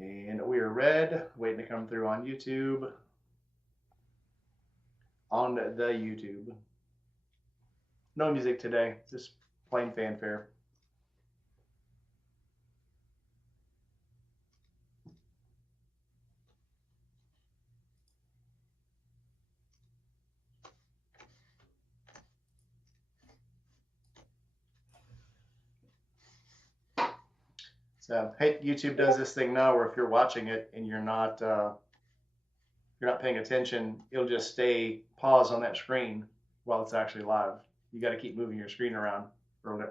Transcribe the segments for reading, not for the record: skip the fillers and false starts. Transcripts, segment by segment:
And we are red, waiting to come through on YouTube. On the YouTube. No music today, just plain fanfare. So, hey, YouTube does this thing now where if you're watching it and you're not paying attention, it'll just stay paused on that screen while it's actually live. You got to keep moving your screen around.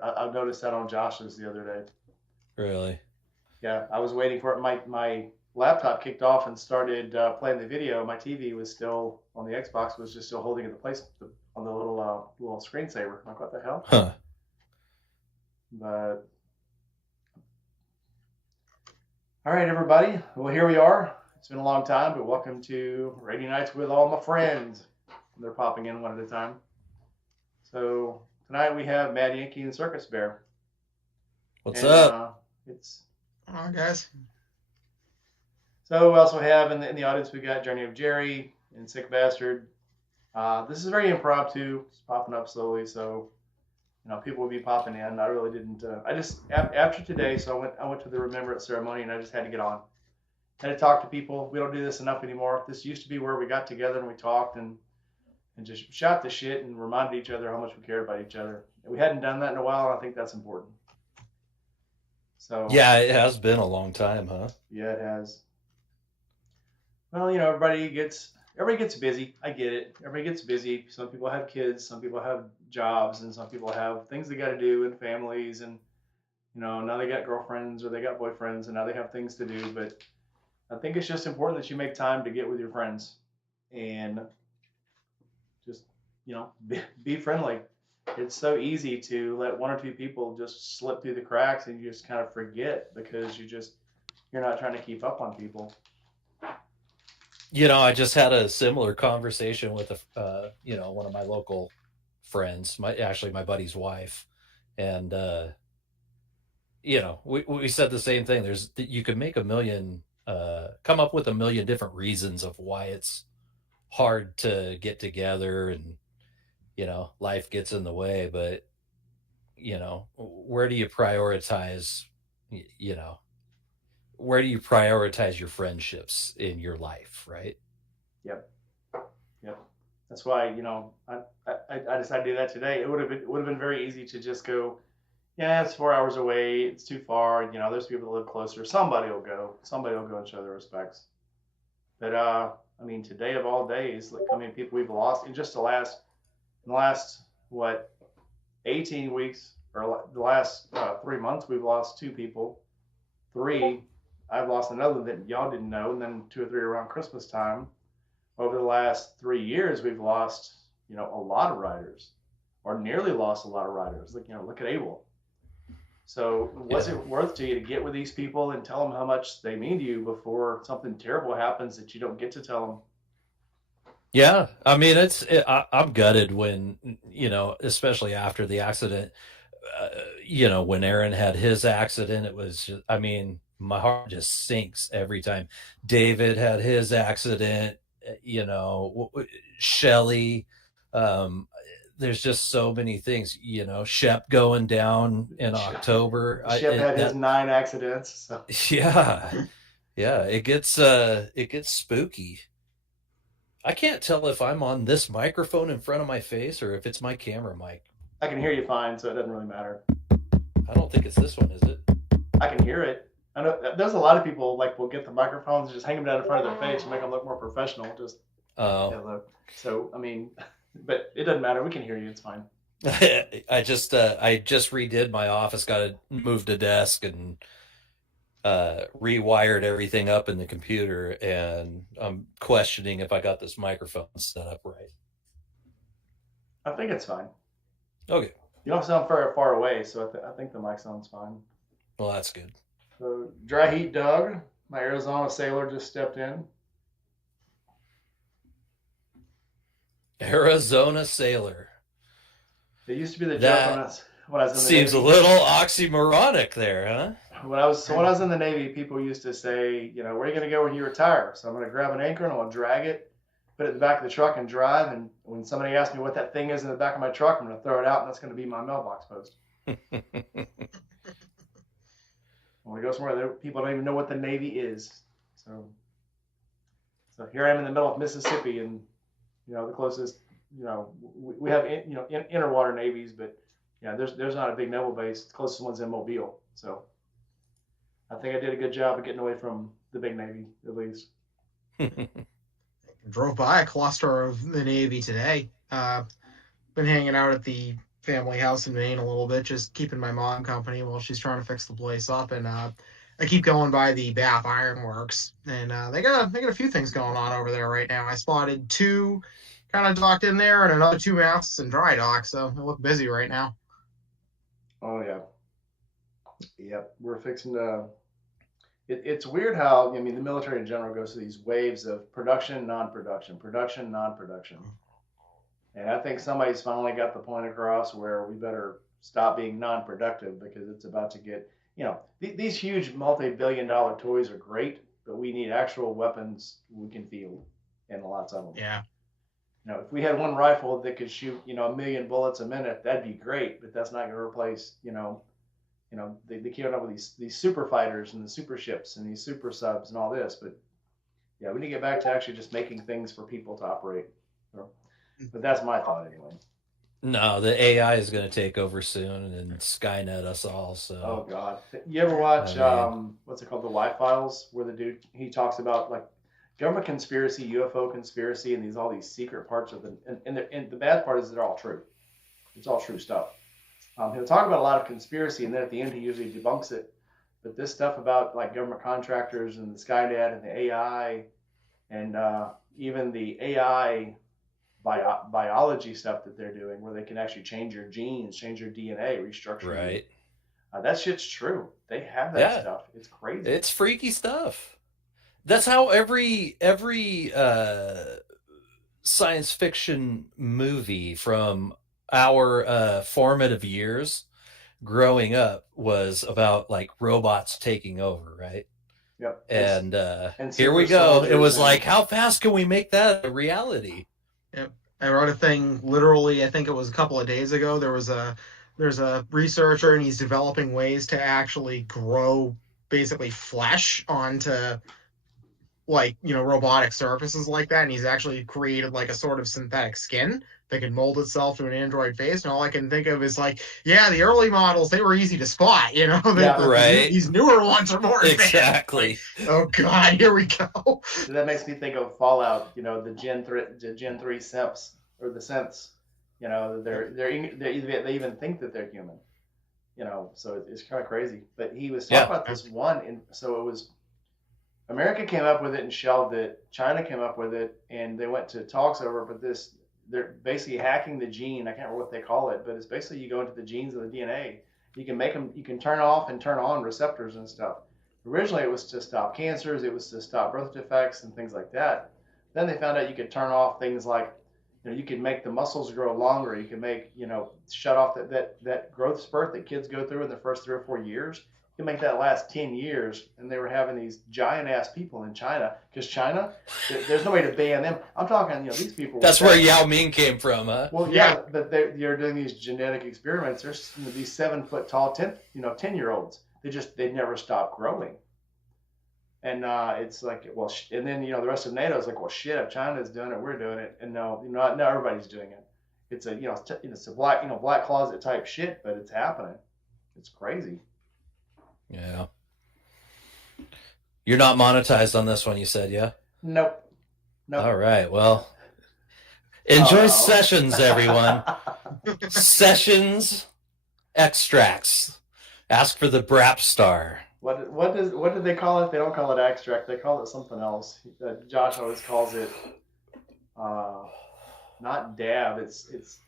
I noticed that on Josh's the other day. Really? Yeah, I was waiting for it. My laptop kicked off and started playing the video. My TV was still on the Xbox was just still holding it the place on the little screensaver. I'm like, what the hell? Huh. But all right, everybody. Well, here we are. It's been a long time, but welcome to Rainy Nights with all my friends. They're popping in one at a time. So tonight we have Mad Yankee and Circus Bear. What's And up? it's Come on, guys. so we also have in the audience we got Journey of Jerry and Sick Bastard. This is very impromptu. It's popping up slowly, so people will be popping in. I really didn't. I just after today, so I went to the remembrance ceremony, and I just had to get on. Had to talk to people. We don't do this enough anymore. This used to be where we got together and we talked and just shot the shit and reminded each other how much we cared about each other. And we hadn't done that in a while, and I think that's important. So Yeah, it has been a long time, huh? yeah, it has. Well, everybody gets busy. I get it. Everybody gets busy. Some people have kids, some people have jobs, and some people have things they got to do and families, and now they got girlfriends or they got boyfriends, and now they have things to do. But I think it's just important that you make time to get with your friends and just be friendly. It's so easy to let one or two people just slip through the cracks, and you just kind of forget because you're not trying to keep up on people. I just had a similar conversation with one of my local friends, my buddy's wife, and we said the same thing. You can make come up with a million different reasons of why it's hard to get together, and life gets in the way. But where do you prioritize? You know, where do you prioritize your friendships in your life, right? Yep. Yep. That's why I decided to do that today. It would have been very easy to just go, yeah, it's 4 hours away. It's too far. There's people that live closer. Somebody will go. Somebody will go and show their respects. But I mean, today of all days, like how many people we've lost in the last what 18 weeks or the last 3 months, we've lost two people. Three, I've lost another that y'all didn't know, and then two or three around Christmas time. Over the last 3 years, we've lost a lot of riders, or nearly lost a lot of riders. Like look at Abel. So what's Yeah. it worth to you to get with these people and tell them how much they mean to you before something terrible happens that you don't get to tell them? Yeah, I mean, I'm gutted when especially after the accident. When Aaron had his accident, it was just, I mean, my heart just sinks every time. David had his accident. Shelly. Um, there's just so many things. Shep going down in October. Shep had his 9 accidents. So. Yeah, yeah, it gets spooky. I can't tell if I'm on this microphone in front of my face or if it's my camera mic. I can hear you fine, so it doesn't really matter. I don't think it's this one, is it? I can hear it. I know there's a lot of people like will get the microphones and just hang them down in front of their face and make them look more professional. Just Oh. look. So I mean, but it doesn't matter. We can hear you. It's fine. I just redid my office, got to moved a desk and rewired everything up in the computer, and I'm questioning if I got this microphone set up right. I think it's fine. Okay. You don't sound very far away, so I think the mic sounds fine. Well, that's good. So Dry Heat Doug, my Arizona sailor, just stepped in. Arizona Sailor. It used to be the joke That when I was in the seems a Navy. little oxymoronic there, huh? When I was in the Navy, people used to say, you know, where are you going to go when you retire? So I'm going to grab an anchor and I'm going to drag it, put it in the back of the truck and drive. And when somebody asks me what that thing is in the back of my truck, I'm going to throw it out and that's going to be my mailbox post. When we go somewhere, people don't even know what the Navy is. So here I am in the middle of Mississippi, and you know the closest, you know, we have inner water navies, but yeah, there's not a big naval base. The closest one's in Mobile. So I think I did a good job of getting away from the big Navy, at least. Drove by a cluster of the Navy today. Been hanging out at the family house in Maine a little bit, just keeping my mom company while she's trying to fix the place up. And I keep going by the Bath Ironworks, and they got a few things going on over there right now. I spotted two kind of docked in there, and another two masts in dry dock, so they look busy right now. Oh yeah, yep. We're fixing to. It's weird how I mean the military in general goes through these waves of production, non-production, production, non-production. And I think somebody's finally got the point across where we better stop being non-productive because it's about to get, you know, these huge multi-billion-dollar toys are great, but we need actual weapons we can field, and lots of them. Yeah. You know, if we had one rifle that could shoot, you know, 1,000,000 bullets a minute, that'd be great. But that's not going to replace, they keep up with these super fighters and the super ships and these super subs and all this. But yeah, we need to get back to actually just making things for people to operate. But that's my thought anyway. No, the AI is going to take over soon and Skynet us all. So. Oh God, you ever watch what's it called, The Y-Files, where the dude he talks about like government conspiracy, UFO conspiracy, and all these secret parts of and the bad part is they're all true. It's all true stuff. He'll talk about a lot of conspiracy, and then at the end he usually debunks it. But this stuff about like government contractors and the Skynet and the AI, and even the AI biology stuff that they're doing, where they can actually change your genes, change your DNA, restructure. Right. That shit's true. They have that stuff. It's crazy. It's freaky stuff. That's how every science fiction movie from our formative years growing up was about like robots taking over, right? Yep. And here we go. It was like, how fast can we make that a reality? Yep. I wrote a thing literally, I think it was a couple of days ago. There's a researcher, and he's developing ways to actually grow basically flesh onto robotic surfaces like that. And he's actually created like a sort of synthetic skin that can mold itself to an android face. And all I can think of is like, yeah, the early models, they were easy to spot, right. These newer ones are more advanced. Exactly. Like, oh God, here we go. So that makes me think of Fallout, the Gen 3 synths or the synths, they even think that they're human, so it's kind of crazy. But he was talking about this one, and so it was America came up with it and shelved it. China came up with it, and they went to talks over it. But they're basically hacking the gene. I can't remember what they call it, but it's basically you go into the genes of the DNA. You can make them. You can turn off and turn on receptors and stuff. Originally, it was to stop cancers. It was to stop birth defects and things like that. Then they found out you could turn off things like, you can make the muscles grow longer. You can make, shut off that growth spurt that kids go through in the first 3 or 4 years. You can make that last 10 years. And they were having these giant ass people in China, because China, there's no way to ban them. I'm talking, these people. That's where Yao Ming came from, huh? Well, yeah, but they're doing these genetic experiments. There's these 7 foot tall 10-year-olds. They never stop growing. And it's like, well, and then the rest of NATO is like, well, shit, if China's doing it, we're doing it. And no, not everybody's doing it. It's a it's a black closet type shit, but it's happening. It's crazy. Yeah. You're not monetized on this one, you said, yeah? Nope. All right. Well, enjoy Sessions, everyone. Sessions extracts. Ask for the Brap Star. What did they call it? They don't call it extract. They call it something else. Josh always calls it not dab. It's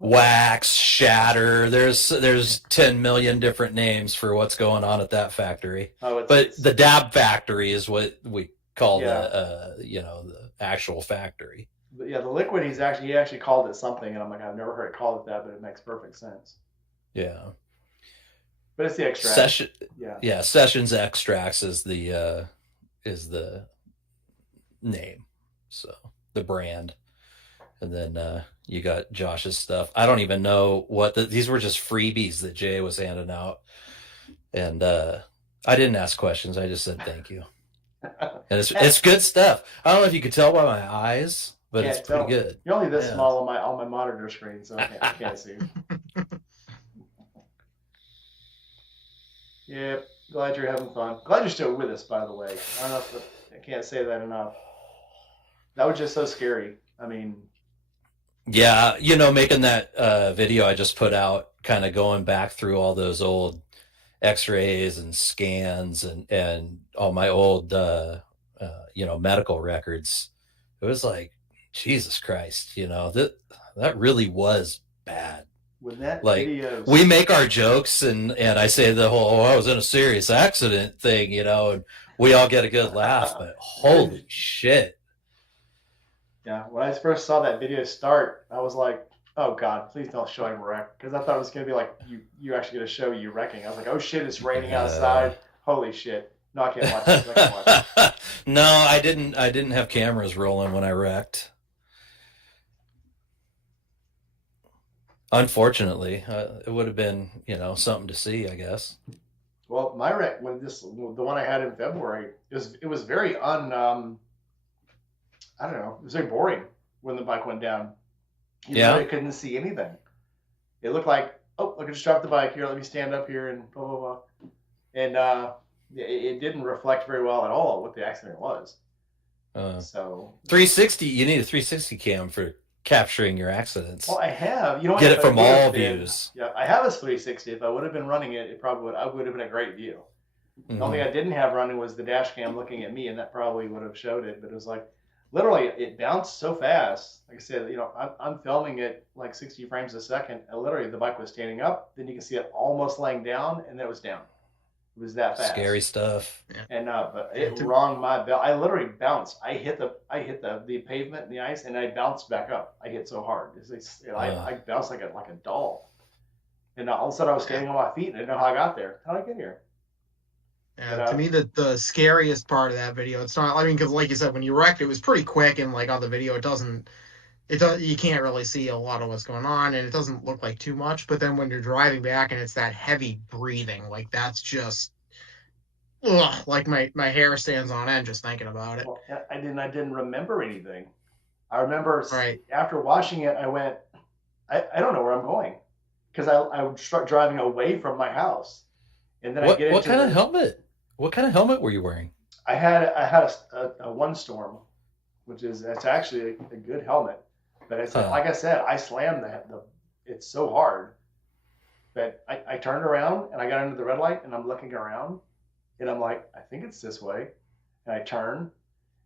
wax, shatter. There's 10 million different names for what's going on at that factory. But the dab factory is what we call the actual factory. But yeah, the liquid he actually called it something, and I'm like, I've never heard it called it that, but it makes perfect sense. Yeah. But it's the extract. Session, Yeah. yeah, Sessions Extracts is the name, so the brand. And then you got Josh's stuff. I don't even know what these were, just freebies that Jay was handing out, and I didn't ask questions. I just said thank you, and it's good stuff. I don't know if you could tell by my eyes, but it's pretty good. You're only this small on my monitor screen, so I can't see. Yep. Glad you're having fun. Glad you're still with us, by the way. I don't know if I can't say that enough. That was just so scary. I mean, yeah, making that video I just put out, kind of going back through all those old X-rays and scans and all my old medical records. It was like, Jesus Christ, that really was bad. When that like video, we make our jokes and I say the whole I was in a serious accident thing, and we all get a good laugh, but holy shit. Yeah, when I first saw that video start, I was like, oh God, please don't show him wreck. Because I thought it was going to be like, you actually going to show you wrecking. I was like, oh shit, it's raining outside. Holy shit. No, I can't watch this. I can't watch this. No, I didn't have cameras rolling when I wrecked. Unfortunately, it would have been, something to see, I guess. Well, my wreck, the one I had in February, it was very I don't know. It was very boring when the bike went down. I couldn't see anything. It looked like, oh, look, I just dropped the bike here. Let me stand up here and blah, blah, blah. And it didn't reflect very well at all what the accident was. So 360, you need a 360 cam for capturing your accidents. Well, I have. Get it from all views. Yeah, I have a 360. If I would have been running it, I would have been a great view. Mm-hmm. The only thing I didn't have running was the dash cam looking at me, and that probably would have showed it. But it was like, literally, it bounced so fast. Like I said, I'm filming it like 60 frames a second, and literally the bike was standing up. Then you can see it almost laying down, and then it was down. It was that fast. Scary stuff. And but it rung my bell. I literally bounced. I hit the pavement and the ice, and I bounced back up. I hit so hard. I bounced like a doll. And all of a sudden, I was standing on my feet, and I didn't know how I got there. How did I get here? Yeah, to me, the scariest part of that video, it's not, because like you said, when you wrecked, it was pretty quick, and like on the video, you can't really see a lot of what's going on, and it doesn't look like too much. But then when you're driving back and it's that heavy breathing, like that's just, like my hair stands on end just thinking about it. Well, I didn't remember anything. I remember after watching it, I went, I don't know where I'm going, because I would start driving away from my house. And then what kind of helmet? What kind of helmet were you wearing? I had a One Storm, it's actually a good helmet, but it's like I said, I slammed it's so hard that I turned around and I got into the red light and I'm looking around and I'm like, I think it's this way, and I turn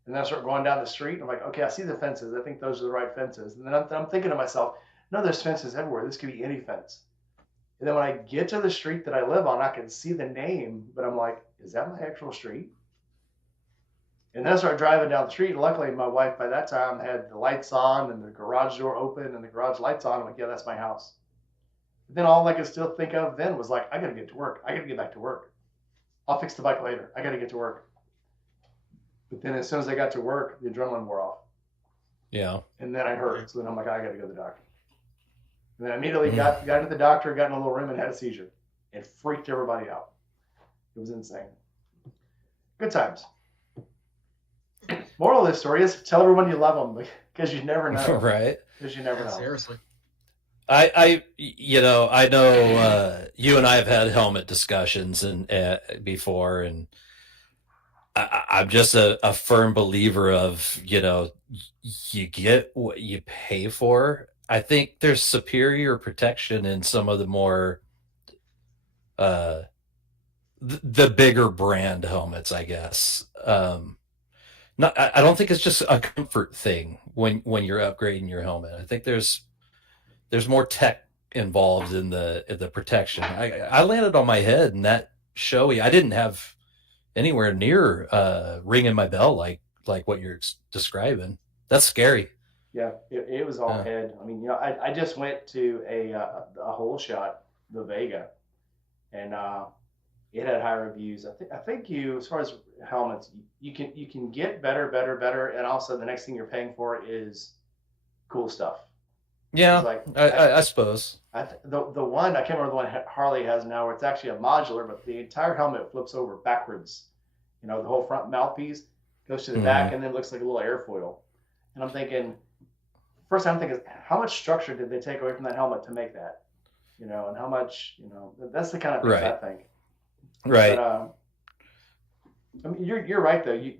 and then I start going down the street and I'm like, okay, I see the fences. I think those are the right fences. And then I'm thinking to myself, no, there's fences everywhere. This could be any fence. And then when I get to the street that I live on, I can see the name, but I'm like, is that my actual street? And then I start driving down the street. And luckily, my wife by that time had the lights on and the garage door open and the garage lights on. I'm like, yeah, that's my house. But then all I could still think of then was like, I got to get to work. I got to get back to work. I'll fix the bike later. I got to get to work. But then as soon as I got to work, the adrenaline wore off. Yeah. And then I hurt. So then I'm like, I got to go to the doctor. And then I immediately got to the doctor, got in a little room, and had a seizure. It freaked everybody out. It was insane. Good times. Moral of this story is tell everyone you love them, because you never know. Right. Because you never know. Seriously. I know you and I have had helmet discussions before, and I'm just a firm believer of, you get what you pay for. I think there's superior protection in some of the more, the bigger brand helmets, I guess. I don't think it's just a comfort thing when you're upgrading your helmet. I think there's more tech involved in the protection. I landed on my head, and that showy, I didn't have anywhere near ring in my bell like what you're describing. That's scary. Yeah, it was all head. I mean, I just went to a hole shot, the Vega, and it had high reviews. I think you, as far as helmets, you can get better, and also the next thing you're paying for is cool stuff. It's Yeah, like I suppose. the one I can't remember the one Harley has now, where it's actually a modular, but the entire helmet flips over backwards. You know, the whole front mouthpiece goes to the back, Hmm. and then looks like a little airfoil. And I'm thinking, first thing I'm thinking is, how much structure did they take away from that helmet to make that? You know, and how much, you know, that's the kind of things I Right. think. But Right. I mean, you're right though. If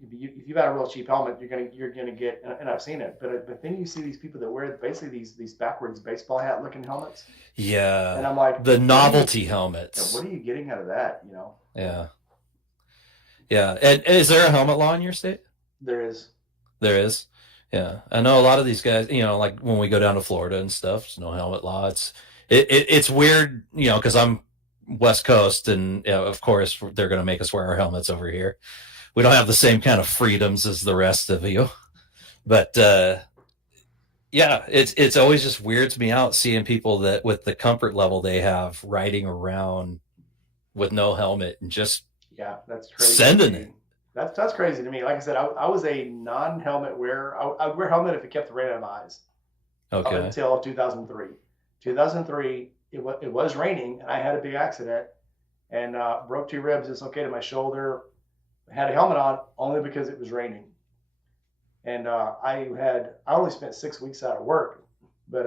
you got a real cheap helmet, you're gonna get, and I've seen it. But then you see these people that wear basically these backwards baseball hat looking helmets, and Yeah. I'm like, The what are you, novelty what helmets. are you getting out of that? You know, Yeah. Yeah. And is there a helmet law in your state? there is. There is. Yeah. I know a lot of these guys, like when we go down to Florida and stuff, there's no helmet law. It's weird, because I'm West Coast, and of course they're going to make us wear our helmets over here. We don't have the same kind of freedoms as the rest of you. But yeah, it's always just weirds me out seeing people that with the comfort level they have riding around with no helmet and just Yeah, that's crazy to sending me. it. That's crazy to me. Like I said, I was a non-helmet wearer. I'd wear a helmet if it kept the rain out of my eyes up Okay. until 2003. 2003, it was raining, and I had a big accident and broke two ribs, dislocated my shoulder. I had a helmet on only because it was raining, and I only spent 6 weeks out of work, but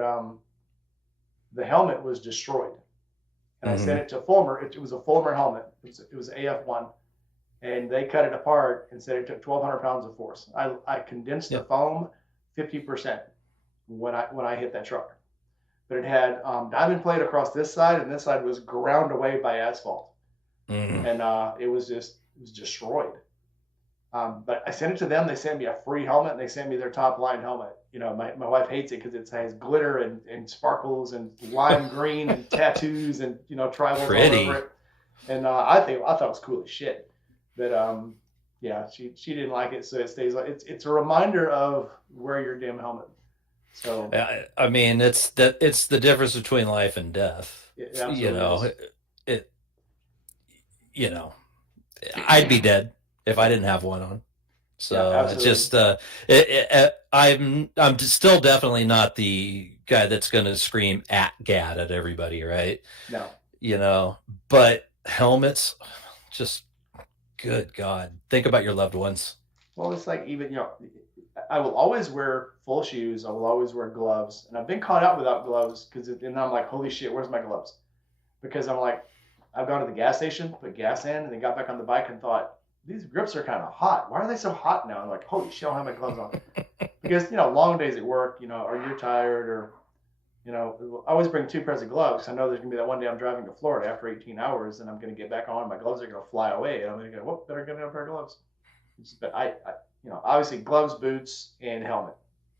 the helmet was destroyed, and I sent Hmm. it to Fulmer. It was a Fulmer helmet. It was AF1, and they cut it apart and said it took 1,200 pounds of force. I condensed the Yeah. foam 50% when I hit that truck, but it had diamond plate across this side, and this side was ground away by asphalt, Mm. and it was destroyed. But I sent it to them. They sent me a free helmet, and they sent me their top line helmet. You know, my wife hates it because it has glitter and sparkles and lime green and tattoos and tribals all over Pretty. it. And I thought it was cool as shit. But yeah, she didn't like it, so it stays like it's a reminder of wear your damn helmet. So I mean, it's the difference between life and death. it You absolutely know, is. it, you know, I'd be dead if I didn't have one on. Yeah, So it absolutely. just, I'm still definitely not the guy that's going to scream at gad at everybody, right? No. You know, but helmets, just good God, think about your loved ones. Well, it's like, even I will always wear full shoes. I will always wear gloves, and I've been caught out without gloves and I'm like, holy shit, where's my gloves? Because I'm like, I've gone to the gas station, put gas in, and then got back on the bike and thought, these grips are kind of hot. Why are they so hot now? I'm like, holy shit, I don't have my gloves on. Because long days at work, or you're tired, or I always bring two pairs of gloves. I know there's gonna be that one day I'm driving to Florida after 18 hours, and I'm gonna get back on. My gloves are gonna fly away, and I'm gonna go, whoop, better get a pair of gloves. But obviously gloves, boots, and helmet,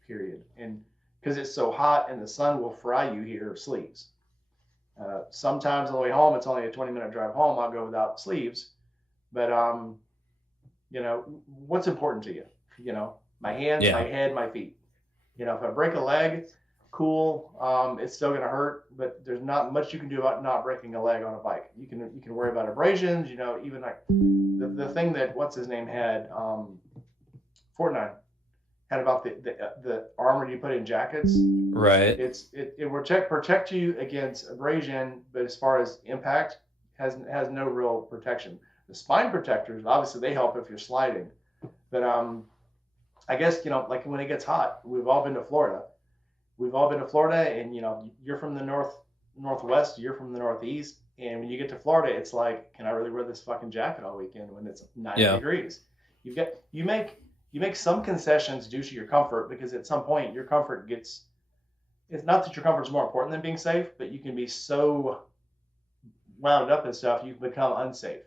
period. And because it's so hot and the sun will fry you here, sleeves. Sometimes on the way home, it's only a 20-minute drive home. I'll go without sleeves. But what's important to you? My hands, my Yeah. head, my feet. If I break a leg, cool. It's still gonna hurt, but there's not much you can do about not breaking a leg on a bike. You can worry about abrasions. Even like the thing that what's his name had, Fortnite had about the armor you put in jackets. Right. It will protect you against abrasion, but as far as impact, has no real protection. The spine protectors, obviously, they help if you're sliding, but I guess like when it gets hot, we've all been to Florida. We've all been to Florida, and you're from the northwest, you're from the northeast, and when you get to Florida, it's like, can I really wear this fucking jacket all weekend when it's 90 Yeah. degrees? You make some concessions due to your comfort, because at some point your comfort gets. It's not that your comfort is more important than being safe, but you can be so wound up and stuff, you can become unsafe.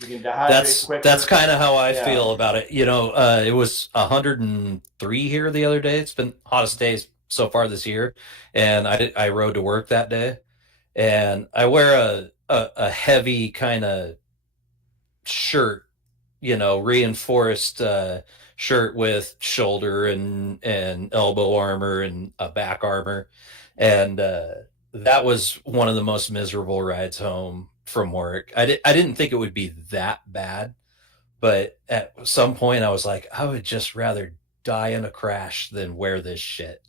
You can dehydrate That's quicker. kind of how I Yeah. feel about it. It was 103 here the other day. It's been hottest days so far this year, and I rode to work that day, and I wear a heavy kind of shirt, reinforced shirt with shoulder and elbow armor and a back armor, and that was one of the most miserable rides home from work. I didn't think it would be that bad, but at some point I was like, I would just rather die in a crash than wear this shit.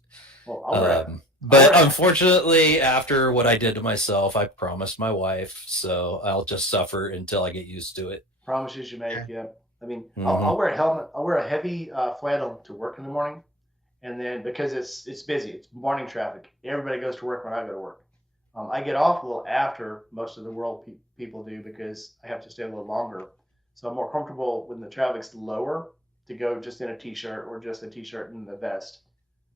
Well, But unfortunately, after what I did to myself, I promised my wife, so I'll just suffer until I get used to it. Promises you make, yeah. I mean, Mhm. I'll wear a helmet. I'll wear a heavy flannel to work in the morning, and then because it's busy, it's morning traffic. Everybody goes to work when I go to work. I get off a little after most of the world people do because I have to stay a little longer. So I'm more comfortable when the traffic's lower to go just in a t-shirt or just a t-shirt and a vest,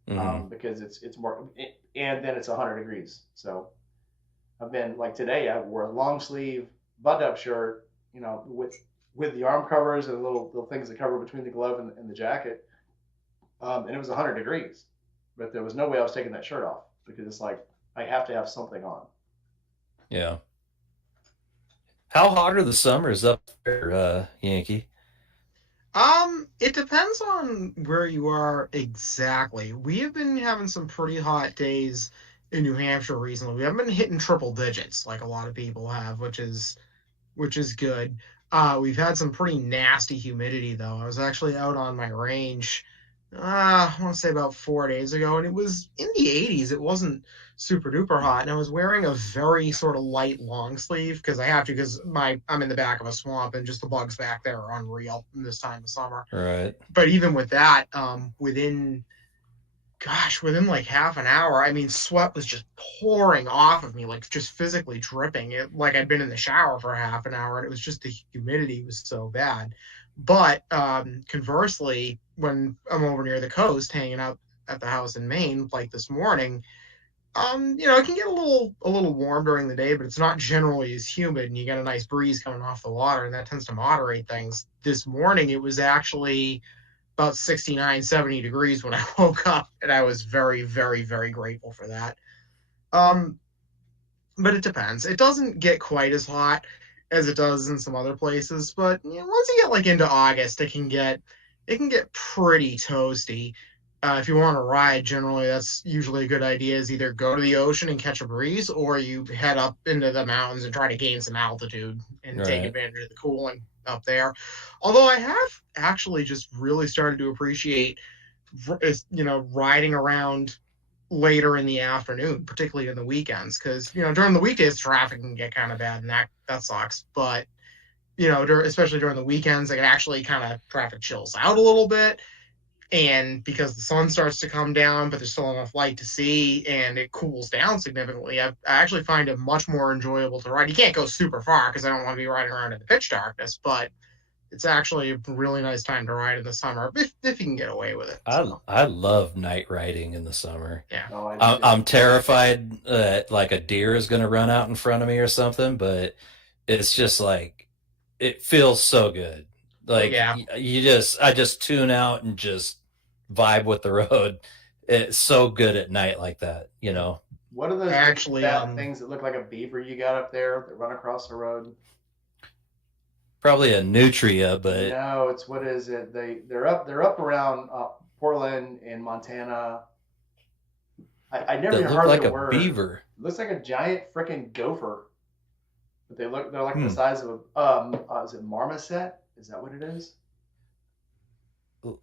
because it's more, and then it's 100 degrees. So I've been like today, I wore a long sleeve button-up shirt, with the arm covers and little things that cover between the glove and the jacket, and it was 100 degrees, but there was no way I was taking that shirt off because it's like I have to have something on. Yeah. How hot are the summers up there, Yankee? It depends on where you are exactly. We have been having some pretty hot days in New Hampshire recently. We haven't been hitting triple digits like a lot of people have, which is good. We've had some pretty nasty humidity though. I was actually out on my range, I want to say about 4 days ago, and it was in the 80s. It wasn't super duper hot, and I was wearing a very sort of light long sleeve because I have to, because I'm in the back of a swamp and just the bugs back there are unreal in this time of summer. Right. But even with that, within like half an hour, I mean, sweat was just pouring off of me, like just physically dripping. It like I'd been in the shower for half an hour, and it was just the humidity was so bad. But conversely, when I'm over near the coast, hanging out at the house in Maine, like this morning, it can get a little warm during the day, but it's not generally as humid, and you get a nice breeze coming off the water, and that tends to moderate things. This morning, it was actually about 69, 70 degrees when I woke up, and I was very, very, very grateful for that. But it depends. It doesn't get quite as hot as it does in some other places, but once you get like into August, it can get pretty toasty. If you want to ride, generally that's usually a good idea, is either go to the ocean and catch a breeze, or you head up into the mountains and try to gain some altitude and take advantage of the cooling up there. Although I have actually just really started to appreciate, riding around later in the afternoon, particularly in the weekends, because during the weekdays traffic can get kind of bad, and that sucks. But especially during the weekends, it actually kind of traffic chills out a little bit, and because the sun starts to come down, but there's still enough light to see, and it cools down significantly, I actually find it much more enjoyable to ride. You can't go super far because I don't want to be riding around in the pitch darkness, but it's actually a really nice time to ride in the summer if you can get away with it. I love night riding in the summer. Yeah. I'm terrified that like a deer is going to run out in front of me or something, but it's just like, it feels so good. Like I just tune out and just vibe with the road. It's so good at night like that, What are those actually things that look like a beaver you got up there that run across the road? Probably a nutria, but no, it's, what is it? They're up around Portland and Montana. I never even heard like the a word. beaver. It looks like a giant freaking gopher. But they're like the size of a is it marmoset? Is that what it is? Is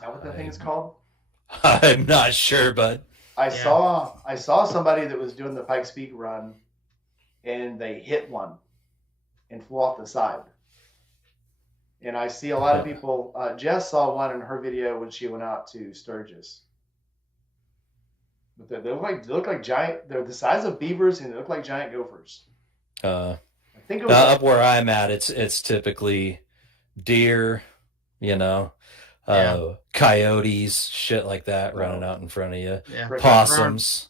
that what that thing is called? I'm not sure, but I saw somebody that was doing the Pikes Peak run, and they hit one and flew off the side. And I see a lot of people. Jess saw one in her video when she went out to Sturgis. But they look like giant. They're the size of beavers, and they look like giant gophers. I think up where I'm at, it's typically deer, coyotes, shit like that, running out in front of you. Yeah. Possums.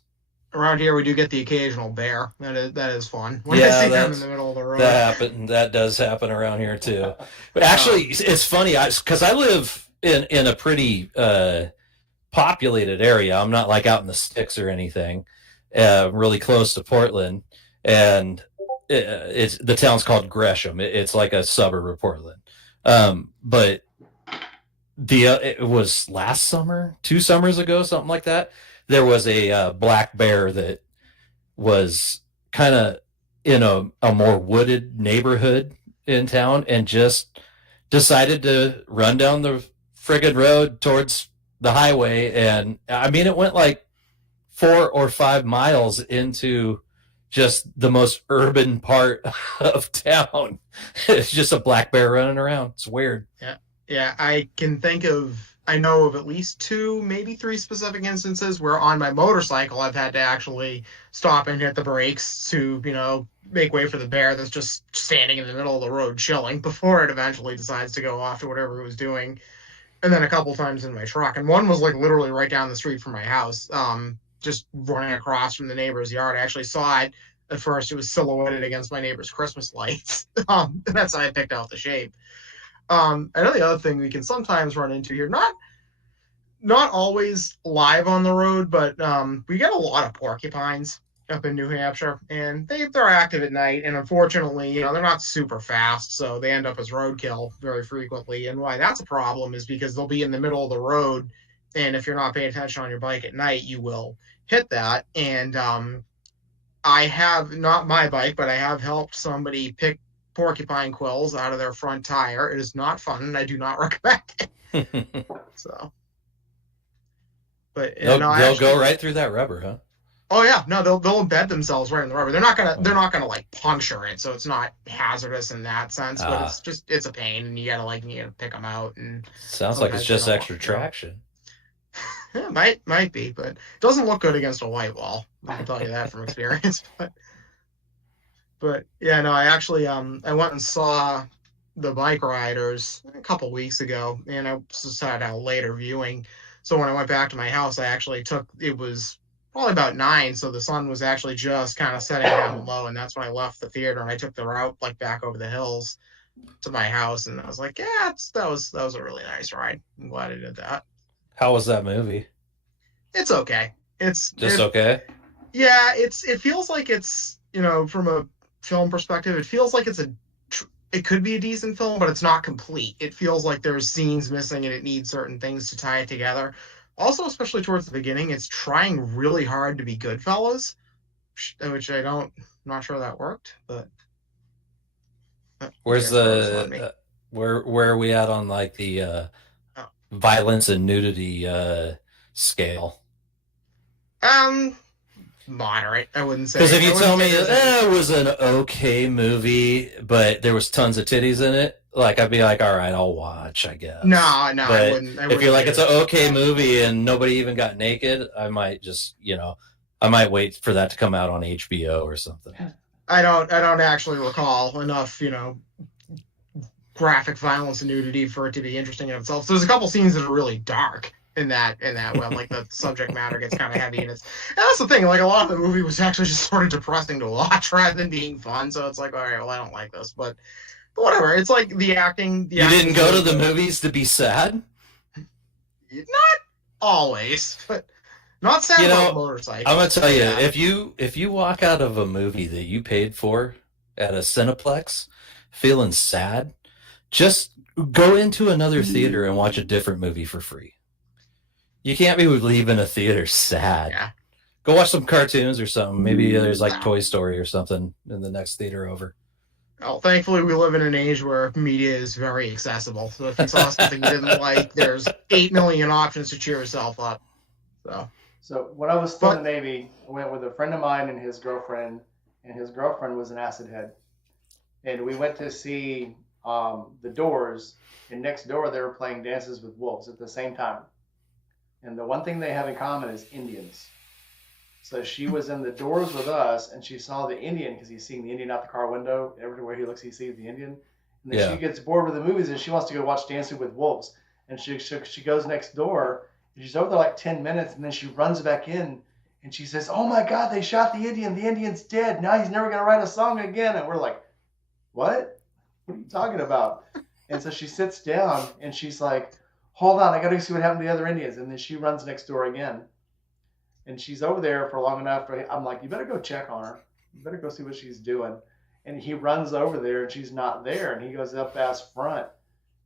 Around here, we do get the occasional bear. That is fun. When I see them in the middle of the road. That does happen around here too. But actually, it's funny because I live in a pretty populated area. I'm not like out in the sticks or anything. Really close to Portland, and it's the town's called Gresham. It's like a suburb of Portland. But it was last summer, 2 summers ago, something like that. There was a black bear that was kind of in a more wooded neighborhood in town and just decided to run down the friggin' road towards the highway. And I mean, it went like 4 or 5 miles into just the most urban part of town. It's just a black bear running around. It's weird. Yeah, yeah. I know of at least two, maybe three specific instances where on my motorcycle I've had to actually stop and hit the brakes to, make way for the bear that's just standing in the middle of the road chilling before it eventually decides to go off to whatever it was doing. And then a couple times in my truck, and one was like literally right down the street from my house, just running across from the neighbor's yard. I actually saw it at first. It was silhouetted against my neighbor's Christmas lights. And that's how I picked out the shape. I know the other thing we can sometimes run into here, not always live on the road, but we get a lot of porcupines up in New Hampshire, and they're active at night. And unfortunately, they're not super fast, so they end up as roadkill very frequently. And why that's a problem is because they'll be in the middle of the road, and if you're not paying attention on your bike at night, you will hit that. And I have, not my bike, but I have helped somebody pick porcupine quills out of their front tire. It is not fun, and I do not recommend it. So, but they'll go right through that rubber, huh? Oh yeah, no, they'll embed themselves right in the rubber. They're not gonna like puncture it, so it's not hazardous in that sense. But it's a pain, and you gotta pick them out. And sounds like it's just extra traction. Yeah, might be, but it doesn't look good against a white wall. I can tell you that from experience. But yeah, no, I actually I went and saw the Bike Riders a couple weeks ago, and I just had a later viewing. So when I went back to my house, it was probably about 9, so the sun was actually just kind of setting down low, and that's when I left the theater, and I took the route like back over the hills to my house, and I was like, yeah, that was a really nice ride. I'm glad I did that. How was that movie? It's okay. Okay. Yeah, it feels like it's, from a film perspective, it feels like it could be a decent film, but it's not complete. It feels like there's scenes missing and it needs certain things to tie it together. Also, especially towards the beginning, it's trying really hard to be Goodfellas, which I'm not sure that worked, but where's where are we at on like the violence and nudity scale? Moderate, I wouldn't say. Because if you tell me it was an okay movie, but there was tons of titties in it, like I'd be like, all right, I'll watch, I guess. No, I wouldn't. If you're like, it's an okay movie and nobody even got naked, I might just, I might wait for that to come out on HBO or something. I don't actually recall enough, graphic violence and nudity for it to be interesting in itself. So there's a couple scenes that are really dark in that web, like the subject matter gets kind of heavy, and that's the thing. Like a lot of the movie was actually just sort of depressing to watch rather than being fun. So it's like, all right, well, I don't like this, but whatever. It's like the acting. You didn't go to the movies to be sad? Not always, but not sad about motorcycles. I'm gonna tell you, if you walk out of a movie that you paid for at a Cineplex feeling sad, just go into another theater and watch a different movie for free. You can't be leaving a theater sad. Yeah. Go watch some cartoons or something. Maybe there's like Toy Story or something in the next theater over. Well, thankfully, we live in an age where media is very accessible. So if you saw something you didn't like, there's 8 million options to cheer yourself up. So when I was still in the Navy, I went with a friend of mine and his girlfriend was an acid head. And we went to see The Doors, and next door they were playing Dances with Wolves at the same time. And the one thing they have in common is Indians. So she was in The Doors with us, and she saw the Indian, because he's seeing the Indian out the car window. Everywhere he looks, he sees the Indian. And then she gets bored with the movies, and she wants to go watch Dancing with Wolves. And she goes next door, and she's over there like 10 minutes, and then she runs back in, and she says, oh my God, they shot the Indian. The Indian's dead. Now he's never going to write a song again. And we're like, what? What are you talking about? And so she sits down, and she's like, hold on, I got to see what happened to the other Indians. And then she runs next door again. And she's over there for long enough. I'm like, you better go check on her. You better go see what she's doing. And he runs over there, and she's not there. And he goes up past front.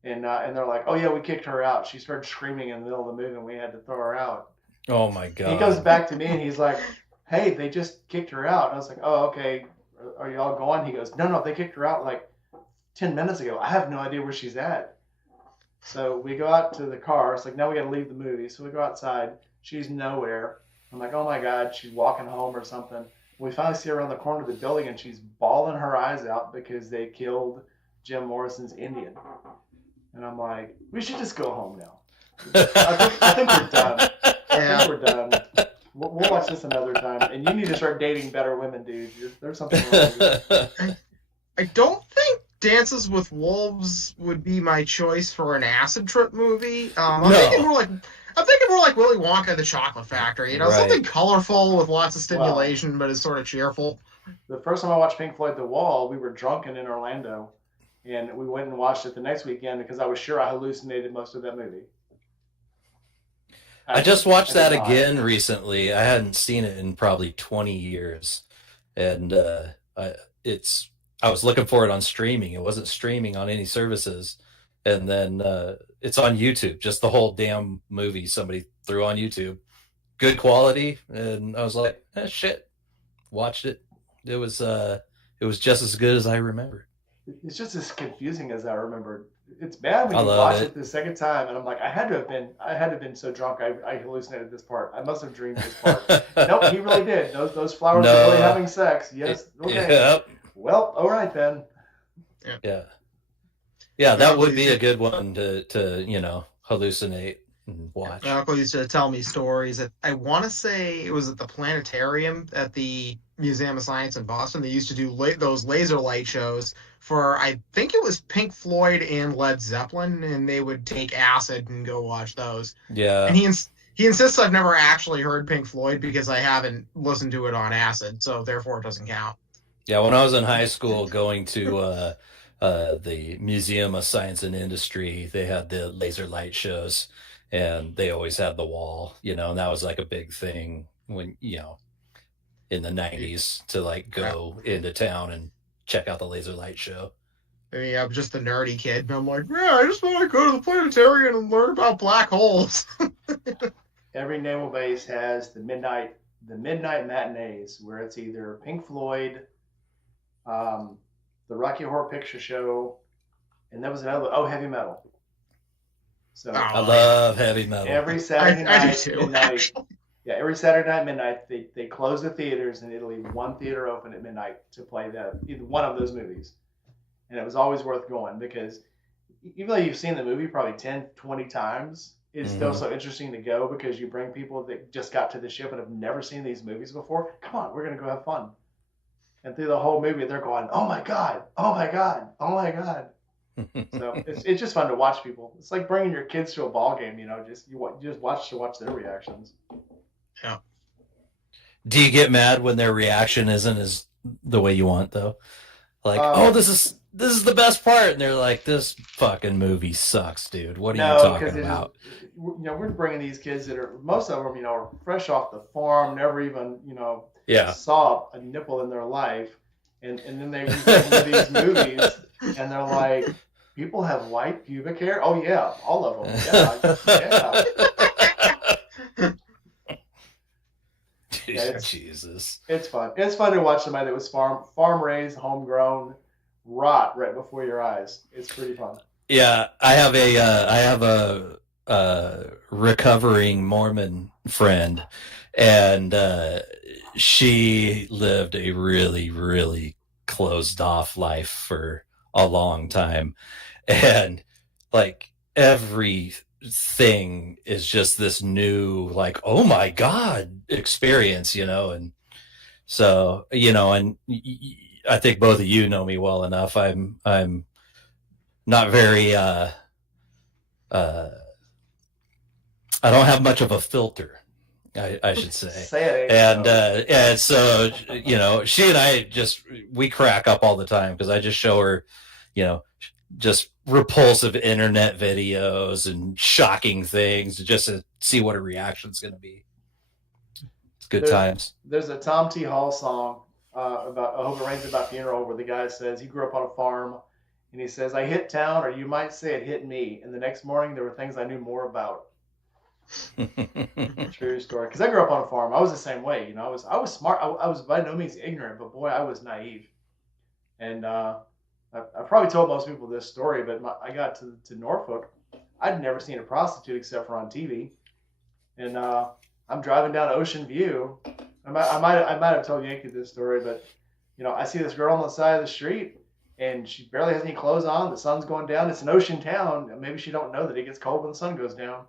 And they're like, oh, yeah, we kicked her out. She started screaming in the middle of the movie, and we had to throw her out. Oh, my God. He goes back to me, and he's like, hey, they just kicked her out. And I was like, oh, okay. are y'all going? He goes, no, they kicked her out like 10 minutes ago. I have no idea where she's at. So we go out to the car. It's like, now we got to leave the movie. So we go outside. She's nowhere. I'm like, oh my God, she's walking home or something. We finally see her around the corner of the building, and she's bawling her eyes out because they killed Jim Morrison's Indian. And I'm like, we should just go home now. I think we're done. I think we're done. We'll watch this another time. And you need to start dating better women, dude. There's something wrong with you. I don't think Dances with Wolves would be my choice for an acid trip movie. I'm thinking more like Willy Wonka the Chocolate Factory. Right. Something colorful with lots of stimulation, but is sort of cheerful. The first time I watched Pink Floyd The Wall, we were drunken in Orlando, and we went and watched it the next weekend because I was sure I hallucinated most of that movie. I just watched that again recently. I hadn't seen it in probably 20 years, and I was looking for it on streaming. It wasn't streaming on any services, and then it's on YouTube. Just the whole damn movie somebody threw on YouTube, good quality, and I was like, shit. Watched it. It was just as good as I remembered. It's just as confusing as I remembered. It's bad when you watch it the second time, and I'm like, I had to have been so drunk I hallucinated this part. I must have dreamed this part. Nope, he really did. Those flowers are really having sex. Yes. Okay. Yep. Well, all right then. Yeah, that would be a good one to hallucinate and watch. My uncle used to tell me stories. I want to say it was at the planetarium at the Museum of Science in Boston. They used to do those laser light shows for, I think it was Pink Floyd and Led Zeppelin, and they would take acid and go watch those. Yeah. And he insists I've never actually heard Pink Floyd because I haven't listened to it on acid, so therefore it doesn't count. Yeah, when I was in high school going to the Museum of Science and Industry, they had the laser light shows, and they always had the wall, and that was like a big thing when, in the 90s to like go into town and check out the laser light show. I mean, I'm just a nerdy kid, and I'm like, I just want to go to the planetarium and learn about black holes. Every naval base has the midnight matinees where it's either Pink Floyd, the Rocky Horror Picture Show, and there was another heavy metal. So I love heavy metal. Every Saturday night I do too, midnight. Yeah, every Saturday night midnight they close the theaters, and it'll leave one theater open at midnight to play either one of those movies. And it was always worth going because even though you've seen the movie probably 10, 20 times, it's still so interesting to go because you bring people that just got to the ship and have never seen these movies before. Come on, we're going to go have fun. And through the whole movie, they're going, oh my God, oh my God, oh my God. So it's just fun to watch people. It's like bringing your kids to a ball game, you just watch their reactions. Yeah. Do you get mad when their reaction isn't as the way you want though? Like, this is the best part, and they're like, this fucking movie sucks, dude. What are you talking about? We're bringing these kids that are, most of them, are fresh off the farm, never even, saw a nipple in their life, and then they get into these movies, and they're like, people have white pubic hair? Oh yeah, all of them. Yeah. Jesus. It's fun. It's fun to watch somebody that was farm raised, homegrown, rot right before your eyes. It's pretty fun. Yeah, I have a recovering Mormon friend, and she lived a really, really closed off life for a long time, and like everything is just this new, like, oh my God experience, and so, and I think both of you know me well enough. I'm not very I don't have much of a filter, I should say. And so, she and I we crack up all the time because I just show her, just repulsive internet videos and shocking things just to see what her reaction's going to be. It's good times. There's a Tom T. Hall song about I Hope It Rains at My Funeral where the guy says he grew up on a farm, and he says, I hit town, or you might say it hit me, and the next morning there were things I knew more about. True story. Because I grew up on a farm. I was the same way. I was smart. I was by no means ignorant, but boy, I was naive. And I probably told most people this story, but I got to Norfolk. I'd never seen a prostitute except for on TV. And I'm driving down Ocean View. I might have told Yankee this story, but I see this girl on the side of the street, and she barely has any clothes on. The sun's going down. It's an ocean town. Maybe she don't know that it gets cold when the sun goes down,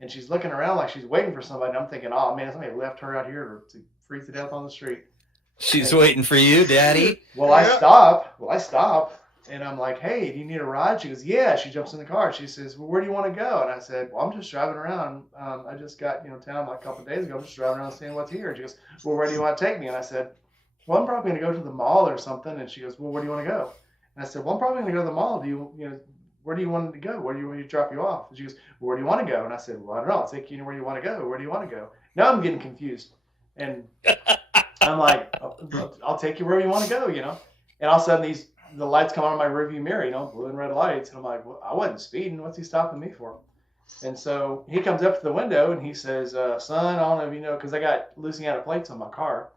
and she's looking around like she's waiting for somebody. And I'm thinking, oh man, somebody left her out here to freeze to death on the street. She's And waiting for you, Daddy. well, I stop. Well, I stop. And I'm like, hey, do you need a ride? She goes, yeah. She jumps in the car. She says, well, where do you want to go? And I said, well, I'm just driving around. I just got, town like a couple of days ago. I'm just driving around seeing what's here. She goes, well, where do you want to take me? And I said, well, I'm probably going to go to the mall or something. And she goes, well, where do you want to go? And I said, well, I'm probably going to go to the mall. Where do you want to go? Where do you want me to drop you off? And she goes, well, where do you want to go? And I said, well, I don't know. I'll take you anywhere you want to go. Where do you want to go? Now I'm getting confused. And I'm like, I'll take you wherever you want to go, And all of a sudden the lights come on my rearview mirror, blue and red lights. And I'm like, well, I wasn't speeding. What's he stopping me for? And so he comes up to the window and he says, son, I don't know if you know, because I got Louisiana plates on my car.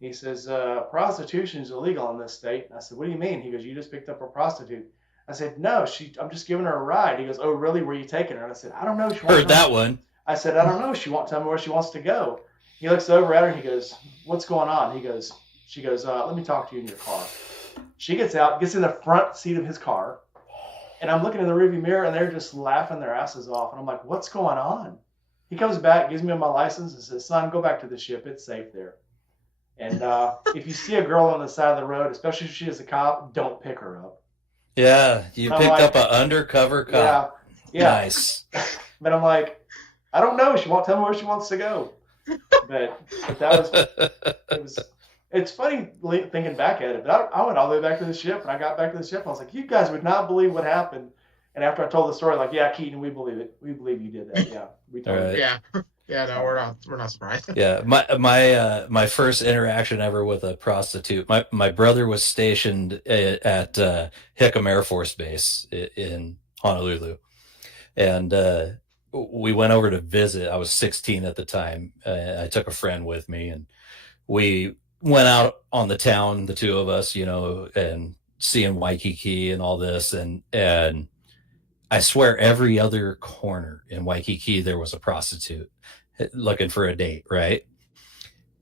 He says, prostitution is illegal in this state. And I said, what do you mean? He goes, you just picked up a prostitute. I said, no, I'm just giving her a ride. He goes, oh, really? Where are you taking her? And I said, I don't know. Heard that one. I said, I don't know. She won't tell me where she wants to go. He looks over at her and he goes, what's going on? She goes, let me talk to you in your car. She gets out, gets in the front seat of his car. And I'm looking in the rearview mirror and they're just laughing their asses off. And I'm like, what's going on? He comes back, gives me my license and says, son, go back to the ship. It's safe there. And if you see a girl on the side of the road, especially if she is a cop, don't pick her up. Yeah, you picked up an undercover cop. Yeah. Nice. But I'm like, I don't know. She won't tell me where she wants to go. But it's funny thinking back at it. But I went all the way back to the ship, and I got back to the ship. I was like, you guys would not believe what happened. And after I told the story, like, yeah, Keaton, we believe it. We believe you did that. Yeah, we told Right. you. Yeah. Yeah, no, we're not surprised. Yeah, my first interaction ever with a prostitute. My brother was stationed at Hickam Air Force Base in Honolulu, and we went over to visit. I was 16 at the time. I took a friend with me, and we went out on the town, the two of us, and seeing Waikiki and all this, and I swear every other corner in Waikiki there was a prostitute looking for a date, right?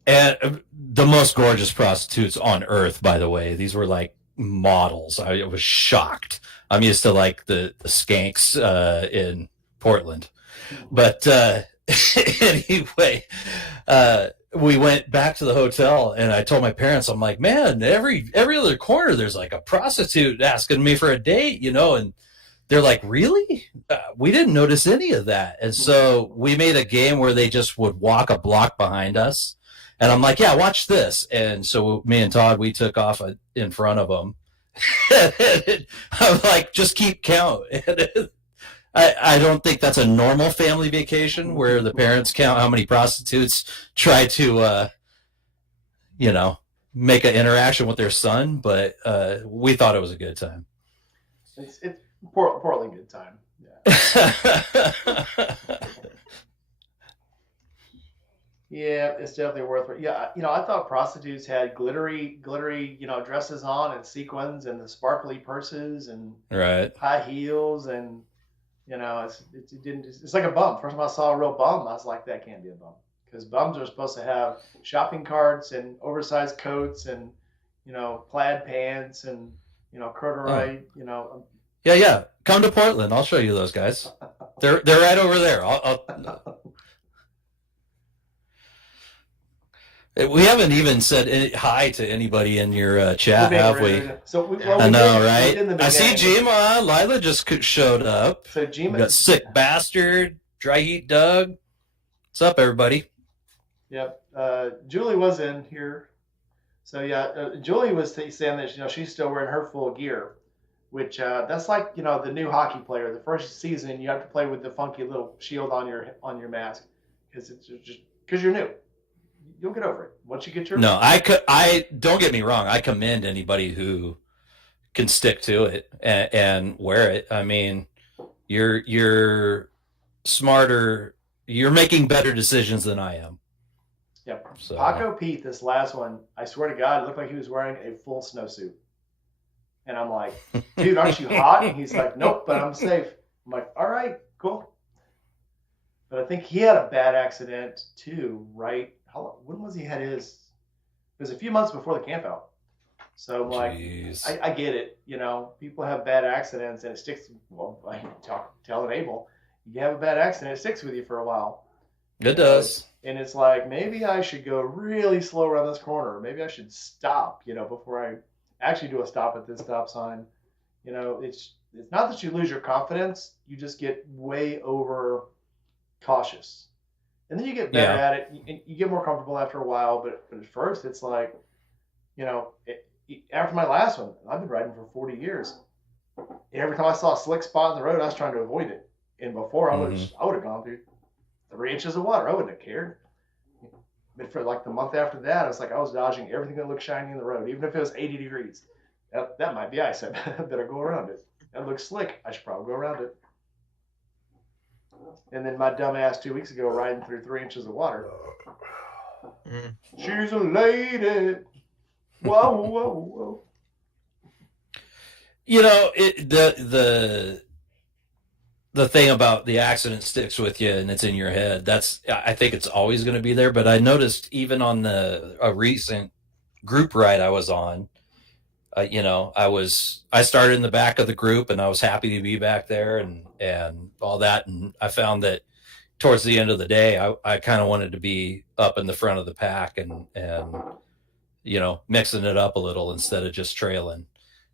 And the most gorgeous prostitutes on earth, by the way. These were like models. I was shocked. I'm used to like the skanks in Portland. But anyway, we went back to the hotel and I told my parents, I'm like, man, every other corner there's like a prostitute asking me for a date, and they're like, really? We didn't notice any of that. And so we made a game where they just would walk a block behind us. And I'm like, yeah, watch this. And so me and Todd, we took off in front of them. I'm like, just keep count. I don't think that's a normal family vacation where the parents count how many prostitutes try to, make an interaction with their son. But we thought it was a good time. It's Portland good time. Yeah. Yeah, it's definitely worth it. Yeah, I thought prostitutes had glittery, dresses on and sequins and the sparkly purses and Right. high heels and it's like a bum. First time I saw a real bum, I was like, that can't be a bum because bums are supposed to have shopping carts and oversized coats and plaid pants and corduroy. Yeah. Come to Portland. I'll show you those guys. They're right over there. We haven't even said hi to anybody in your chat, have we? So I know, right? I see Jima. Lila just showed up. So Jima, we got Sick Bastard, Dry Heat Doug. What's up, everybody? Yep. Julie was in here. So yeah, Julie was saying that she's still wearing her full gear, which that's like the new hockey player. The first season you have to play with the funky little shield on your mask because it's just because you're new. You'll get over it once you get your. No, I don't get me wrong. I commend anybody who can stick to it and wear it. I mean, you're smarter. You're making better decisions than I am. Yep. So. Paco Pete, this last one, I swear to God, it looked like he was wearing a full snowsuit. And I'm like, dude, aren't you hot? And he's like, nope, but I'm safe. I'm like, all right, cool. But I think he had a bad accident too, right? When was he had his? It was a few months before the camp out. So I'm like, Jeez. I get it. People have bad accidents and it sticks. Well, I telling Abel, you have a bad accident, it sticks with you for a while. It does. And it's like, maybe I should go really slow around this corner. Maybe I should stop, before I actually do a stop at this stop sign. It's not that you lose your confidence. You just get way over cautious. And then you get better at it. You get more comfortable after a while. But at first, it's like, after my last one, I've been riding for 40 years. And every time I saw a slick spot in the road, I was trying to avoid it. And before, I would have gone through 3 inches of water. I wouldn't have cared. But for like the month after that, it's like I was dodging everything that looked shiny in the road, even if it was 80 degrees. That might be ice. I better go around it. That looks slick. I should probably go around it. And then my dumb ass 2 weeks ago riding through 3 inches of water. She's a lady. Whoa, whoa, whoa. The thing about the accident sticks with you and it's in your head. I think it's always going to be there. But I noticed even on a recent group ride I was on, I started in the back of the group and I was happy to be back there and all that. And I found that towards the end of the day, I kind of wanted to be up in the front of the pack and mixing it up a little instead of just trailing.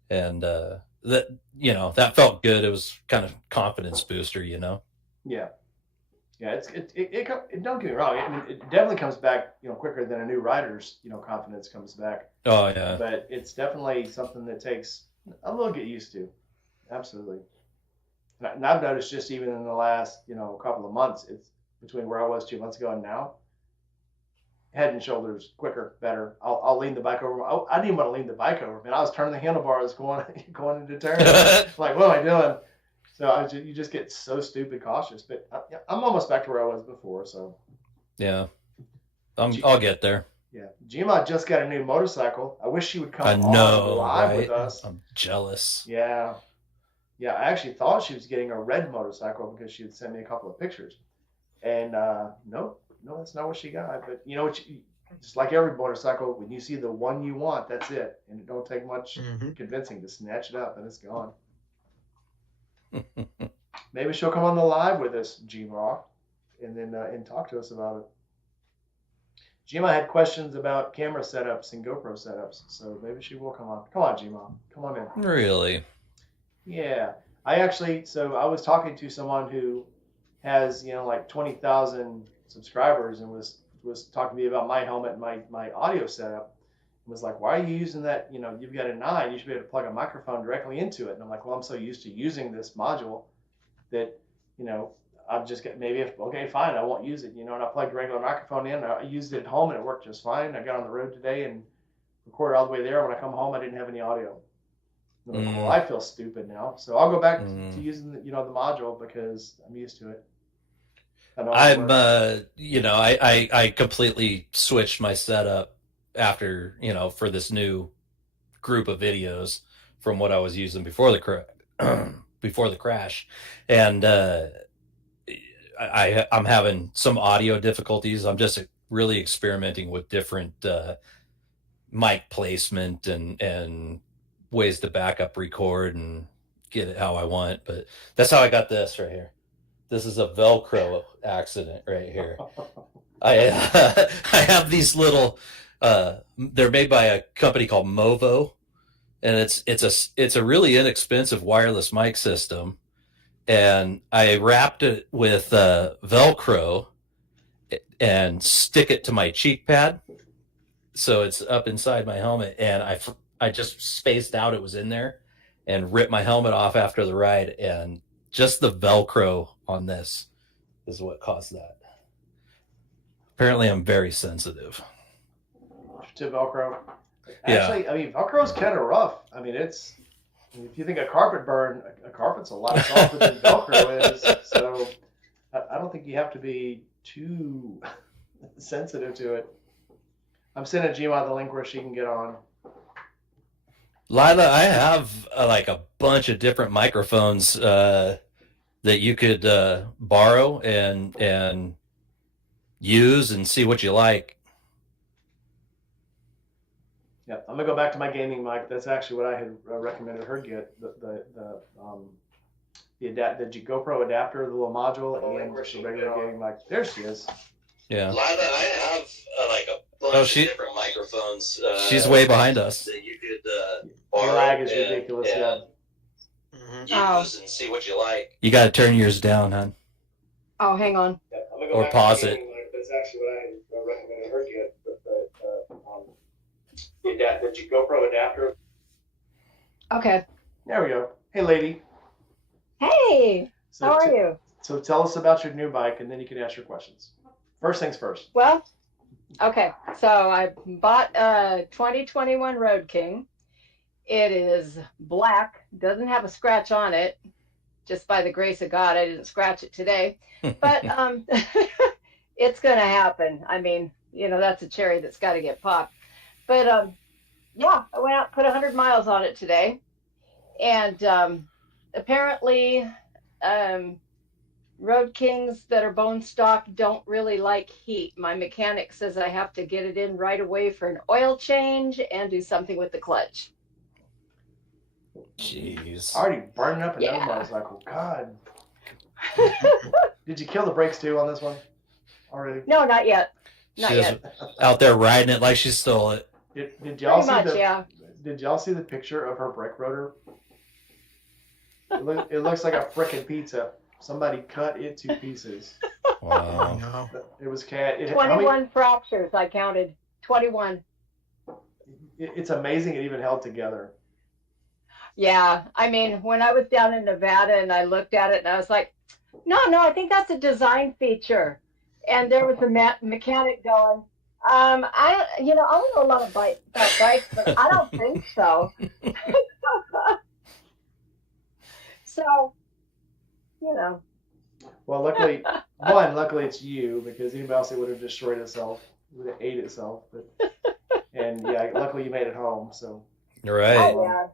And that felt good. It was kind of confidence booster, Yeah. It don't get me wrong. I mean, it definitely comes back, quicker than a new rider's, confidence comes back. Oh yeah. But it's definitely something that takes a little get used to. Absolutely. And I've noticed just even in the last, couple of months, it's between where I was 2 months ago and now, head and shoulders quicker, better. I'll lean the bike over. I didn't even want to lean the bike over, man. I was turning the handlebars going into turn. Like, what am I doing? So you just get so stupid cautious. But I'm almost back to where I was before. So yeah, I'll get there. Yeah, Gma just got a new motorcycle. I wish she would come on live with us. I'm jealous. Yeah, I actually thought she was getting a red motorcycle because she would send me a couple of pictures. And no, that's not what she got. But just like every motorcycle, when you see the one you want, that's it. And it don't take much convincing to snatch it up and it's gone. Maybe she'll come on the live with us, Gma, and then and talk to us about it. Gma had questions about camera setups and GoPro setups, so maybe she will come on. Come on, Gma. Come on in. Really? Yeah. I was talking to someone who has, like 20,000 subscribers and was talking to me about my helmet and my audio setup. And was like, why are you using that? You've got a 9. You should be able to plug a microphone directly into it. And I'm like, well, I'm so used to using this module that, I've just got okay, fine, I won't use it, and I plugged a regular microphone in. I used it at home and it worked just fine. I got on the road today and recorded all the way there. When I come home, I didn't have any audio. Well, I feel stupid now, so I'll go back to using the module because I'm used to it. I completely switched my setup after for this new group of videos from what I was using before the crash, and I'm having some audio difficulties. I'm just really experimenting with different mic placement and ways to back up record and get it how I want. But that's how I got this right here. This is a Velcro accident right here. I have these little they're made by a company called Movo, and it's a really inexpensive wireless mic system, and I wrapped it with Velcro and stick it to my cheek pad so it's up inside my helmet, and I just spaced out it was in there and ripped my helmet off after the ride, and just the Velcro on this is what caused that. Apparently I'm very sensitive to Velcro. Actually, yeah. I mean, Velcro is kind of rough. I mean, if you think a carpet burn, a carpet's a lot softer than Velcro is. So I don't think you have to be too sensitive to it. I'm sending Gma the link where she can get on. Lila, I have like a bunch of different microphones that you could borrow and use and see what you like. Yeah, I'm gonna go back to my gaming mic. That's actually what I had recommended her get the GoPro adapter, the little module, and just a regular gaming mic. There she is. Yeah. Lila, I have like a bunch of different microphones. She's way behind us. That you could The borrow lag is ridiculous. Yeah. use and see what you like. You got to turn yours down, hon. Oh, hang on. Yeah, I'm gonna Or back pause to my it. gaming mic. That's actually what I had recommended her get. The GoPro adapter. Okay. There we go. Hey, lady. Hey, So how are you? So tell us about your new bike, and then you can ask your questions. First things first. Well, okay. So I bought a 2021 Road King. It is black, doesn't have a scratch on it. Just by the grace of God, I didn't scratch it today. But it's going to happen. I mean, that's a cherry that's got to get popped. But yeah, I went out and put 100 miles on it today. And apparently, Road Kings that are bone stock don't really like heat. My mechanic says I have to get it in right away for an oil change and do something with the clutch. Jeez. Already burning up another Yeah. motorcycle. God. Did you kill the brakes too on this one? Already? No, not yet. Not She's yet. out there riding it like she stole it. Did y'all Pretty much, see yeah. Did y'all see the picture of her brake rotor? It looks like a frickin' pizza. Somebody cut it to pieces. Wow. No. It was 21 fractures, I counted. 21. It's amazing it even held together. Yeah, I mean, when I was down in Nevada and I looked at it and I was like, no, I think that's a design feature. And there was a mechanic going, I don't know a lot about bikes, but I don't think so. So, Well, luckily it's you, because anybody else it would have destroyed itself, would have ate itself. And yeah, luckily you made it home. So Right. Oh, yeah.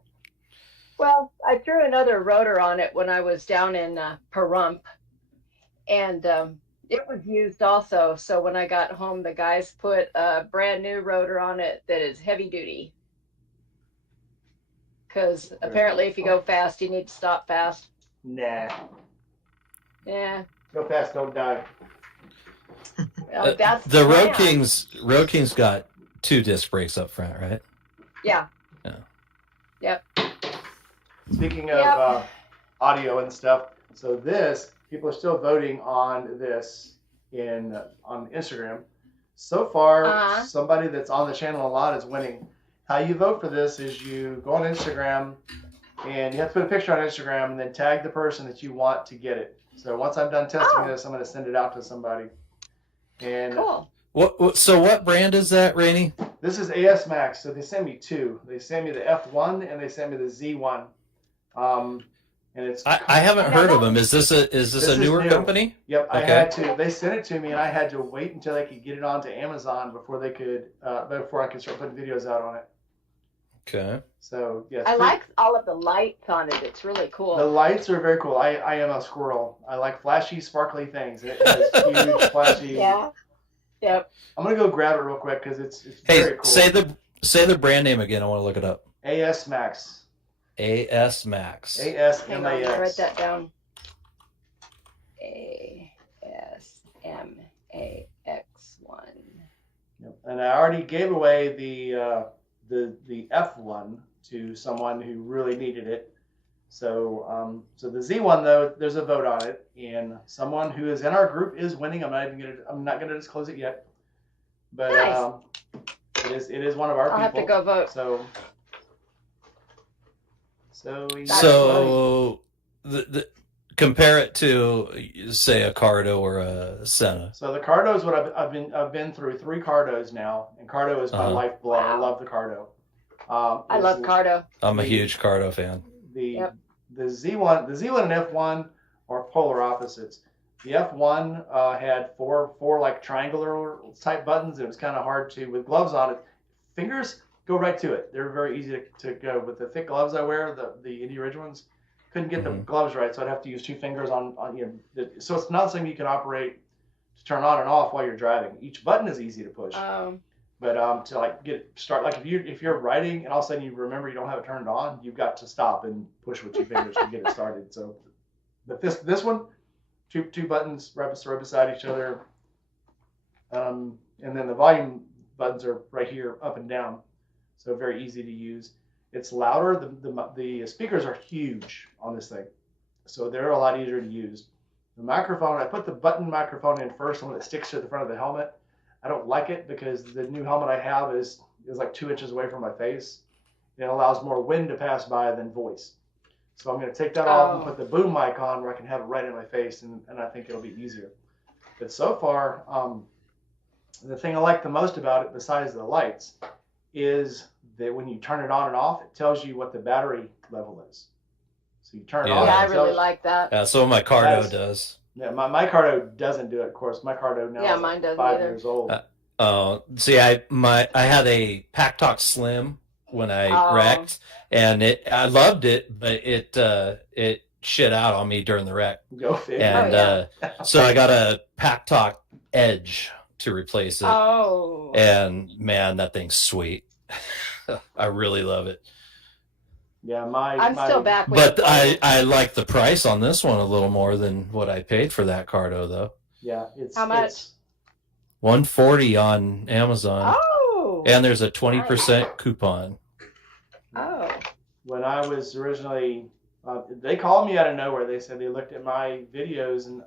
Well, I threw another rotor on it when I was down in Pahrump, and it was used also. So when I got home, the guys put a brand new rotor on it that is heavy duty. Because apparently, if you go fast, you need to stop fast. nah, Yeah. go fast, don't die. Well, that's The Road plan. Road King's got 2 disc brakes up front, right? Yeah. Yeah. Yep. Speaking of Yep. audio and stuff, so people are still voting on this on Instagram. So far, somebody that's on the channel a lot is winning. How you vote for this is you go on Instagram, and you have to put a picture on Instagram and then tag the person that you want to get it. So once I'm done testing this, I'm going to send it out to somebody. And Cool. So what brand is that, Rainey? this is AS Max. So they sent me 2. They sent me the F1 and they sent me the Z1. And it's I haven't heard of them. Is this a This a is newer new. company? Yep, I Okay. had to. They sent it to me, and I had to wait until they could get it onto Amazon before I could start putting videos out on it. Okay. So yes, I like all of the lights on it. It's really cool. the lights are very cool. I am a squirrel. I like flashy, sparkly things. It is huge, flashy. Yeah. Yep. I'm gonna go grab it real quick because it's Hey, very cool. say the brand name again. I want to look it up. AS Max. AS Max. Hang on, write ASMAX. that down. ASMAX1. Yep. And I already gave away the F1 to someone who really needed it. So so the Z1 though, there's a vote on it, and someone who is in our group is winning. I'm not gonna disclose it yet, but Nice. it is one of our I'll have people. to go vote. So the compare it to say a Cardo or a Senna. So the Cardo is what I've been through 3 Cardos now, and Cardo is my lifeblood. I Wow. love the Cardo. I love Cardo. I'm a huge Cardo fan. Yep. The Z1 and F1 are polar opposites. The F1 had four like triangular type buttons. It was kind of hard to, with gloves on it. Fingers go right to it. They're very easy to go. But the thick gloves I wear, the Indy Ridge ones, couldn't get the gloves right, so I'd have to use 2 fingers on so it's not something you can operate to turn on and off while you're driving. Each button is easy to push. But to like start, like if you're riding and all of a sudden you remember you don't have it turned on, you've got to stop and push with 2 fingers to get it started. So, but this one, two buttons right beside each other, and then the volume buttons are right here, up and down, so very easy to use. It's louder. The speakers are huge on this thing, so they're a lot easier to use. The microphone, I put the button microphone in first, the one that sticks to the front of the helmet. I don't like it because the new helmet I have is like 2 inches away from my face. It allows more wind to pass by than voice. So I'm going to take that off and put the boom mic on where I can have it right in my face, and I think it'll be easier. But so far, the thing I like the most about it, besides the lights, is that when you turn it on and off, it tells you what the battery level is. So you turn it on. Yeah, I really like that. Yeah, so my Cardo does. Yeah, my Cardo doesn't do it, of course. My Cardo now is mine doesn't 5 either. years old. See, I had a Pack Talk Slim when I wrecked, and I loved it, but it shit out on me during the wreck. Go figure. And so I got a Pack Talk Edge to replace it. And man, that thing's sweet. I really love it. Yeah, I'm still back with But I like the price on this one a little more than what I paid for that Cardo, though. Yeah, it's how much? It's, $140 on Amazon. And there's a 20% coupon. When I was originally, they called me out of nowhere. They said they looked at my videos, and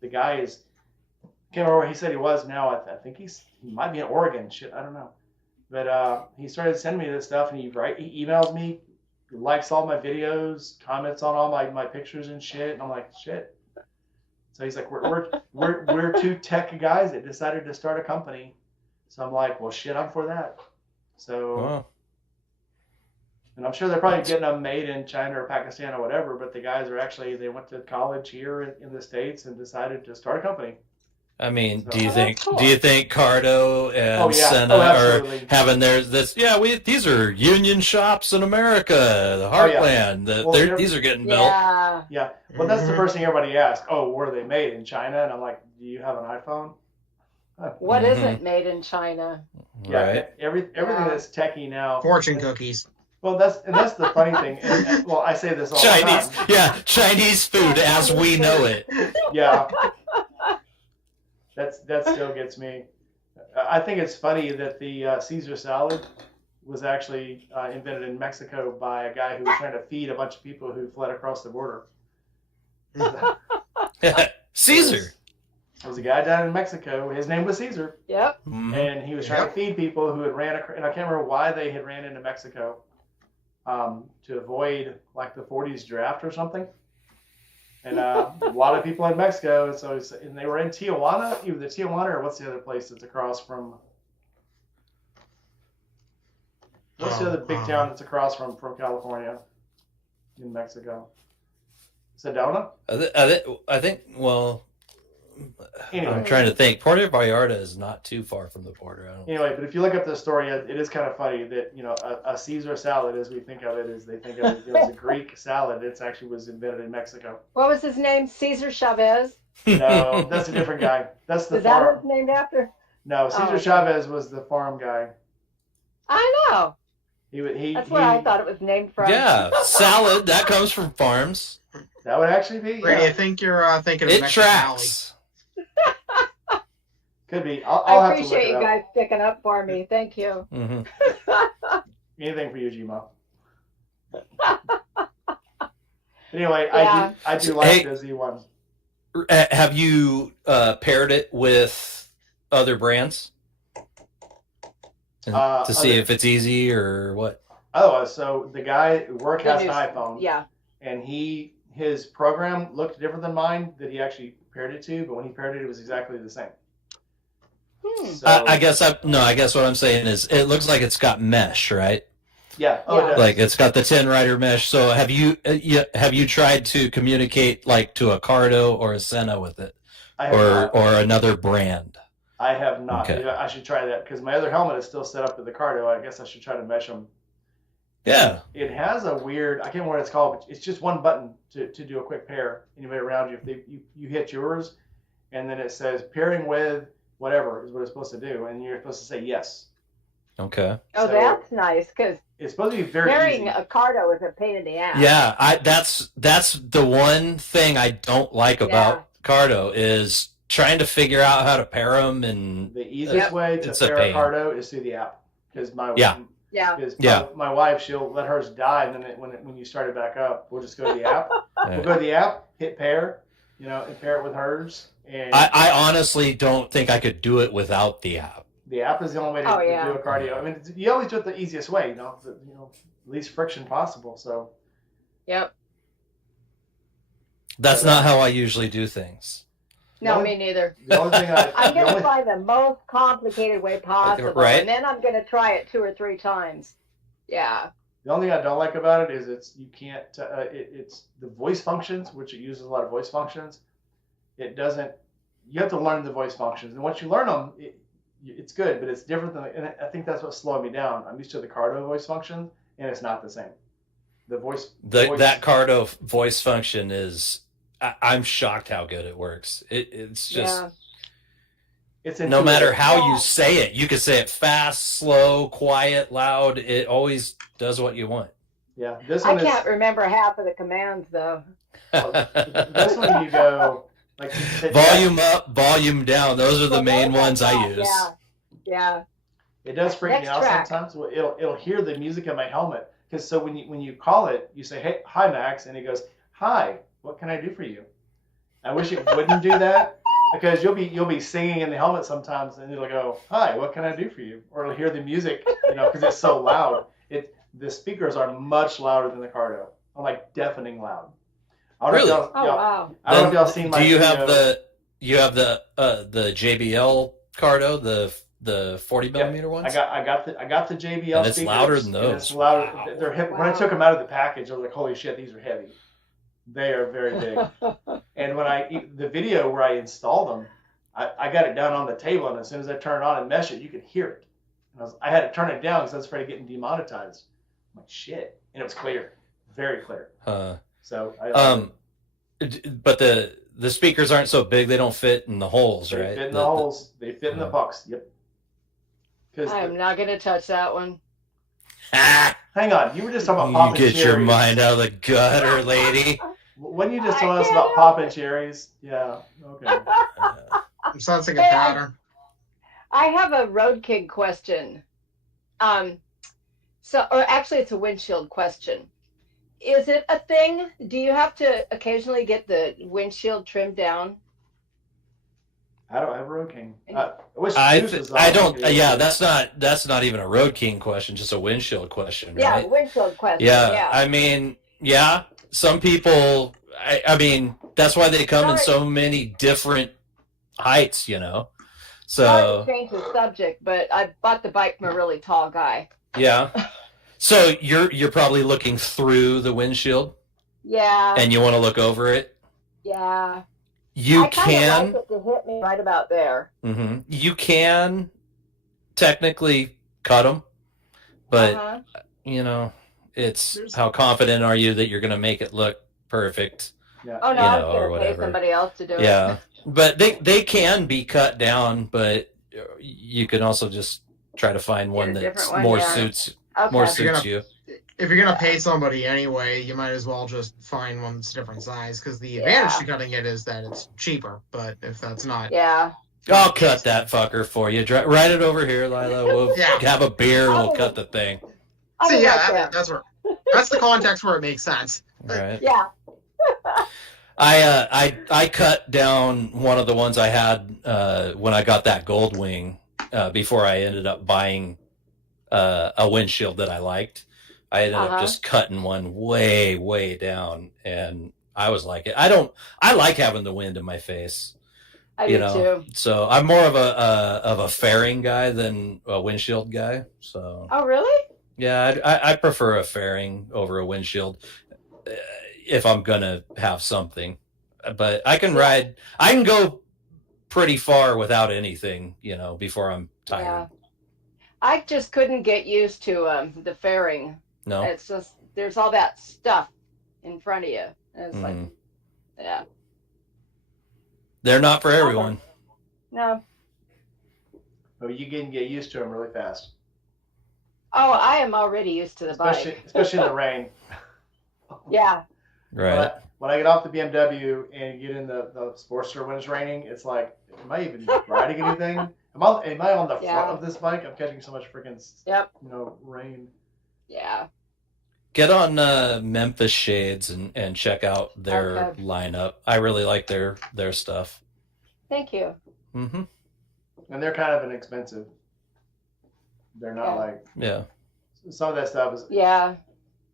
the guy is, I can't remember where he said he was now. I think he might be in Oregon. Shit, I don't know. But he started sending me this stuff, and he emails me, likes all my videos, comments on all my pictures and shit, and I'm like, shit. So he's like, we're 2 tech guys that decided to start a company. So I'm like, well, shit, I'm for that. So, and I'm sure they're probably getting them made in China or Pakistan or whatever, but the guys they went to college here in the States and decided to start a company. I mean, So, do you think Cardo and Senna are having these are union shops in America, the Heartland. These are getting built. Yeah. Well, that's the first thing everybody asks. Oh, were they made in China? And I'm like, do you have an iPhone? What isn't made in China? Yeah, right. Everything that's techie now. Fortune cookies. Well, that's the funny thing. And, I say this all Chinese, the time. yeah, Chinese food as we know it. Yeah. That still gets me. I think it's funny that the Caesar salad was actually invented in Mexico by a guy who was trying to feed a bunch of people who fled across the border. Caesar. There was a guy down in Mexico. His name was Caesar. Yep. And he was trying to feed people who had and I can't remember why they had ran into Mexico, to avoid like the 40s draft or something. And a lot of people in Mexico, and they were in Tijuana, either Tijuana or what's the other place that's across from? What's the other big town that's across from California in Mexico? Sedona? I think. Well, Anyway. I'm trying to think. Puerto Vallarta is not too far from the border. Anyway, but if you look up the story, it is kind of funny that a Caesar salad, as we think of it, is they think of it as a Greek salad. It actually was invented in Mexico. What was his name? Cesar Chavez? No, that's a different guy. That's the Is farm. that his named after? No, Cesar Chavez was the farm guy. I know. That's where I thought it was named from. Yeah, salad that comes from farms. That would actually be. Brady, I think you're thinking of It Mexican tracks. Could be. I'll I have to look appreciate it you up. guys picking up for me. Thank you. Mm-hmm. Anything for you, Gmo. Anyway, Yeah. I do like the Z1. Have you paired it with other brands to see if it's easy or what? Oh, so the guy at work has an iPhone. Yeah. And his program looked different than mine that he actually paired it to, but when he paired it, it was exactly the same. So, I guess what I'm saying is it looks like it's got mesh, right? Yeah. Oh, Yeah. it does. Like it's got the 10 rider mesh. So have you tried to communicate like to a Cardo or a Senna with it, I have not. or another brand? I have not. Okay. I should try that because my other helmet is still set up to the Cardo. I guess I should try to mesh them. Yeah. It has a weird, I can't remember what it's called, but it's just one button to do a quick pair. Anybody around you, if you hit yours, and then it says pairing with whatever is what it's supposed to do, and you're supposed to say yes. Okay. Oh, So that's nice because it's supposed to be very carrying easy. a Cardo is a pain in the ass. Yeah, that's the one thing I don't like about Cardo is trying to figure out how to pair them, and The easiest way to it's a pair a pain. Cardo is through the app because Yeah. my wife, she'll let hers die, and then when you start it back up, we'll just go to the app. We'll go to the app, hit pair, and pair it with hers. And I honestly don't think I could do it without the app. the app is the only way to do a cardio. I mean, you always do it the easiest way, least friction possible. So. Yep. That's not how I usually do things. No, me neither. The only thing I'm going to find the most complicated way possible, Right. and then I'm going to try it 2 or 3 times. Yeah. The only thing I don't like about it is you can't. It's the voice functions, which it uses a lot of voice functions. It doesn't. You have to learn the voice functions, and once you learn them, it's good, but it's different than. And I think that's what's slowing me down. I'm used to the Cardo voice function, and it's not the same. The voice. That Cardo voice function is. I'm shocked how good it works. It's just. Yeah. It's no matter how you say it, you could say it fast, slow, quiet, loud. It always does what you want. Yeah, this I one can't remember half of the commands though. This one you go like volume up, volume down. Those are the main ones I use. Yeah. It does freak me out sometimes. Well, it'll hear the music in my helmet because so when you call it, you say, "Hey, hi Max," and it goes, "Hi, what can I do for you?" I wish it wouldn't do that because you'll be singing in the helmet sometimes, and it'll go, "Hi, what can I do for you?" Or it'll hear the music, because it's so loud. The speakers are much louder than the Cardo. I'm like deafening loud. Really? Wow. I don't know if y'all seen my. Do you video. have the JBL Cardo, the 40 millimeter ones? I got the JBL. And it's speakers, louder than those. It's louder. Wow. They're heavy. When I took them out of the package, I was like, "Holy shit, these are heavy." They are very big. And when the video where I installed them, I got it down on the table, and as soon as I turned it on and mesh it, you could hear it. And I had to turn it down because I was afraid of getting demonetized. I'm like, shit, and it was clear, very clear. So but the speakers aren't so big; they don't fit in the holes, right? They fit in the holes. They fit in the pucks. Yep. I am not going to touch that one. Hang on, you were just talking about popping cherries. You get your cherries. mind out of the gutter, lady. When you just told us about popping cherries, yeah, okay. Sounds like a pattern. I have a Road King question. Or actually, it's a windshield question. Is it a thing? Do you have to occasionally get the windshield trimmed down? I don't have a Road King. I don't. Yeah, that's not even a Road King question, just a windshield question, right? Yeah, windshield question. Yeah, I mean, yeah. Some people. I mean, that's why they come in so many different heights, So. Sorry to change the subject, but I bought the bike from a really tall guy. Yeah. So you're probably looking through the windshield. Yeah. And you want to look over it. Yeah. You I can. Like it to hit me right about there. Mm-hmm. You can technically cut them, but it's how confident are you that you're going to make it look perfect? Yeah. Oh no, I was going to pay somebody else to do it. Yeah, but they can be cut down, but you can also just try to find one that suits you. If you're gonna pay somebody anyway, you might as well just find one that's different size, because the advantage to cutting it is that it's cheaper. But if that's not, I'll cut that fucker for you. Write it over here, Lila. We'll have a beer and we'll cut the thing. See, that's the context where it makes sense. Right. Yeah. I cut down one of the ones I had when I got that Gold Wing before I ended up buying a windshield that I liked. I ended up just cutting one way, way down, and I was like, I like having the wind in my face. I do too. So I'm more of a fairing guy than a windshield guy. So. Oh really? Yeah, I prefer a fairing over a windshield if I'm gonna have something. But I can ride. I can go pretty far without anything, before I'm tired. Yeah. I just couldn't get used to the fairing. No. It's just there's all that stuff in front of you. And it's like, yeah. They're not for everyone. No. Oh, you can get used to them really fast. Oh, I am already used to the bike. Especially in the rain. Yeah. Right. When I get off the BMW and get in the Sportster when it's raining, it's like, am I even riding anything? Am I on the front of this bike? I'm catching so much freaking rain. Yeah. Get on Memphis Shades and check out their lineup. I really like their stuff. Thank you. Mm-hmm. And they're kind of inexpensive. They're not like some of that stuff is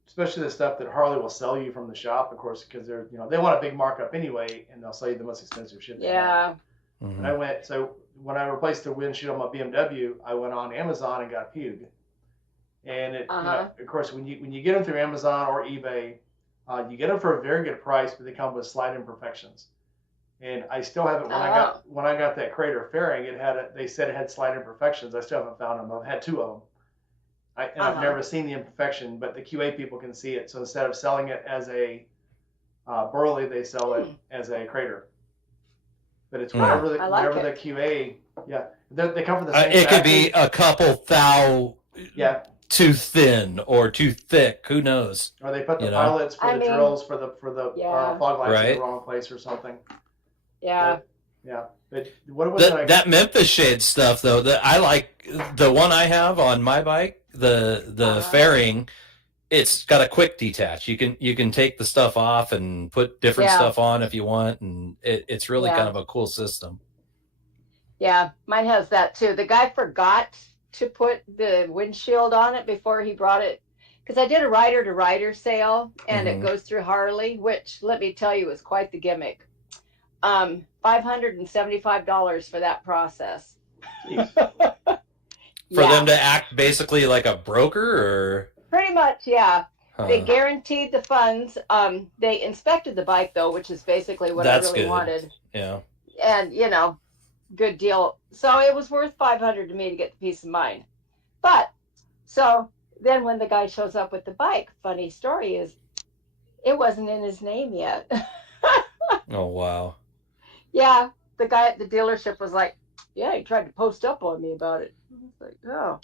especially the stuff that Harley will sell you from the shop, of course, because they're they want a big markup anyway, and they'll sell you the most expensive shit. Yeah. Mm-hmm. When I replaced the windshield on my BMW, I went on Amazon and got a Pugue. And of course, when you get them through Amazon or eBay, you get them for a very good price, but they come with slight imperfections. And I still haven't. When I got that Crater fairing, they said it had slight imperfections. I still haven't found them. I've had 2 of them. I've never seen the imperfection, but the QA people can see it. So instead of selling it as a Burley, they sell it as a Crater. But it's whatever the QA. Yeah, they come from the same. It could be a couple thou. Yeah. Too thin or too thick. Who knows? Or they put the pilots for the drills for the fog lights in the wrong place or something. Yeah. But what was that Memphis Shade stuff though? That I like the one I have on my bike. The fairing, it's got a quick detach. You can take the stuff off and put different stuff on if you want, and it's really kind of a cool system. Yeah, mine has that too. The guy forgot to put the windshield on it before he brought it, because I did a rider to rider sale, and it goes through Harley, which let me tell you is quite the gimmick. $575 for that process. For them to act basically like a broker, or pretty much, They guaranteed the funds. They inspected the bike though, which is basically what I really wanted. Yeah. And good deal. So it was worth $500 to me to get the peace of mind. But so then when the guy shows up with the bike, funny story is, it wasn't in his name yet. Oh wow. Yeah, the guy at the dealership was like, "Yeah, he tried to post up on me about it." I was like, "Oh,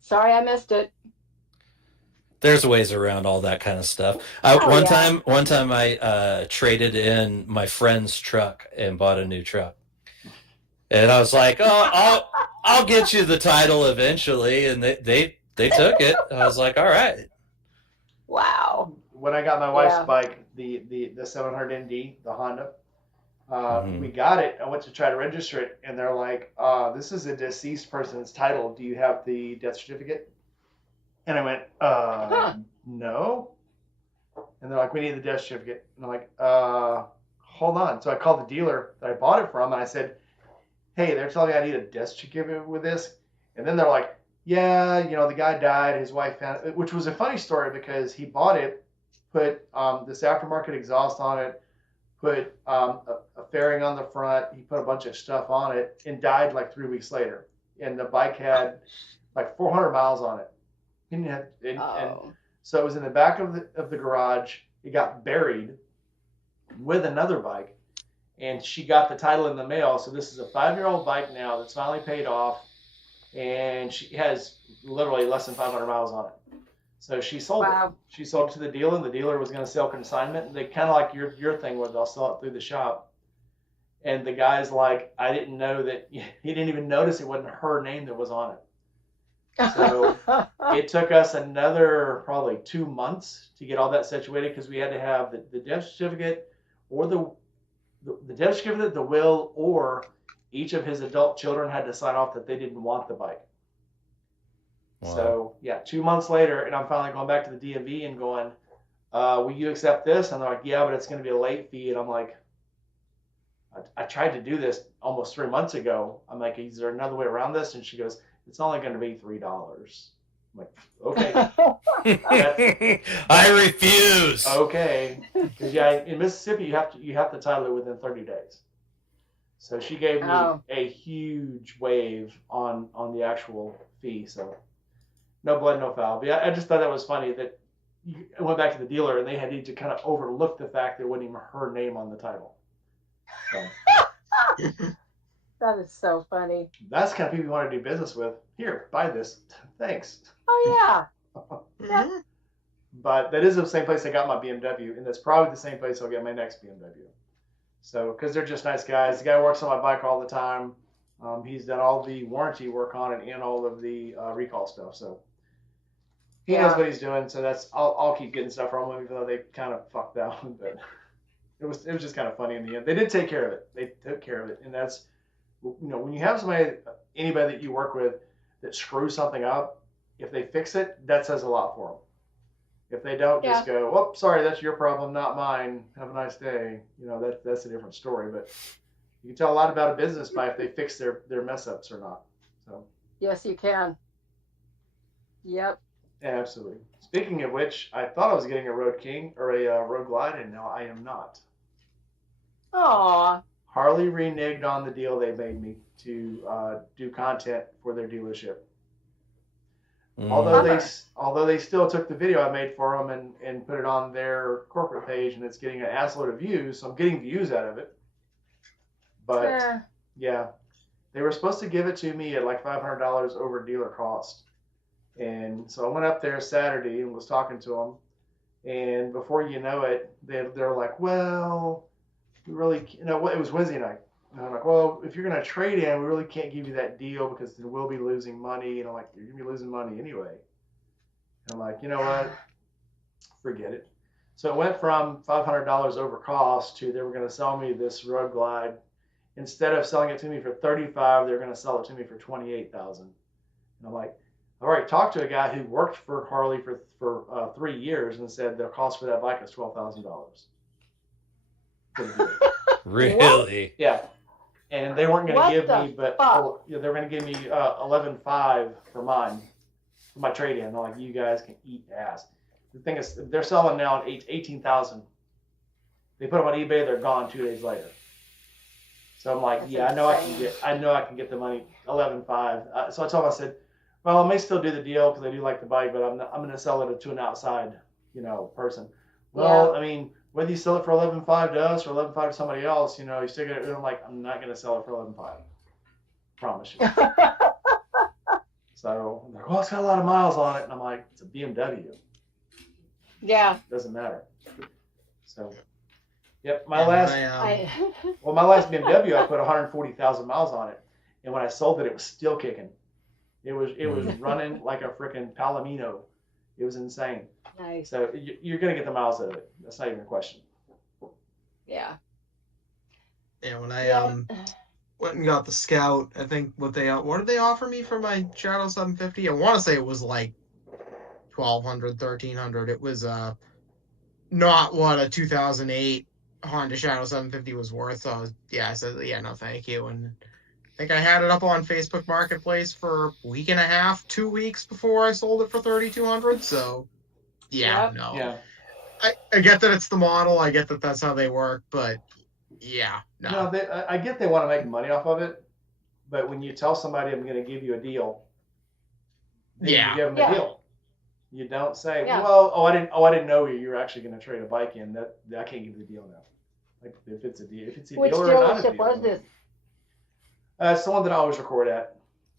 sorry, I missed it." There's ways around all that kind of stuff. One time I traded in my friend's truck and bought a new truck, and I was like, "Oh, I'll get you the title eventually," and they took it. I was like, "All right." Wow. When I got my wife's bike, the 700ND, the Honda, we got it. I went to try to register it, and they're like, "This is a deceased person's title. Do you have the death certificate?" And I went, "No." And they're like, "We need the death certificate." And I'm like, "Hold on." So I called the dealer that I bought it from, and I said, "Hey, they're telling me I need a death certificate with this." And then they're like, "Yeah, the guy died. His wife found it," which was a funny story because he bought it, put this aftermarket exhaust on it, put a fairing on the front. He put a bunch of stuff on it and died like 3 weeks later. And the bike had like 400 miles on it. And so it was in the back of the garage. It got buried with another bike, and she got the title in the mail. So this is a 5-year-old bike now that's finally paid off, and she has literally less than 500 miles on it. So she sold it. She sold it to the dealer, and the dealer was going to sell consignment. They kind of like your thing where they'll sell it through the shop. And the guy's like, "I didn't know that." He didn't even notice it wasn't her name that was on it. So it took us another probably 2 months to get all that situated, because we had to have the death certificate, or the death certificate, the will, or each of his adult children had to sign off that they didn't want the bike. Wow. So 2 months later, and I'm finally going back to the DMV and going, "Will you accept this?" And they're like, "Yeah, but it's going to be a late fee." And I'm like, I tried to do this almost 3 months ago. I'm like, "Is there another way around this?" And she goes, "It's only going to be $3. I'm like, "Okay." I refuse. Okay, because in Mississippi you have to title it within 30 days. So she gave me Oh. a huge wave on the actual fee. So no blood, no foul. But I just thought that was funny that I went back to the dealer and they had to kind of overlook the fact there wasn't even her name on the title. So That is so funny. that's the kind of people you want to do business with. Here, buy this. Thanks. Oh yeah. Mhm. But that is the same place I got my BMW, and that's probably the same place I'll get my next BMW. So, because they're just nice guys. The guy works on my bike all the time. He's done all the warranty work on it and all of the recall stuff. So he knows Yeah. what he's doing. So I'll keep getting stuff from him, even though they kind of fucked out. But it was just kind of funny in the end. They did take care of it. They took care of it, and that's, when you have anybody that you work with that screws something up, if they fix it, that says a lot for them. If they don't, Yeah. just go, "Oh, sorry, that's your problem, not mine. Have a nice day." That's a different story. But you can tell a lot about a business by if they fix their mess ups or not. So Yes, you can. Yep. yeah, absolutely. Speaking of which, I thought I was getting a Road King or a Road Glide, and now I am not. Aw. Harley reneged on the deal they made me to do content for their dealership. Although they still took the video I made for them and put it on their corporate page, and it's getting an assload of views, so I'm getting views out of it. But yeah, they were supposed to give it to me at like $500 over dealer cost, and so I went up there Saturday and was talking to them, and before you know it, they're like, "Well, we really, it was Wednesday night." And I'm like, "Well, if you're going to trade in, we really can't give you that deal because then we'll be losing money." And I'm like, "You're going to be losing money anyway." And I'm like, "You know what? Forget it." So it went from $500 over cost to they were going to sell me this Road Glide. Instead of selling it to me for $35,000, they're going to sell it to me for $28,000. And I'm like, I've already talked to a guy who worked for Harley for 3 years and said the cost for that bike is $12,000. Really? Yeah. And they weren't going to give me, but fuck? they were going to give me $11,500 for mine, for my trade-in. They're like, "You guys can eat ass." The thing is, they're selling now at $18,000. They put them on eBay, they're gone 2 days later. So I'm like, That's yeah, insane. I know I can get the money, $11,500. So I told them, I said, "Well, I may still do the deal because I do like the bike, but I'm going to sell it to an outside, person." "Well, I mean, whether you sell it for $11,500 to us or $11,500 to somebody else, you still get it." I'm like, "I'm not going to sell it for $11,500. Promise you." So I'm like, "Well, it's got a lot of miles on it." And I'm like, "It's a BMW. Yeah. Doesn't matter." So, yep, my last BMW, I put 140,000 miles on it, and when I sold it, it was still kicking. It was running like a freaking Palomino. It was insane. Nice. So you're gonna get the miles out of it. That's not even a question. Yeah. Yeah, when I went and got the Scout, I think what did they offer me for my Shadow 750? I want to say it was like $1,200, $1,300. It was not what a 2008 Honda Shadow 750 was worth. So I said, yeah, no, thank you. And I think I had it up on Facebook Marketplace for a week and a half, 2 weeks before I sold it for $3,200. So Yep. no. Yeah. I get that it's the model. I get that that's how they work, but yeah, no. No, I get they want to make money off of it, but when you tell somebody I'm going to give you a deal, then you give them a deal. You don't say, "Well, I didn't know you were actually going to trade a bike in. That I can't give you the deal now." Like if it's a deal, Which deal or not a dealership deal. was this? It's the one that I always record at.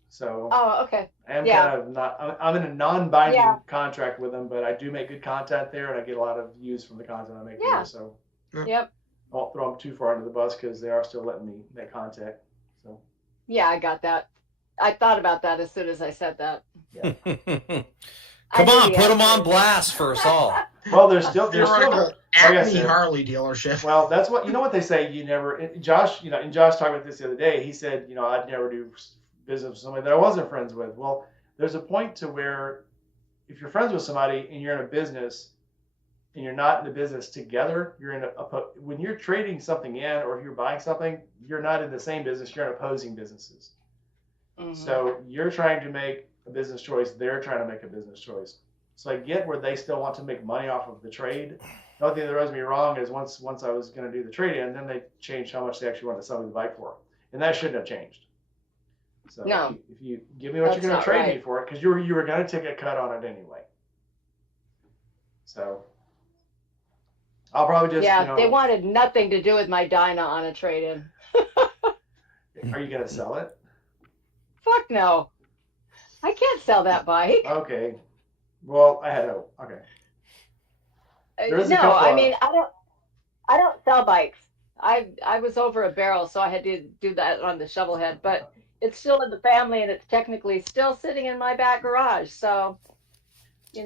So Oh, okay. I'm kind of not. I'm in a non-binding contract with them, but I do make good content there, and I get a lot of views from the content I make there. So Yep. I won't throw them too far under the bus because they are still letting me make content. So Yeah, I got that. I thought about that as soon as I said that. yeah. Come on, put them on blast for us all. Well, there's still Acme Harley dealership. Well, that's what they say. You never, Josh. And Josh talked about this the other day. He said, I'd never do business with somebody that I wasn't friends with. Well, there's a point to where if you're friends with somebody and you're in a business and you're not in the business together, you're in when you're trading something in or if you're buying something, you're not in the same business. You're in opposing businesses. Mm-hmm. So you're trying to make a business choice. They're trying to make a business choice. So I get where they still want to make money off of the trade. The only thing that rubs me wrong is once I was going to do the trade in, then they changed how much they actually wanted to sell me the bike for. and that shouldn't have changed. So No. if you give me what That's you're going not to trade right. me for it, because you were going to take a cut on it anyway. So I'll probably just, Yeah, they wanted nothing to do with my Dyna on a trade-in. Are you going to sell it? Fuck no. I can't sell that bike. Okay. Well, I had hope. Okay. There's a No, couple I of- mean I don't sell bikes. I was over a barrel, so I had to do that on the shovelhead, but it's still in the family and it's technically still sitting in my back garage. So,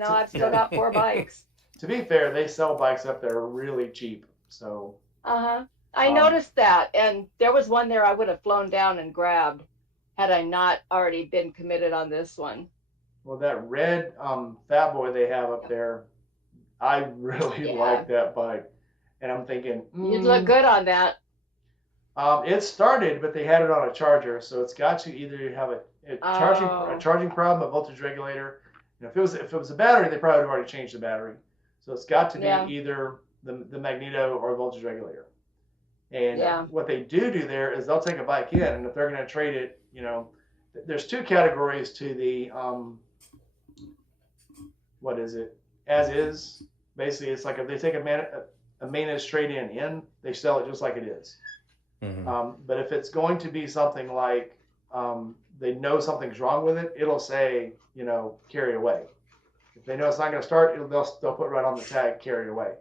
I've still got 4 bikes. To be fair, they sell bikes up there really cheap. So Uh-huh. I noticed that, and there was one there I would have flown down and grabbed had I not already been committed on this one. well, that red Fat Boy they have up there, I really Yeah. like that bike. And I'm thinking, You'd look good on that. It started, but they had it on a charger, so it's got to either have a charging problem, a voltage regulator. If it was a battery, they probably would have already changed the battery. So it's got to be either the magneto or voltage regulator. And what they do there is they'll take a bike in, and if they're going to trade it, there's 2 categories to the what is it? As is. Basically, it's like if they take a maintenance trade-in, they sell it just like it is. Mhm. But if it's going to be something like they know something's wrong with it, it'll say, carry away. If they know it's not going to start, they'll put right on the tag, carry away.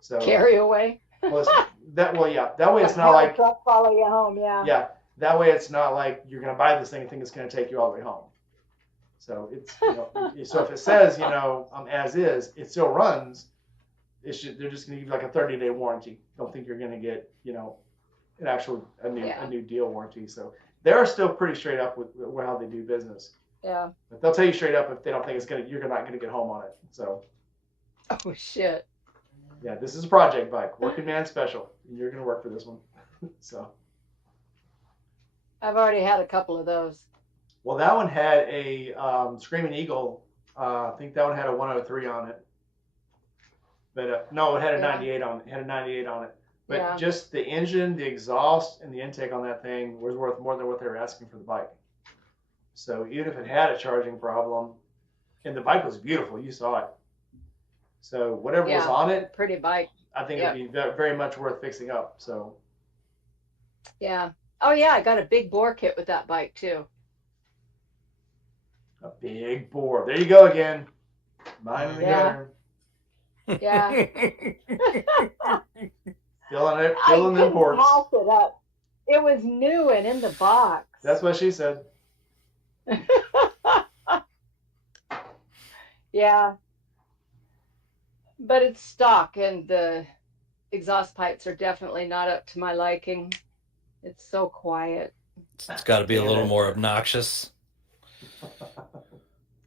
So Carry away. That way it's not like truck follow you home. yeah. That way it's not like you're going to buy this thing and think it's going to take you all the way home. So it's so if it says as is, it still runs. They're just going to give you like a 30-day warranty. Don't think you're going to get a new deal warranty. So they're still pretty straight up with how they do business. Yeah. But they'll tell you straight up if they don't think you're not going to get home on it. So Oh shit. yeah, this is a project bike, working man special. You're going to work for this one. So. I've already had a couple of those. Well, that one had a Screaming Eagle. I think that one had a 103 on it. But no, it had a 98 on it. It had a 98 on it. But just the engine, the exhaust, and the intake on that thing was worth more than what they were asking for the bike. So even if it had a charging problem, and the bike was beautiful, you saw it. So whatever was on it, pretty bike. I think it'd be very much worth fixing up. So. Yeah. Oh yeah, I got a big bore kit with that bike too. A big bore. There you go again. Mine in the gutter. Yeah. Filling the ports. Pass it up. It was new and in the box. That's what she said. Yeah. But it's stock, and the exhaust pipes are definitely not up to my liking. It's so quiet. It's got to be a little more obnoxious.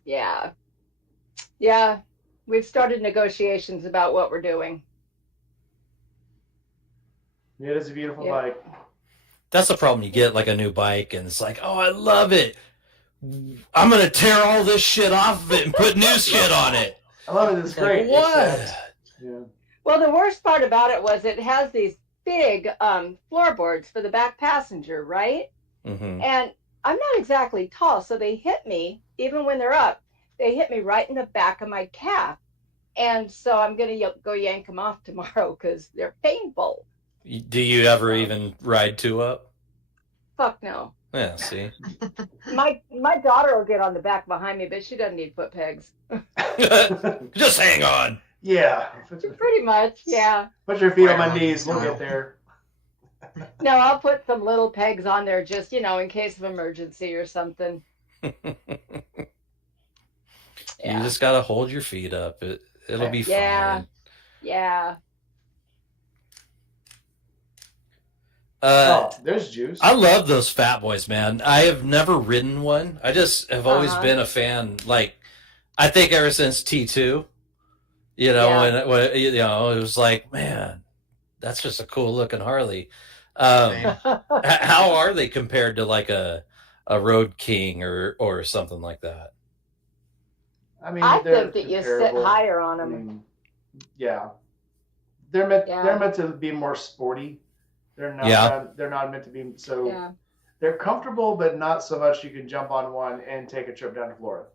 Yeah. Yeah. We've started negotiations about what we're doing. It is a beautiful bike. That's the problem. You get like a new bike and it's like, oh, I love it. I'm going to tear all this shit off of it and put new shit on it. I love it. It's great. Like, what? Yeah. Well, the worst part about it was it has these big floorboards for the back passenger, right? Mm-hmm. And I'm not exactly tall, so they hit me, even when they're up, they hit me right in the back of my calf. And so I'm going to go yank them off tomorrow because they're painful. Do you ever even ride 2-up? Fuck no. Yeah, see? My daughter will get on the back behind me, but she doesn't need foot pegs. Just hang on. Yeah. Pretty much, yeah. Put your feet on my knees. We'll get there. No, I'll put some little pegs on there just, in case of emergency or something. You just got to hold your feet up. It'll be fine. Yeah. There's juice. I love those Fat Boys, man. I have never ridden one. I just have always been a fan. Like, I think ever since T2, when it was like, man, that's just a cool looking Harley. How are they compared to like a Road King or something like that? I mean, I think that you sit higher on them. I mean, yeah, they're meant to be more sporty. They're not. Yeah. They're not meant to be. So Yeah. they're comfortable, but not so much you can jump on one and take a trip down to Florida.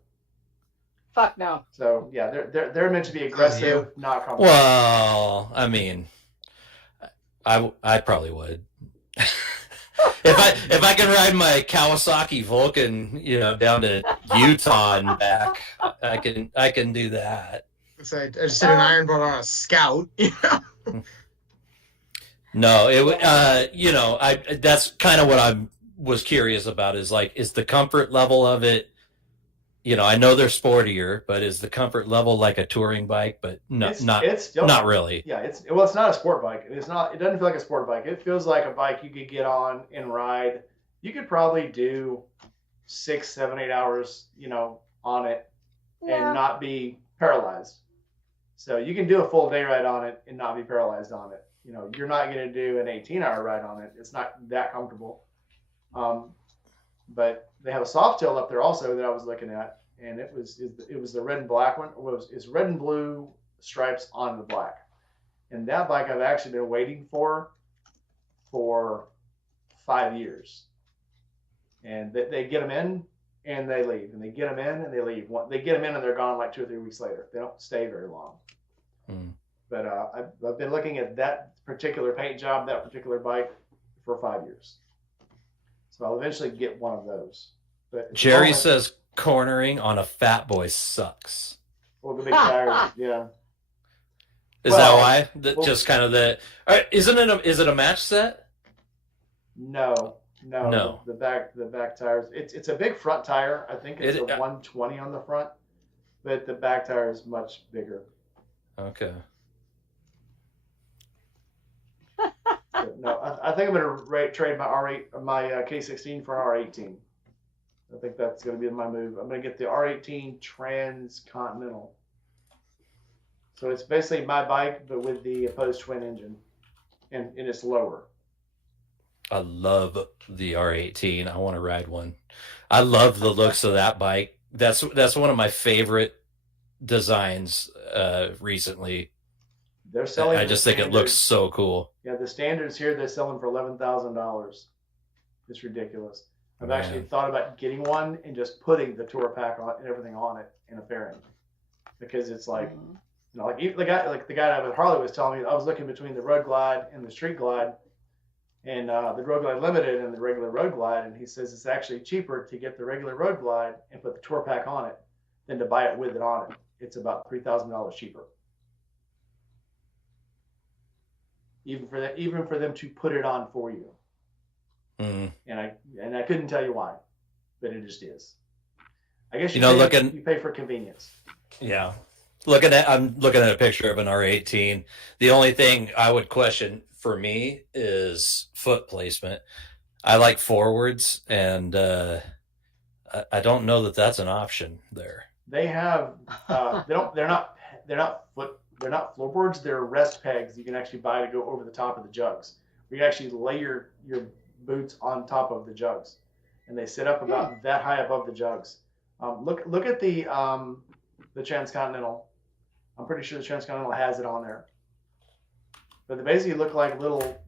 Fuck no. So yeah, they're meant to be aggressive, not comfortable. Well, I mean, I probably would. if I can ride my Kawasaki Vulcan, down to Utah and back, I can do that. So I just did an iron boat on a Scout. No, that's kind of what I was curious about is the comfort level of it. I know they're sportier, but is the comfort level like a touring bike? But no, It's still not really. Yeah, it's not a sport bike. It's not. It doesn't feel like a sport bike. It feels like a bike you could get on and ride. You could probably do 6, 7, 8 hours, on it Yeah. and not be paralyzed. So you can do a full day ride on it and not be paralyzed on it. You're not going to do an 18-hour ride on it. It's not that comfortable. But they have a soft tail up there also that I was looking at, and it was the red and black one. It's red and blue stripes on the black, and that bike I've actually been waiting for 5 years. And they get them in and they leave, and they get them in and they leave. They get them in and they're gone like 2 or 3 weeks later. They don't stay very long. But I've been looking at that particular paint job, that particular bike, for 5 years. So I'll eventually get one of those. But Jerry says cornering on a Fat Boy sucks. Well, the big tires, yeah. Is that why? Just kind of the. All right, is it a match set? No. The back tires. It's a big front tire. I think it's a 120 on the front, but the back tire is much bigger. Okay. But no, I think I'm gonna trade my R8, my K16 for an R18. I think that's gonna be my move. I'm gonna get the R18 Transcontinental. So it's basically my bike, but with the opposed twin engine, and it's lower. I love the R18. I want to ride one. I love the looks of that bike. That's one of my favorite designs recently. They're selling. I just think it looks so cool. Yeah, the standards here they're selling for $11,000. It's ridiculous. I've actually thought about getting one and just putting the tour pack on and everything on it in a fairing, because it's like, like the guy with Harley was telling me. I was looking between the Road Glide and the Street Glide, and the Road Glide Limited and the regular Road Glide, and he says it's actually cheaper to get the regular Road Glide and put the tour pack on it than to buy it with it on it. It's about $3,000 cheaper. Even for them to put it on for you. And I couldn't tell you why, but it just is. I guess you pay for convenience. Yeah. I'm looking at a picture of an R18. The only thing I would question for me is foot placement. I like forwards, and I don't know that that's an option there. They have they're not floorboards. They're rest pegs you can actually buy to go over the top of the jugs. You can actually lay your boots on top of the jugs, and they sit up about that high above the jugs. Look at the Transcontinental. I'm pretty sure the Transcontinental has it on there. But they basically look like little,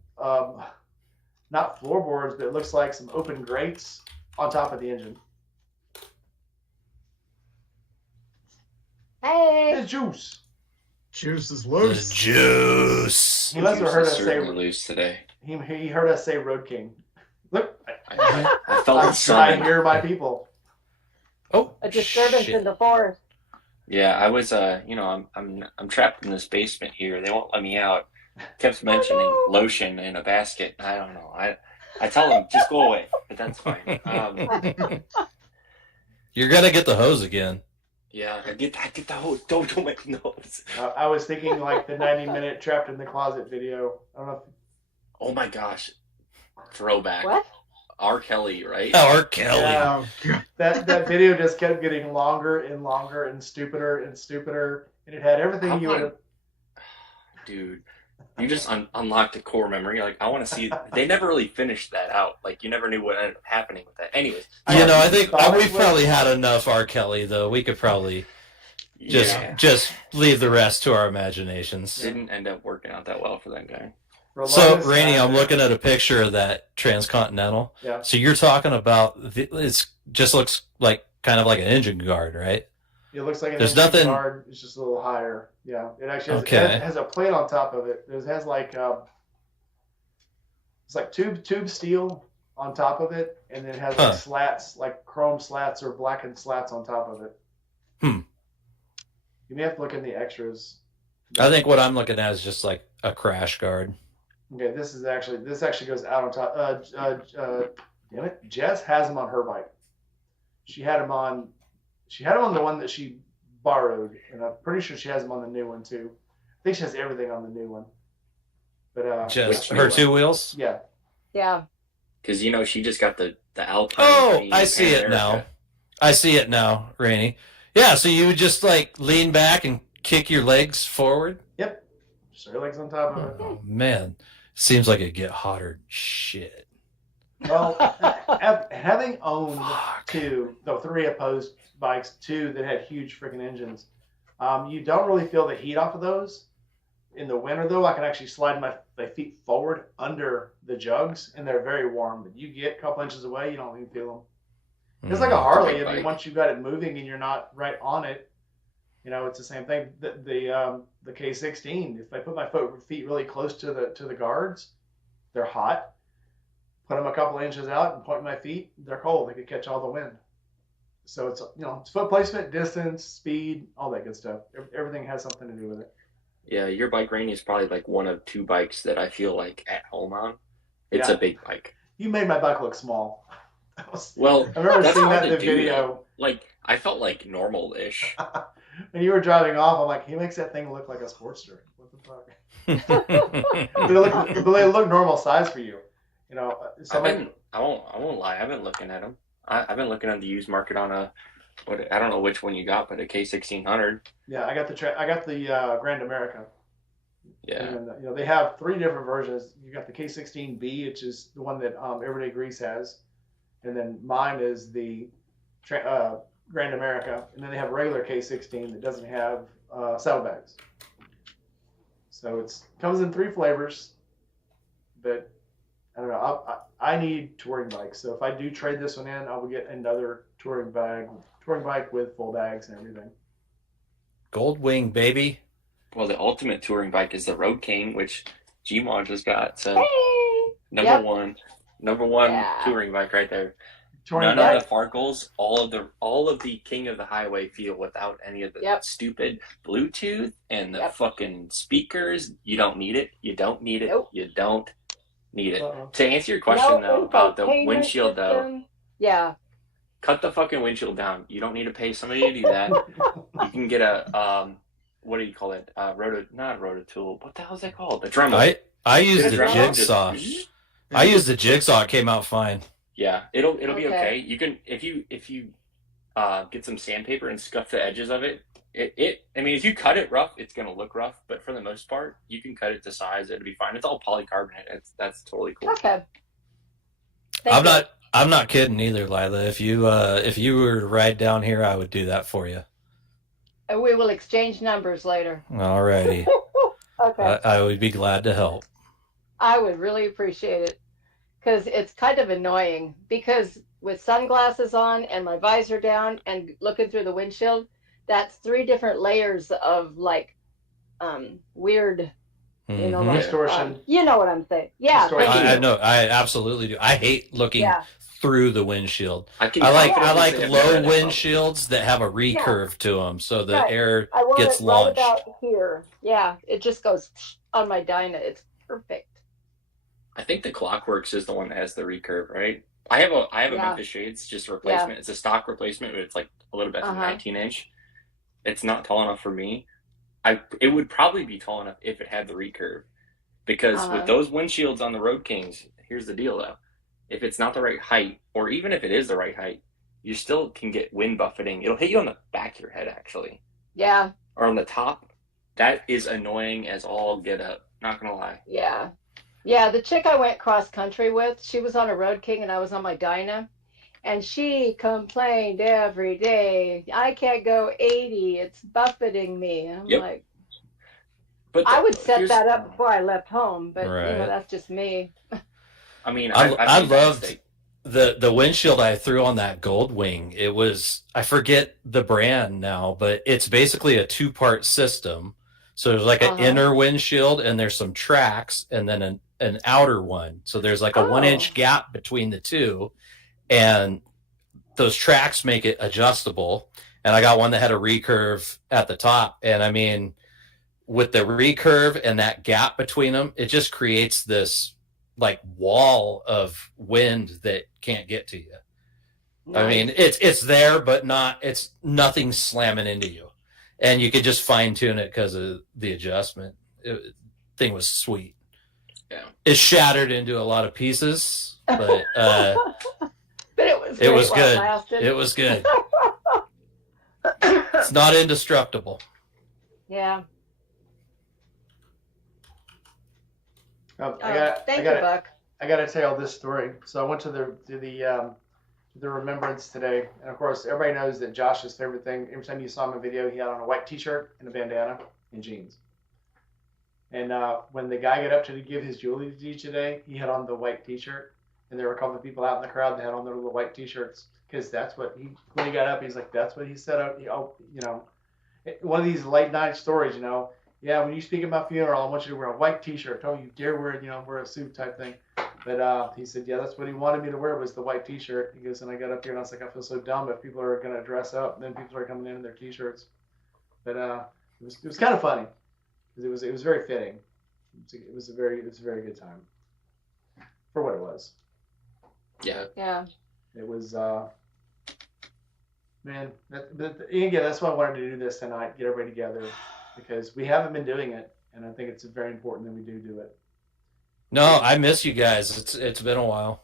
not floorboards, but it looks like some open grates on top of the engine. Hey! It's juice. Juice is loose. The juice. He must have heard us say certainly loose today. He heard us say Road King. Look, I felt I'm it trying summoned. to hear my people. Oh, A disturbance shit. in the forest. Yeah, I was I'm trapped in this basement here. They won't let me out. Kept mentioning lotion in a basket. I don't know. I tell them just go away, but that's fine. You're gonna get the hose again. Yeah, I get the whole don't make noise. I was thinking like the 90-minute trapped in the closet video. I don't know. Oh my gosh, throwback. What? R. Kelly, right? R. Kelly. Yeah, Oh, God. that video just kept getting longer and longer and stupider, and it had everything you would have. Dude, you just unlocked a core memory. Like, I want to see. They never really finished that out. Like, you never knew what ended up happening with that. Anyways, I think we've probably had enough R. Kelly, though. We could probably. Just leave the rest to our imaginations. Didn't end up working out that well for that guy. So, Rainey, I'm looking at a picture of that Transcontinental. Yeah. So you're talking about it's just looks like kind of like an engine guard, right? It looks like an There's engine nothing- guard. It's just a little higher. Yeah. It actually has, Okay. it has a plate on top of it. It has like it's like tube steel on top of it, and then it has like slats, like chrome slats or blackened slats on top of it. You may have to look in the extras. I think what I'm looking at is just like a crash guard. Okay, this actually goes out on top. Damn it, Jess has them on her bike. She had them on the one that she borrowed, and I'm pretty sure she has them on the new one too. I think she has everything on the new one. But Just Which her new 2 wheels. yeah, Yeah. Because she just got the Alpine. Oh, Green I see it now. America. I see it now, Rainey. Yeah, so you would just like lean back and kick your legs forward. yep. Just her legs on top of it. Oh man, seems like it'd get hotter than shit. Well, having owned Fuck. three opposed bikes, two that had huge freaking engines, you don't really feel the heat off of those. In the winter, though, I can actually slide my feet forward under the jugs, and they're very warm. But you get a couple inches away, you don't even feel them. It's like a Harley. Big I mean, bike. once you've got it moving and you're not right on it, it's the same thing. The K16. If I put my feet really close to the guards, they're hot. Put them a couple inches out and point my feet, they're cold. They could catch all the wind. So it's it's foot placement, distance, speed, all that good stuff. Everything has something to do with it. Yeah, your bike, Rainey, is probably like one of 2 bikes that I feel like at home on. It's Yeah. a big bike. You made my bike look small. Well, I remember that's seeing hard that in the to do, video. like I felt like normal-ish. When you were driving off, I'm like, he makes that thing look like a Sportster. What the fuck? But they look normal size for you. I won't lie. I've been looking at them. I've been looking at the used market on I don't know which one you got, but a K1600. Yeah, I got the Grand America. Yeah. And, they have 3 different versions. You got the K16B, which is the one that Everyday Grease has, and then mine is the Grand America, and then they have a regular K16 that doesn't have saddlebags. So it comes in 3 flavors, but I don't know. I need touring bikes, so if I do trade this one in, I will get another touring bike with full bags and everything. Gold Wing, baby. Well, the ultimate touring bike is the Road King, which Gmod just got. So Hey. number one Yeah. touring bike right there. Touring None bike. of the Farkles, all of the King of the Highway feel without any of the Yep. stupid Bluetooth and the Yep. fucking speakers. You don't need it. You don't need it. Nope. You don't need it. Uh-oh. To answer your question No though about the infotainment windshield though, system. Yeah. cut the fucking windshield down. You don't need to pay somebody to do that. You can get a what do you call it? Not a rototool. What the hell is that called? A Dremel. I used Get a the Dremel, jigsaw. just- I used the jigsaw. It came out fine. Yeah, it'll be Okay. okay. You can if you get some sandpaper and scuff the edges of it. I mean, if you cut it rough, it's gonna look rough. But for the most part, you can cut it to size. It'll be fine. It's all polycarbonate. That's totally cool. Okay. Thank you. I'm not kidding either, Lila. If you were to ride down here, I would do that for you. And we will exchange numbers later. Alrighty. Okay. I would be glad to help. I would really appreciate it because it's kind of annoying because with sunglasses on and my visor down and looking through the windshield, that's 3 different layers of like weird, Mhm. like, Distortion. you know what I'm saying? Yeah. Distortion. thank I you. know. I absolutely do. I hate looking Yeah. through the windshield. I I like confidently say I've low never had that problem. windshields that have a recurve to them, so the Right. air I want gets it launched. right about here. Yeah. It just goes on my Dyna. It's perfect. I think the Clockworks is the one that has the recurve, right? I have a Yeah. Memphis Shades, just a replacement. It's a stock replacement, but it's like a little bit of Uh-huh. 19-inch. It's not tall enough for me. It would probably be tall enough if it had the recurve, because Uh-huh. with those windshields on the Road Kings, here's the deal though: if it's not the right height, or even if it is the right height, you still can get wind buffeting. It'll hit you on the back of your head actually, Yeah. or on the top. That is annoying as all get up. Not gonna lie. Yeah. Yeah. The chick I went cross country with, she was on a Road King and I was on my Dyna. And she complained every day. I can't go 80. It's buffeting me. And I'm Yep. like, But I would set here's- that up before I left home, but Right. that's just me. I mean, I made that loved mistake. the windshield I threw on that Goldwing. It was, I forget the brand now, but it's basically a 2-part system. So there's like an Uh-huh. inner windshield and there's some tracks and then an outer one. So there's like a Oh. 1-inch gap between the two, and those tracks make it adjustable. And I got one that had a recurve at the top. And I mean, with the recurve and that gap between them, it just creates this like wall of wind that can't get to you. I mean, it's there, but it's nothing slamming into you, and you could just fine tune it because of the adjustment. Thing was sweet. Yeah. It shattered into a lot of pieces, but but it was it was great while good. lasted. It was good. It's not indestructible. Yeah. Thank you, Buck. I got to tell this story. So I went to the remembrance today, and of course, everybody knows that Josh's favorite thing. Every time you saw him in a video, he had on a white T-shirt and a bandana and jeans. And when the guy got up to give his eulogy today, he had on the white T-shirt, and there were a couple of people out in the crowd that had on their little white T-shirts, because that's what when he got up, he's like, that's what he said. One of these late night stories, yeah, when you speak at my funeral, I want you to wear a white T-shirt. Oh, you dare wear a suit type thing. But he said, yeah, that's what he wanted me to wear, was the white T-shirt. He goes, and I got up here and I was like, I feel so dumb if people are going to dress up, and then people are coming in their T-shirts. But it was kind of funny, because it was very fitting. It was a very good time for what it was. Yeah. Yeah. It was man. Again, that's why I wanted to do this tonight, get everybody together, because we haven't been doing it, and I think it's very important that we do it. No, I miss you guys. It's been a while.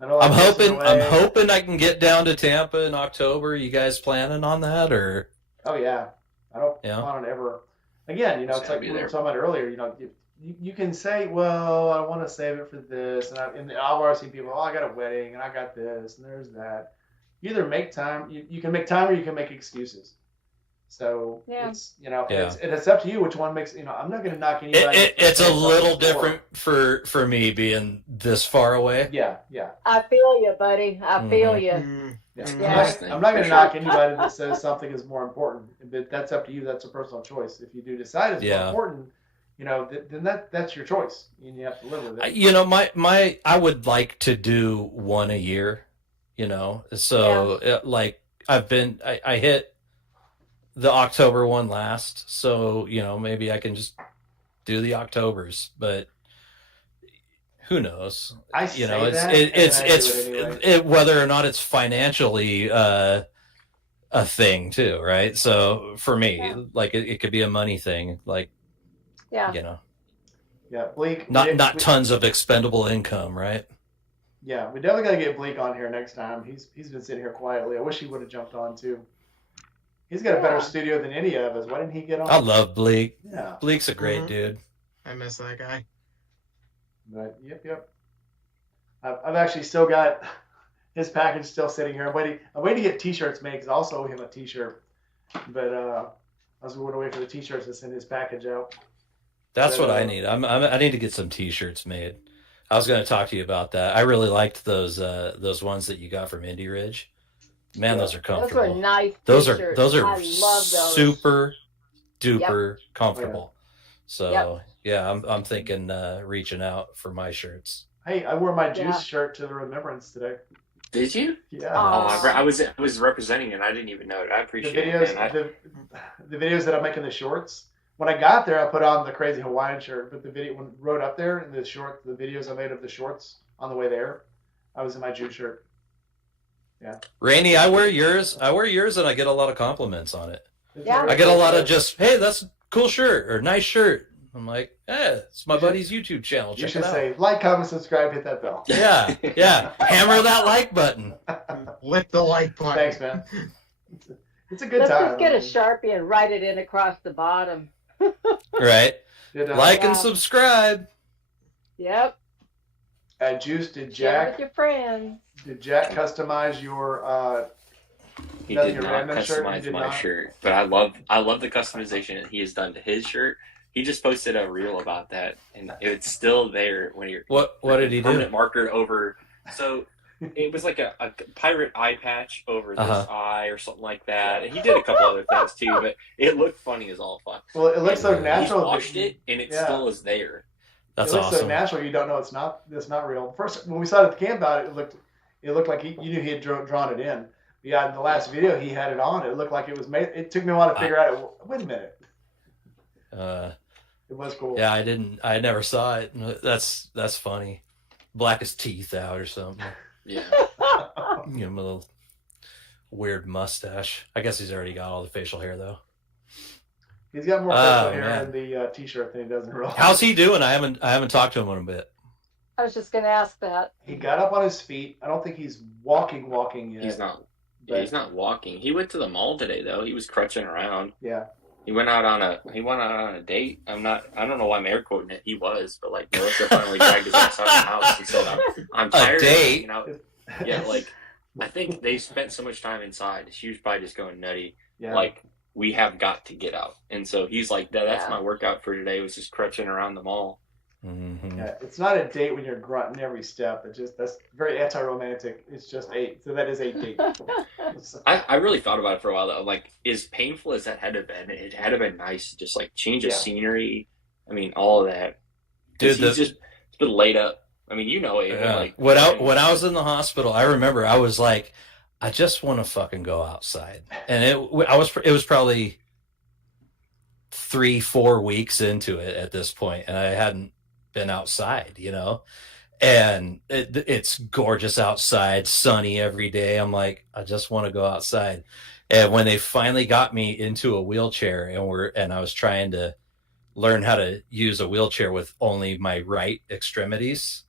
I know I'm passing hoping away. I can get down to Tampa in October. You guys planning on that, or? Oh yeah, I don't Yeah. plan on ever. Again, it's Gotta like be we were there. talking about earlier. You can say, well, I want to save it for this, and I've already seen people. Oh, I got a wedding, and I got this, and there's that. You either make time. You can make time, or you can make excuses. So Yeah. it's Yeah. it's up to you which one makes. I'm not going to knock anybody. It's a for saying little something before. different for me being this far away. Yeah. I feel you, buddy. I feel Mhm. you. Mm. Yeah. Yeah. I'm not going For to sure. knock anybody that says something is more important, but that's up to you. That's a personal choice. If you do decide it's more Yeah. important, then that's your choice, and you have to live with it. My I would like to do one a year. So like I hit the October one last, so maybe I can just do the Octobers, but who knows? I say It's that, it's and I do it anyway. it whether or not it's financially a thing too, right? So for me, Yeah. like it could be a money thing, like Yeah. Yeah, Bleak. not tons of expendable income, right? Yeah, we definitely got to get Bleak on here next time. He's been sitting here quietly. I wish he would have jumped on too. He's got a better Yeah. studio than any of us. Why didn't he get on? I love Bleak. Yeah, Bleak's a great Mhm. dude. I miss that guy. but yep. I've actually still got his package still sitting here. I'm waiting to get T-shirts made, because I also owe him a T-shirt. But I was going to wait for the T-shirts to send his package out. That's But, what I need. I need to get some T-shirts made. I was going to talk to you about that. I really liked those ones that you got from Indie Ridge. Man, Yeah. those are Those comfortable. were nice Those are t-shirts. those I are love those. super duper comfortable. So Yep. yeah, I'm thinking reaching out for my shirts. Hey, I wore my Juice Yeah. shirt to the remembrance today. Did you? Yeah. Aw. Oh, I was representing it. I didn't even know it. I The appreciate videos, it. Man. the videos that I'm making the shorts. When I got there, I put on the crazy Hawaiian shirt, but the video when it rode up there in the videos I made of the shorts on the way there, I was in my Juice shirt. Rainey, I wear yours, and I get a lot of compliments on it. It's Yeah. very I get a lot of cool. just, hey, that's a cool shirt or nice shirt. I'm like, it's my You should- buddy's YouTube channel. You Check should it out. say like, comment, subscribe, hit that bell. Yeah. Hammer that like button. Lick the like button. Thanks, man. It's a good Let's time. just get a Sharpie and write it in across the bottom. Right. Good, Like and Yeah. subscribe. Yep. Juice, did Share with Jack your friends. customize your He Nothing did not random shirt, he customize did my not? shirt, but I love the customization that he has done to his shirt. He just posted a reel about that, and it's still there when you're What did he do? permanent marker over. So it was like a pirate eye patch over this Uh-huh. eye or something like that, and he did a couple other things too. But it looked funny as all fuck. Well, it looks so And natural. He's that washed you- it, and it yeah. still is there. That's it looks so awesome. natural. You don't know it's not real. First, when we saw it at the camp out, it looked like you knew he had drawn it in. Yeah, in the last video he had it on. It looked like it was made. It took me a while to figure out. Wait a minute. It was cool. Yeah, I never saw it. That's funny. Black his teeth out or something. Yeah. Give him a little weird mustache. I guess he's already got all the facial hair though. He's got more Oh, facial hair man. in the t-shirt than he does in real life. How's he doing? I haven't talked to him in a bit. I was just going to ask that. He got up on his feet. I don't think he's walking yet. He's not. But- He's not walking. He went to the mall today though. He was crutching around. Yeah. He went out on a date. I don't know why I'm air quoting it. He was, but like Melissa finally dragged his ass out of the house and said, I'm tired date? of hanging out. Yeah, like I think they spent so much time inside. She was probably just going nutty. Yeah. Like we have got to get out. And so he's like, that's Yeah. my workout for today was just crutching around the mall. Mm-hmm. Yeah, it's not a date when you're grunting every step. That's very anti-romantic. It's just so that is a date. I really thought about it for a while though. Like, as painful as that had to have been, it had to have been nice to just like change of Yeah. scenery. I mean, all of that. Dude, Dude, he's been laid up. I mean, you know it. Yeah. Like when I was in the hospital, I remember I was like, I just want to fucking go outside, and it was probably 3-4 weeks into it at this point, and I hadn't been outside, and it's gorgeous outside, sunny every day. I'm like, I just want to go outside. And when they finally got me into a wheelchair and I was trying to learn how to use a wheelchair with only my right extremities,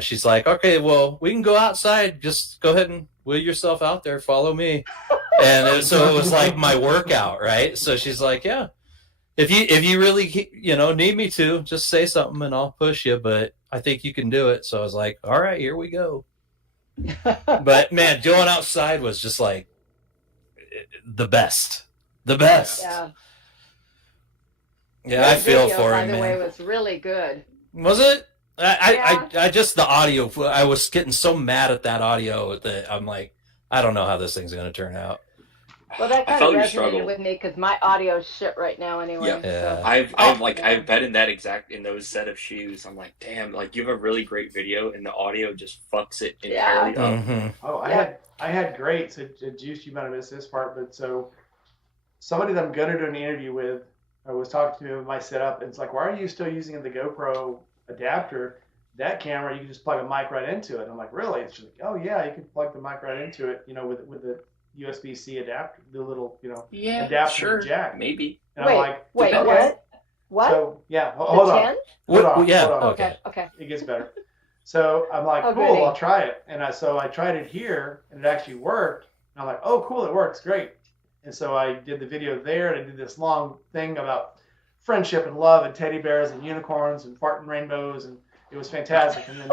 she's like, okay, well, we can go outside. Just go ahead and wheel yourself out there. Follow me. And so it was like my workout, right? So she's like, yeah, if you really, need me to, just say something and I'll push you, but I think you can do it. So I was like, all right, here we go. But man, going outside was just like the best. Yeah. Yeah, I feel video, for by him, the man. way, was really good. Was it? Yeah. I just the audio. I was getting so mad at that audio that I'm like, I don't know how this thing's gonna turn out. Well, that I kind felt of your resonated struggle. with me because my audio's shit right now anyway. Yeah. Yeah. So. I've been in that in those set of shoes. I'm like, damn, like you have a really great video and the audio just fucks it entirely up. Mm-hmm. Oh, Yeah. I had great. So Juice, you might have missed this part, but so somebody that I'm gonna do an interview with, I was talking to my setup, and it's like, why are you still using the GoPro adapter? That camera, you can just plug a mic right into it. I'm like, really? It's like, oh yeah, you can plug the mic right into it, with the USB-C adapter, the little, Yeah, adapter sure, jack. maybe. And I'm like, Wait, okay. what? So yeah, The hold on. 10? Hold on. Yeah. Hold on. Okay. Okay. It gets better. So I'm like, Oh, cool, goody. I'll try it. And I tried it here, and it actually worked. And I'm like, oh, cool, it works, great. And so I did the video there, and I did this long thing about friendship and love and teddy bears and unicorns and farting rainbows, and it was fantastic. And then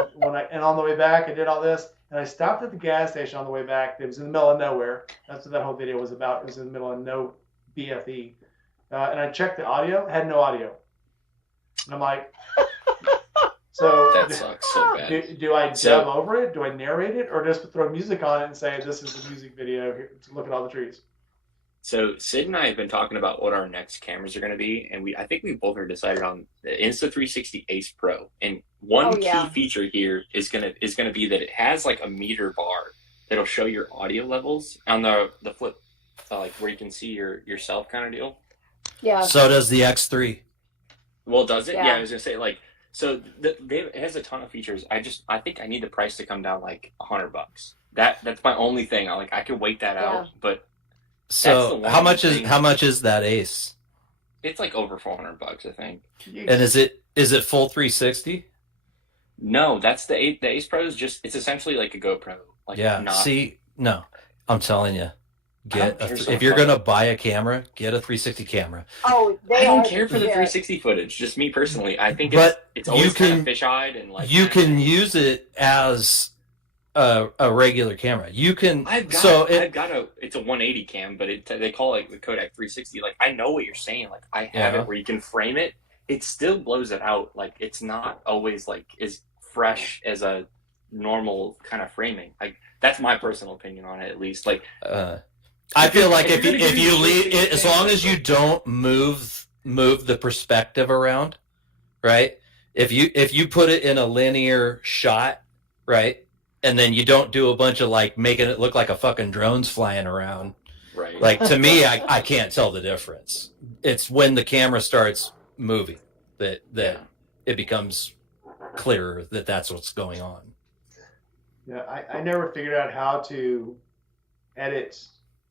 on the way back, I did all this, and I stopped at the gas station on the way back. It was in the middle of nowhere. That's what that whole video was about. It was in the middle of no BFE. And I checked the audio, had no audio. And I'm like, so That sucks so bad. do I So- dub over it? Do I narrate it, or just throw music on it and say this is the music video? Here, look at all the trees. So Sid and I have been talking about what our next cameras are going to be, and I think we both are decided on the Insta360 Ace Pro. And one Oh, yeah. key feature here is gonna be that it has like a meter bar that'll show your audio levels on the flip, like where you can see yourself kind of deal. Yeah. So does the X3. Well, does it? Yeah. Yeah, I was gonna say like so. It has a ton of features. I think I need the price to come down like $100. That's my only thing. I could wait that out, but That's the So one how much thing. is that Ace? it's like over $400, I think. And is it full 360? No, that's the Ace Pro is it's essentially like a GoPro. Like Yeah. not See, no, I'm telling you, Get don't care so if you're much. gonna buy a camera, get a 360 camera. Oh, I they don't are care for the yeah. 360 footage. Just me personally, I think But it's you always kind can- of fish-eyed and like You can use it as a regular camera. You can. It's a 180 cam, but they call it the Kodak 360. Like I know what you're saying. Like I have Yeah. it where you can frame it. It still blows it out. Like it's not always like as fresh as a normal kind of framing. Like that's my personal opinion on it, at least. Like I feel like if if you're you, gonna if do you leave, 360 as long as you don't move the perspective around, right? If you put it in a linear shot, right, and then you don't do a bunch of like making it look like a fucking drone's flying around, right. like to me, I can't tell the difference. It's when the camera starts moving that it becomes clearer that that's what's going on. Yeah, I never figured out how to edit.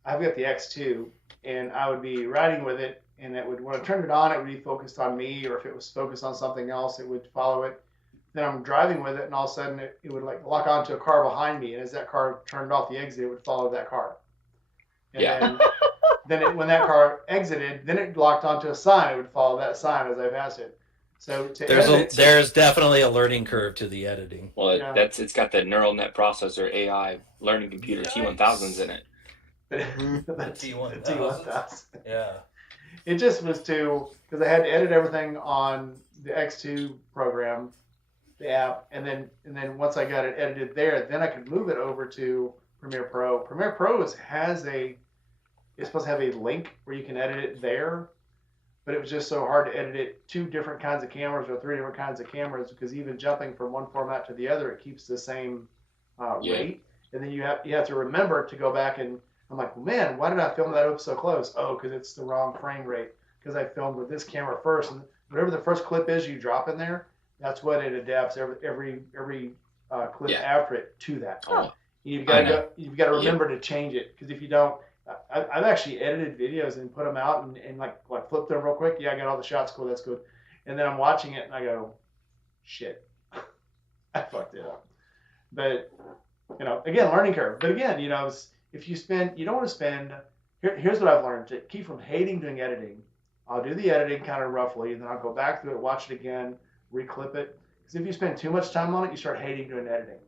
I've got the X2, and I would be riding with it, and it would, when I turned it on, it would be focused on me, or if it was focused on something else, it would follow it. Then I'm driving with it, and all of a sudden it would like lock onto a car behind me, and as that car turned off the exit, it would follow that car. And Yeah. then when that car exited, then it locked onto a sign. It would follow that sign as I passed it. So There's definitely a learning curve to the editing. Well, Yeah. it's got the neural net processor AI learning computer T1000s in it. the T1000. T1000. Yeah. It just was because I had to edit everything on the X2 program, the app, and then once I got it edited there, then I could move it over to Premiere Pro. Premiere Pro it's supposed to have a link where you can edit it there, but it was just so hard to edit it 2 different kinds of cameras or 3 different kinds of cameras, because even jumping from one format to the other, it keeps the same rate, and then you have to remember to go back and I'm like, well, man, why did I film that up so close? Oh, because it's the wrong frame rate. Because I filmed with this camera first, and whatever the first clip is you drop in there, that's what it adapts every clip after it to that. Oh, You've got to remember to change it, because if you don't, I've actually edited videos and put them out and like flip them real quick. Yeah, I got all the shots. Cool, that's good. And then I'm watching it and I go, shit, I fucked it up. But again, learning curve. But again, if you don't want to spend. Here's what I've learned: to keep from hating doing editing. I'll do the editing kind of roughly, and then I'll go back through it, watch it again, reclip it. Because if you spend too much time on it, you start hating doing editing.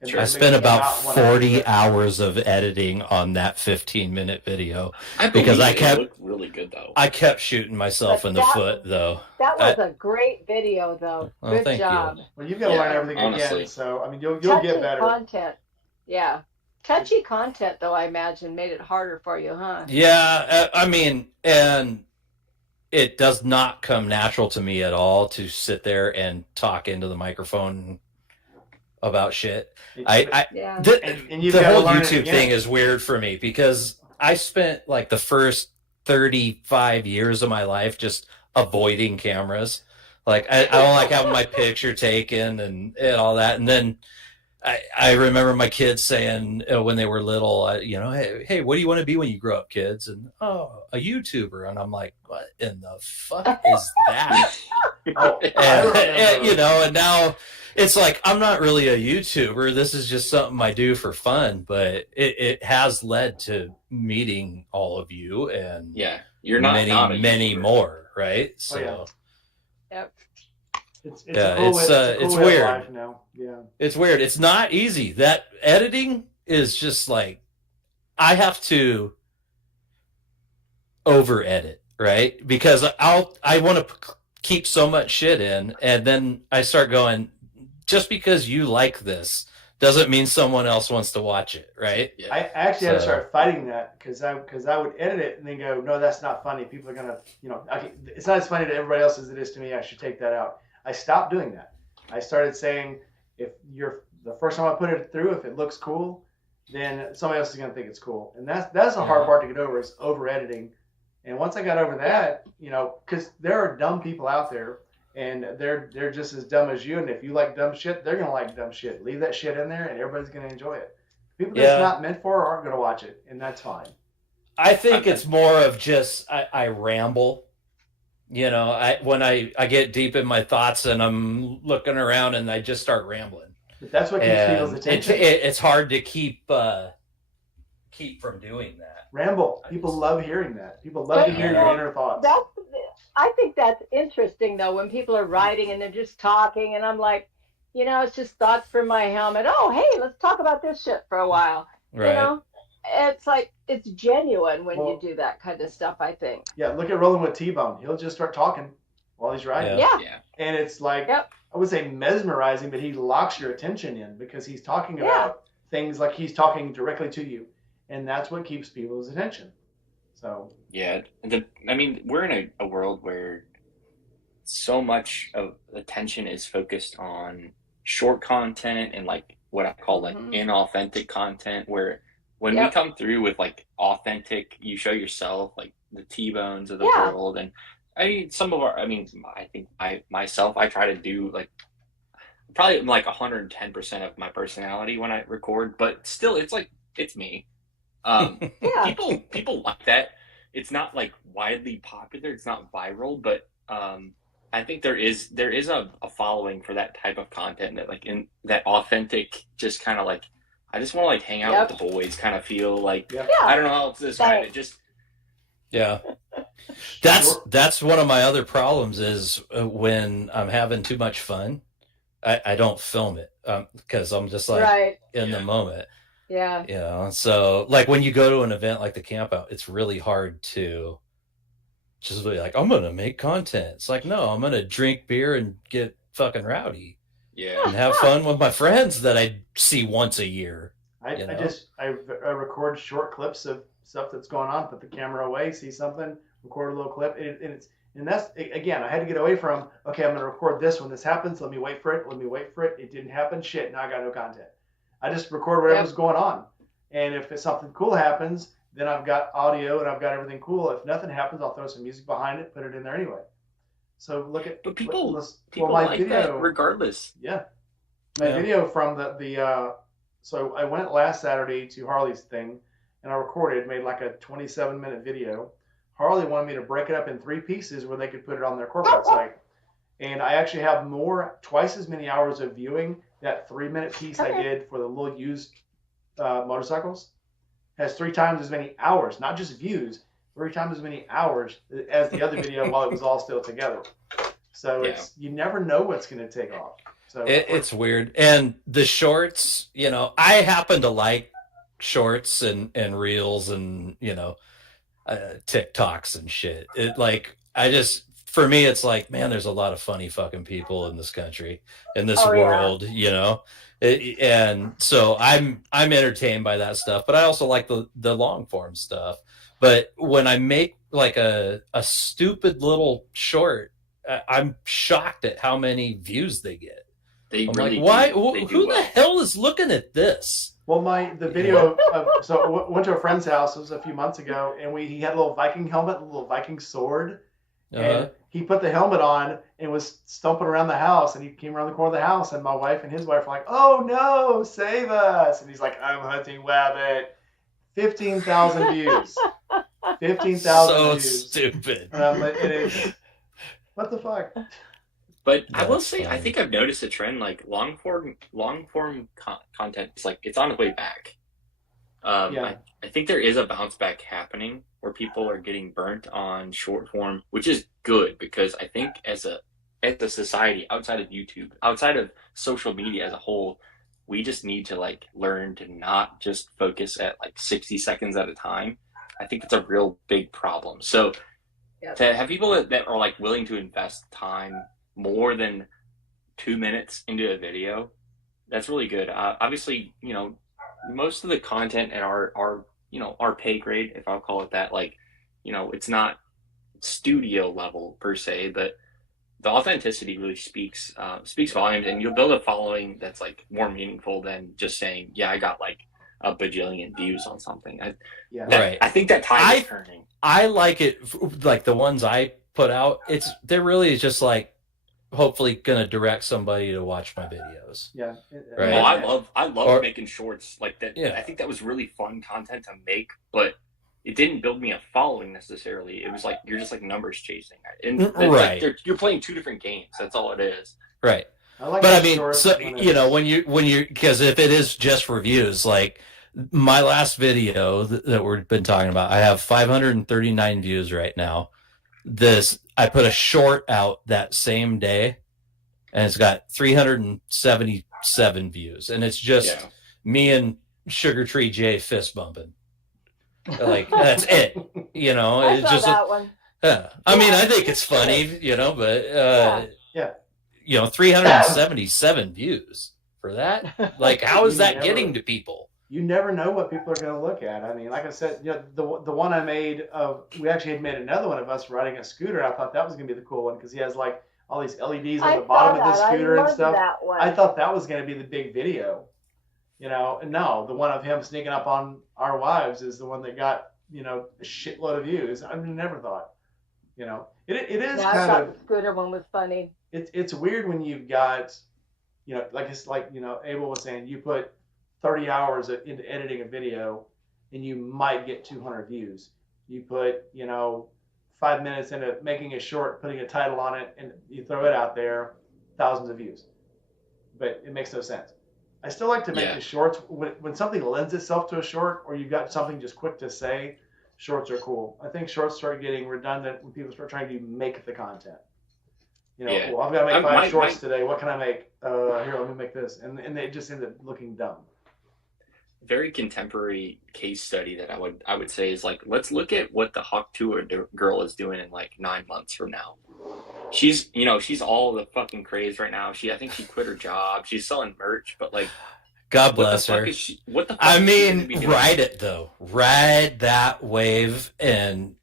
And I spent about 40 hours of editing on that 15-minute video because I kept it looked really good though. I kept shooting myself in the foot though. That was a great video, though. Oh, Good thank job. you. Well, you've got to learn everything honestly. again. So I mean, you'll Touchy get better. content. Yeah. Touchy content, though, I imagine, made it harder for you, huh? Yeah, I mean, and it does not come natural to me at all to sit there and talk into the microphone about shit. Yeah. And you've The got to whole learn it YouTube again. thing is weird for me because I spent like the first 35 years of my life just avoiding cameras. Like I don't like having my picture taken and all that. And then I remember my kids saying when they were little, hey, what do you want to be when you grow up, kids? And a YouTuber. And I'm like, what in the fuck is that? And now it's like, I'm not really a YouTuber. This is just something I do for fun, but it has led to meeting all of you and you're not many more, right? So Yep. It's weird. Life now. Yeah. It's weird. It's not easy. That editing is just like, I have to over edit, right? Because I want to keep so much shit in, and then I start going, just because you like this doesn't mean someone else wants to watch it, right? Yeah. I actually had to start fighting that because I would edit it and then go, no, that's not funny. People are gonna, it's not as funny to everybody else as it is to me. I should take that out. I stopped doing that. I started saying, if you're the first time I put it through, if it looks cool, then somebody else is gonna think it's cool, and that's the hard part to get over is over editing. And once I got over that, because there are dumb people out there, and they're just as dumb as you. And if you like dumb shit, they're gonna like dumb shit. Leave that shit in there, and everybody's gonna enjoy it. People that's not meant for aren't gonna watch it, and that's fine. I think it's more of just I ramble. When I get deep in my thoughts and I'm looking around and I just start rambling. But that's what keeps people's attention. It's hard to keep keep from doing that. Ramble. People love hearing that. People love to hear your inner thoughts. I think that's interesting though when people are writing and they're just talking, and I'm like, it's just thoughts from my helmet. Oh, hey, let's talk about this shit for a while. Right. It's like it's genuine when you do that kind of stuff. I think. Yeah, look at Rolling with T-Bone. He'll just start talking while he's writing. Yeah. And it's like, I would say mesmerizing, but he locks your attention in because he's talking about things like he's talking directly to you, and that's what keeps people's attention. So yeah, we're in a world where so much of attention is focused on short content and like what I call like inauthentic content, where when we come through with like authentic, you show yourself, like the T-Bones of the world. And I think myself, I try to do like probably like 110% of my personality when I record, but still it's like, it's me. People like that. It's not like widely popular. It's not viral, but I think there is a following for that type of content, that like in that authentic, just kind of like, I just want to like hang out with the boys kind of feel like, I don't know how else to describe it. Just that's one of my other problems is when I'm having too much fun, I don't film it because I'm just like in the moment. Yeah. So like when you go to an event like the camp out, it's really hard to just be like, I'm going to make content. It's like, no, I'm going to drink beer and get fucking rowdy. Yeah. And have fun with my friends that I see once a year. I record short clips of stuff that's going on, put the camera away, see something, record a little clip. And that's, again, I had to get away from, okay, I'm going to record this when this happens. Let me wait for it. It didn't happen. Shit, now I got no content. I just record whatever's going on. And if something cool happens, then I've got audio and I've got everything cool. If nothing happens, I'll throw some music behind it, put it in there anyway. So look at, but people like video, that regardless. Yeah. My video from so I went last Saturday to Harley's thing and I recorded, made like a 27-minute video. Harley wanted me to break it up in 3 pieces where they could put it on their corporate site. And I actually have twice as many hours of viewing. That 3-minute piece I did for the little used motorcycles has 3 times as many hours, not just views, 3 times as many hours as the other video while it was all still together. So you never know what's going to take off. So it's weird. And the shorts, I happen to like shorts and reels and, TikToks and shit. For me, it's like, man, there's a lot of funny fucking people in this country, in this world, and so I'm entertained by that stuff, but I also like the long form stuff. But when I make like a stupid little short, I'm shocked at how many views they get. I'm like, why? Who the hell is looking at this? Well, the video so went to a friend's house. It was a few months ago, and he had a little Viking helmet, a little Viking sword. And he put the helmet on and was stomping around the house, and he came around the corner of the house, and my wife and his wife were like, "Oh no, save us!" And he's like, "I'm hunting rabbit." 15,000 views. 15,000 views. Stupid. It is. What the fuck? But I will say, I think I've noticed a trend, like long form content. It's like it's on its way back. I think there is a bounce back happening where people are getting burnt on short form, which is good, because I think as a society, outside of YouTube, outside of social media as a whole, we just need to like learn to not just focus at like 60 seconds at a time. I think it's a real big problem. So to have people that are like willing to invest time more than 2 minutes into a video, that's really good. Obviously, most of the content at our pay grade, if I'll call it that, like, it's not studio level per se, but the authenticity really speaks volumes, and you'll build a following that's like more meaningful than just saying, I got like a bajillion views on something. I think that tide is turning. I like it, like the ones I put out, they're really just like hopefully gonna direct somebody to watch my videos. Yeah. Right. Well, I love making shorts like that. Yeah. I think that was really fun content to make, but it didn't build me a following necessarily. It was like you're just like numbers chasing, and like you're playing 2 different games. That's all it is. Right. But I mean, so when you because if it is just reviews, like my last video that we've been talking about, I have 539 views right now. I put a short out that same day, and it's got 377 views, and it's just me and Sugar Tree J fist bumping. Like, that's it. You know, I it's saw just that one. I mean, I think it's funny, you know, but Yeah. you know, 377 views for that. Like, how is that getting to people? You never know what people are going to look at. I mean, like I said, you know, the one I made we actually had made another one of us riding a scooter. I thought that was going to be the cool one because he has like all these LEDs on the bottom of the scooter and stuff. That one. I thought that was going to be the big video, you know. And no, the one of him sneaking up on our wives is the one that got, you know, a shitload of views. I never thought, you know, it is I kind thought of. the scooter one was funny. It's weird when you've got, you know, like it's like, you know, Abel was saying, you put 30 hours into editing a video and you might get 200 views. You put, you know, 5 minutes into making a short, putting a title on it, and you throw it out there, thousands of views. But it makes no sense. I still like to make the shorts, when something lends itself to a short or you've got something just quick to say, shorts are cool. I think shorts start getting redundant when people start trying to make the content. You know, well, I've got to make 5 shorts today. What can I make? Here, let me make this. And they just end up looking dumb. Very contemporary case study that I would say is like, let's look at what the Hawk Tour girl is doing in like 9 months from now. She's, you know, she's all the fucking craze right now. I think she quit her job. She's selling merch, but like, God bless her. What the fuck I mean, ride it though. Ride that wave and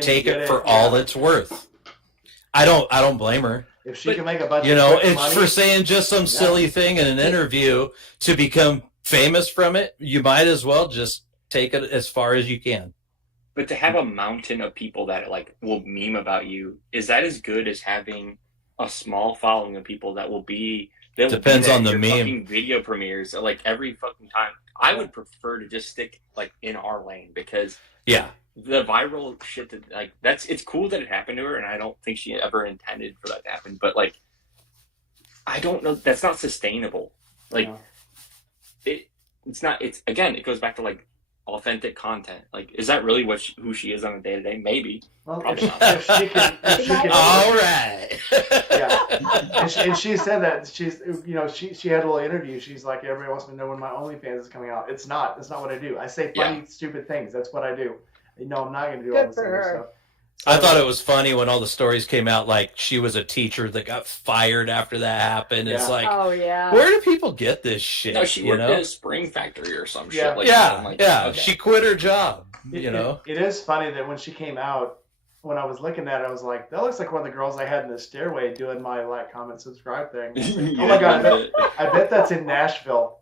take it for all it's worth. I don't blame her. If she can make a bunch, you know, of it's money, for saying just some silly thing in an interview to become famous from it. You might as well just take it as far as you can. But to have a mountain of people that like will meme about you, is that as good as having a small following of people that will be? Depends on the meme. Fucking video premieres like every fucking time. I would prefer to just stick like in our lane because the viral shit that like it's cool that it happened to her, and I don't think she ever intended for that to happen. But like, I don't know. That's not sustainable. Like, it's not. It's again. It goes back to like authentic content. Like, is that really who she is on a day to day? Maybe. Well, probably not. If she can, all right. And she said that she's, you know, she had a little interview. She's like, everybody wants to know when my OnlyFans is coming out. It's not. That's not what I do. I say funny, stupid things. That's what I do. You know, I'm not going to do all this other stuff. So, I thought it was funny when all the stories came out, like she was a teacher that got fired after that happened. It's like, where do people get this shit? No, she worked at a spring factory or some shit. Like okay. She quit her job. You know, it is funny that when she came out, when I was looking at it, I was like, that looks like one of the girls I had in the stairway doing my like, comment, subscribe thing. Like, oh my god, I bet that's in Nashville.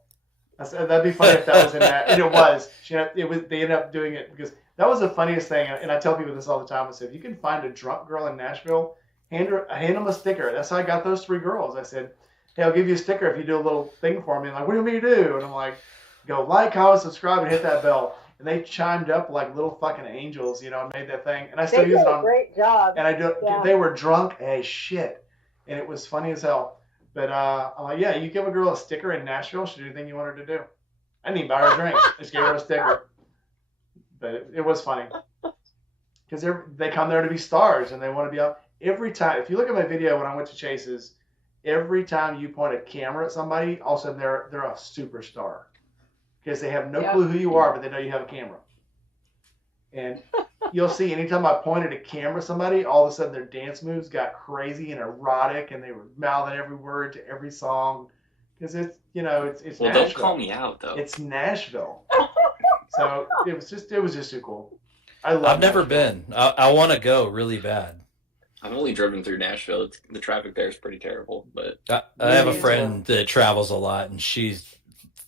I said that'd be funny if that was in that, and it was. They ended up doing it because. That was the funniest thing, and I tell people this all the time. I said, if you can find a drunk girl in Nashville, hand them a sticker. That's how I got those 3 girls. I said, hey, I'll give you a sticker if you do a little thing for me. And like, what do you want me to do? And I'm like, go like, comment, subscribe, and hit that bell. And they chimed up like little fucking angels, you know, and made that thing. And I still use it on. Great job. And they were drunk as shit, and it was funny as hell. But I'm like, yeah, you give a girl a sticker in Nashville, she'll do anything you want her to do. I didn't even buy her a drink. I just gave her a sticker. But it was funny because they come there to be stars and they want to be up every time. If you look at my video when I went to Chase's, every time you point a camera at somebody, all of a sudden they're a superstar because they have no clue who you are, but they know you have a camera. And you'll see anytime I pointed a camera at somebody, all of a sudden their dance moves got crazy and erotic, and they were mouthing every word to every song because it's it's. Well, Nashville. don't call me out though. It's Nashville. So it was just too cool. I've never been. I want to go really bad. I've only driven through Nashville. The traffic there is pretty terrible, but I have a friend that travels a lot, and she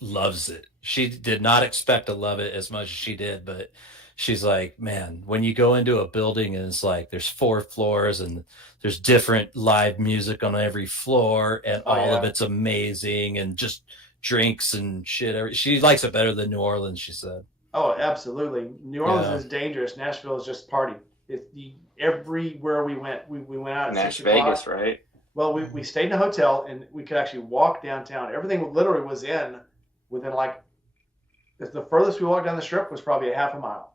loves it. She did not expect to love it as much as she did, but she's like, man, when you go into a building and it's like there's 4 floors and there's different live music on every floor, and all of it's amazing, and just drinks and shit. She likes it better than New Orleans, she said. Oh, absolutely. New Orleans is dangerous. Nashville is just party. Everywhere we went out at Nash 6 o'clock. Vegas, right? Well, we stayed in a hotel and we could actually walk downtown. Everything literally was within like the furthest we walked down the strip was probably a half a mile.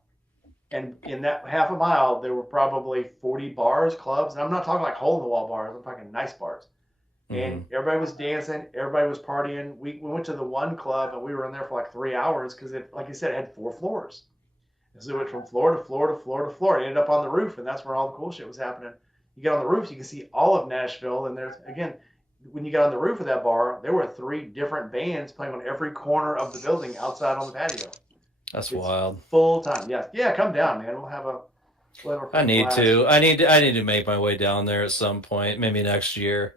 And in that half a mile, there were probably 40 bars, clubs. And I'm not talking like hole in the wall bars. I'm talking nice bars. And everybody was dancing. Everybody was partying. We went to the one club and we were in there for like 3 hours because it, like you said, it had 4 floors. And so it went from floor to floor to floor to floor. It ended up on the roof, and that's where all the cool shit was happening. You get on the roof, you can see all of Nashville. And there's, again, when you got on the roof of that bar, there were 3 different bands playing on every corner of the building outside on the patio. That's It's wild. full time. Yeah, come down, man. We'll have a I need blast. to. I need to make my way down there at some point, maybe next year.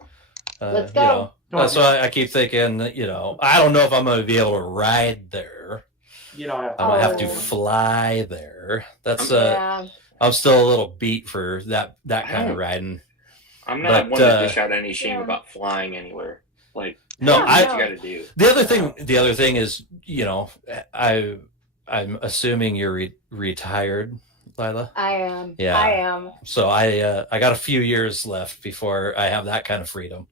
Let's You go. know, that's why I keep thinking. You know, I don't know if I'm going to be able to ride there. You don't have to. I might have to Oh. fly there. That's Yeah. I'm still a little beat for that kind of riding. I'm not But, one to dish out any shame yeah. about flying anywhere. Like, No, Yeah, I what you got to do. the other thing is, you know, I'm assuming you're retired, Lila. I am. Yeah. I am. So I got a few years left before I have that kind of freedom.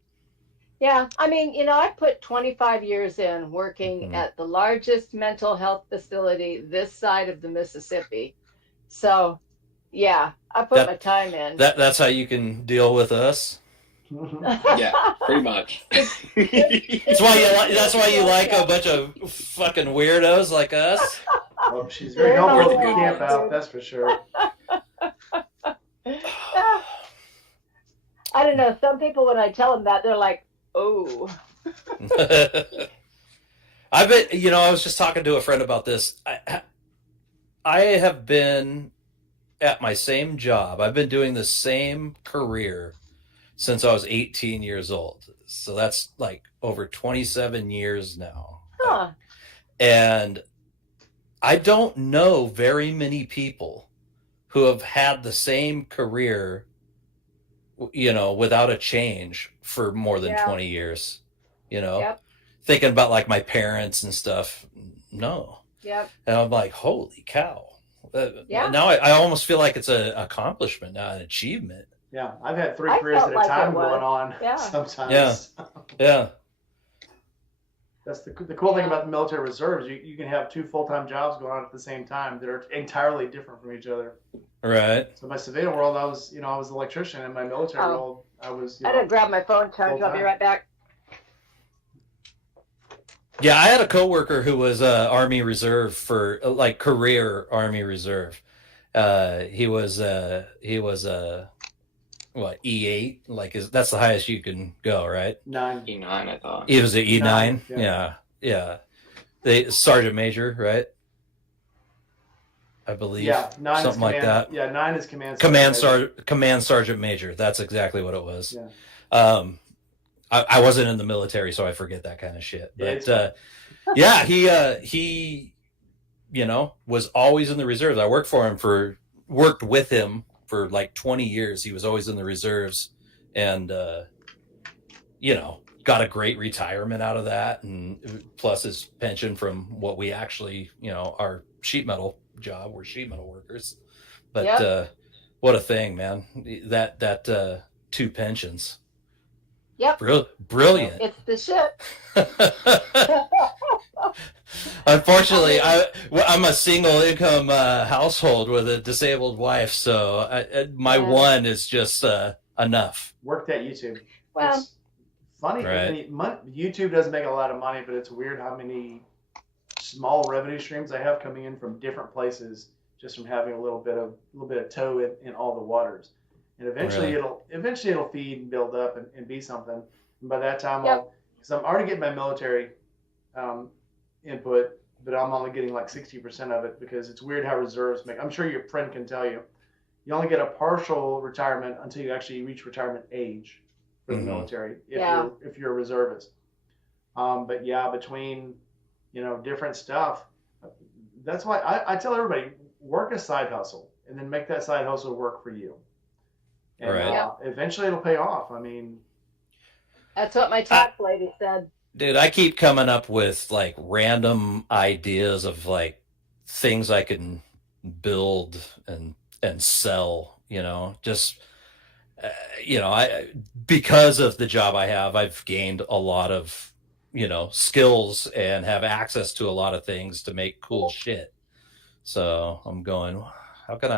Yeah. I mean, I put 25 years in working Mhm. at the largest mental health facility this side of the Mississippi. So, yeah, I put That- my time in. That's how you can deal with us. Yeah, pretty much. That's why you like a bunch of fucking weirdos like us. Well, she's very You're helpful not to camp wrong, out, dude. that's for sure. I don't know. Some people, when I tell them that, they're like, "Oh, I bet, I was just talking to a friend about this. I have been at my same job. I've been doing the same career since I was 18 years old. So that's like over 27 years now. huh." And I don't know very many people who have had the same career, without a change for more than Yeah. 20 years. Yep. Thinking about like my parents and stuff. No. Yep. And I'm like, holy cow. Yeah. Now I almost feel like it's an accomplishment, not an achievement. Yeah, I've had 3 I careers felt at a like it time was. going on Yeah. sometimes. Yeah. Yeah. That's the cool thing Yeah. about the military reserves. You can have 2 full-time jobs going on at the same time that are entirely different from each other. Right. So my civilian world, I was an electrician. In my military Oh. world, I was, I didn't grab my phone charge. I'll be full-time. right back. Yeah, I had a coworker who was Army Reserve for like career Army Reserve. He was what, E8? That's the highest you can go, right? 9. E9, I thought. He was at E9. Yeah. Yeah. They Sergeant Major, right? I believe. Yeah, 9 something is like command, that. Yeah, 9 is command. Command Sergeant Major. That's exactly what it was. Yeah. I wasn't in the military, so I forget that kind of shit. Yeah, it's But yeah, he was always in the reserves. I worked with him for like 20 years. He was always in the reserves, and got a great retirement out of that, and plus his pension from what we actually, our sheet metal job. We're sheet metal workers, but Yep. what a thing, man! That 2 pensions. Yep. Brilliant. It's the shit. Unfortunately, I'm a single income household with a disabled wife, so my Yeah. one is just enough. Worked at YouTube. Well, It's funny. Right. YouTube doesn't make a lot of money, but it's weird how many small revenue streams I have coming in from different places just from having a little bit of toe in all the waters. And eventually Really? it'll feed and build up and be something. And by that time, Yep. because I'm already getting my military input, but I'm only getting like 60% of it because it's weird how reserves make. I'm sure your friend can tell you. You only get a partial retirement until you actually reach retirement age for the Mhm. military Yeah. if you're a reservist. But yeah, between different stuff, that's why I tell everybody work a side hustle and then make that side hustle work for you. And Right. Yep. Eventually it'll pay off. I mean, that's what my tax lady said. Dude, I keep coming up with like random ideas of like things I can build and sell, just I because of the job I have, I've gained a lot of skills and have access to a lot of things to make cool shit. So I'm going, how can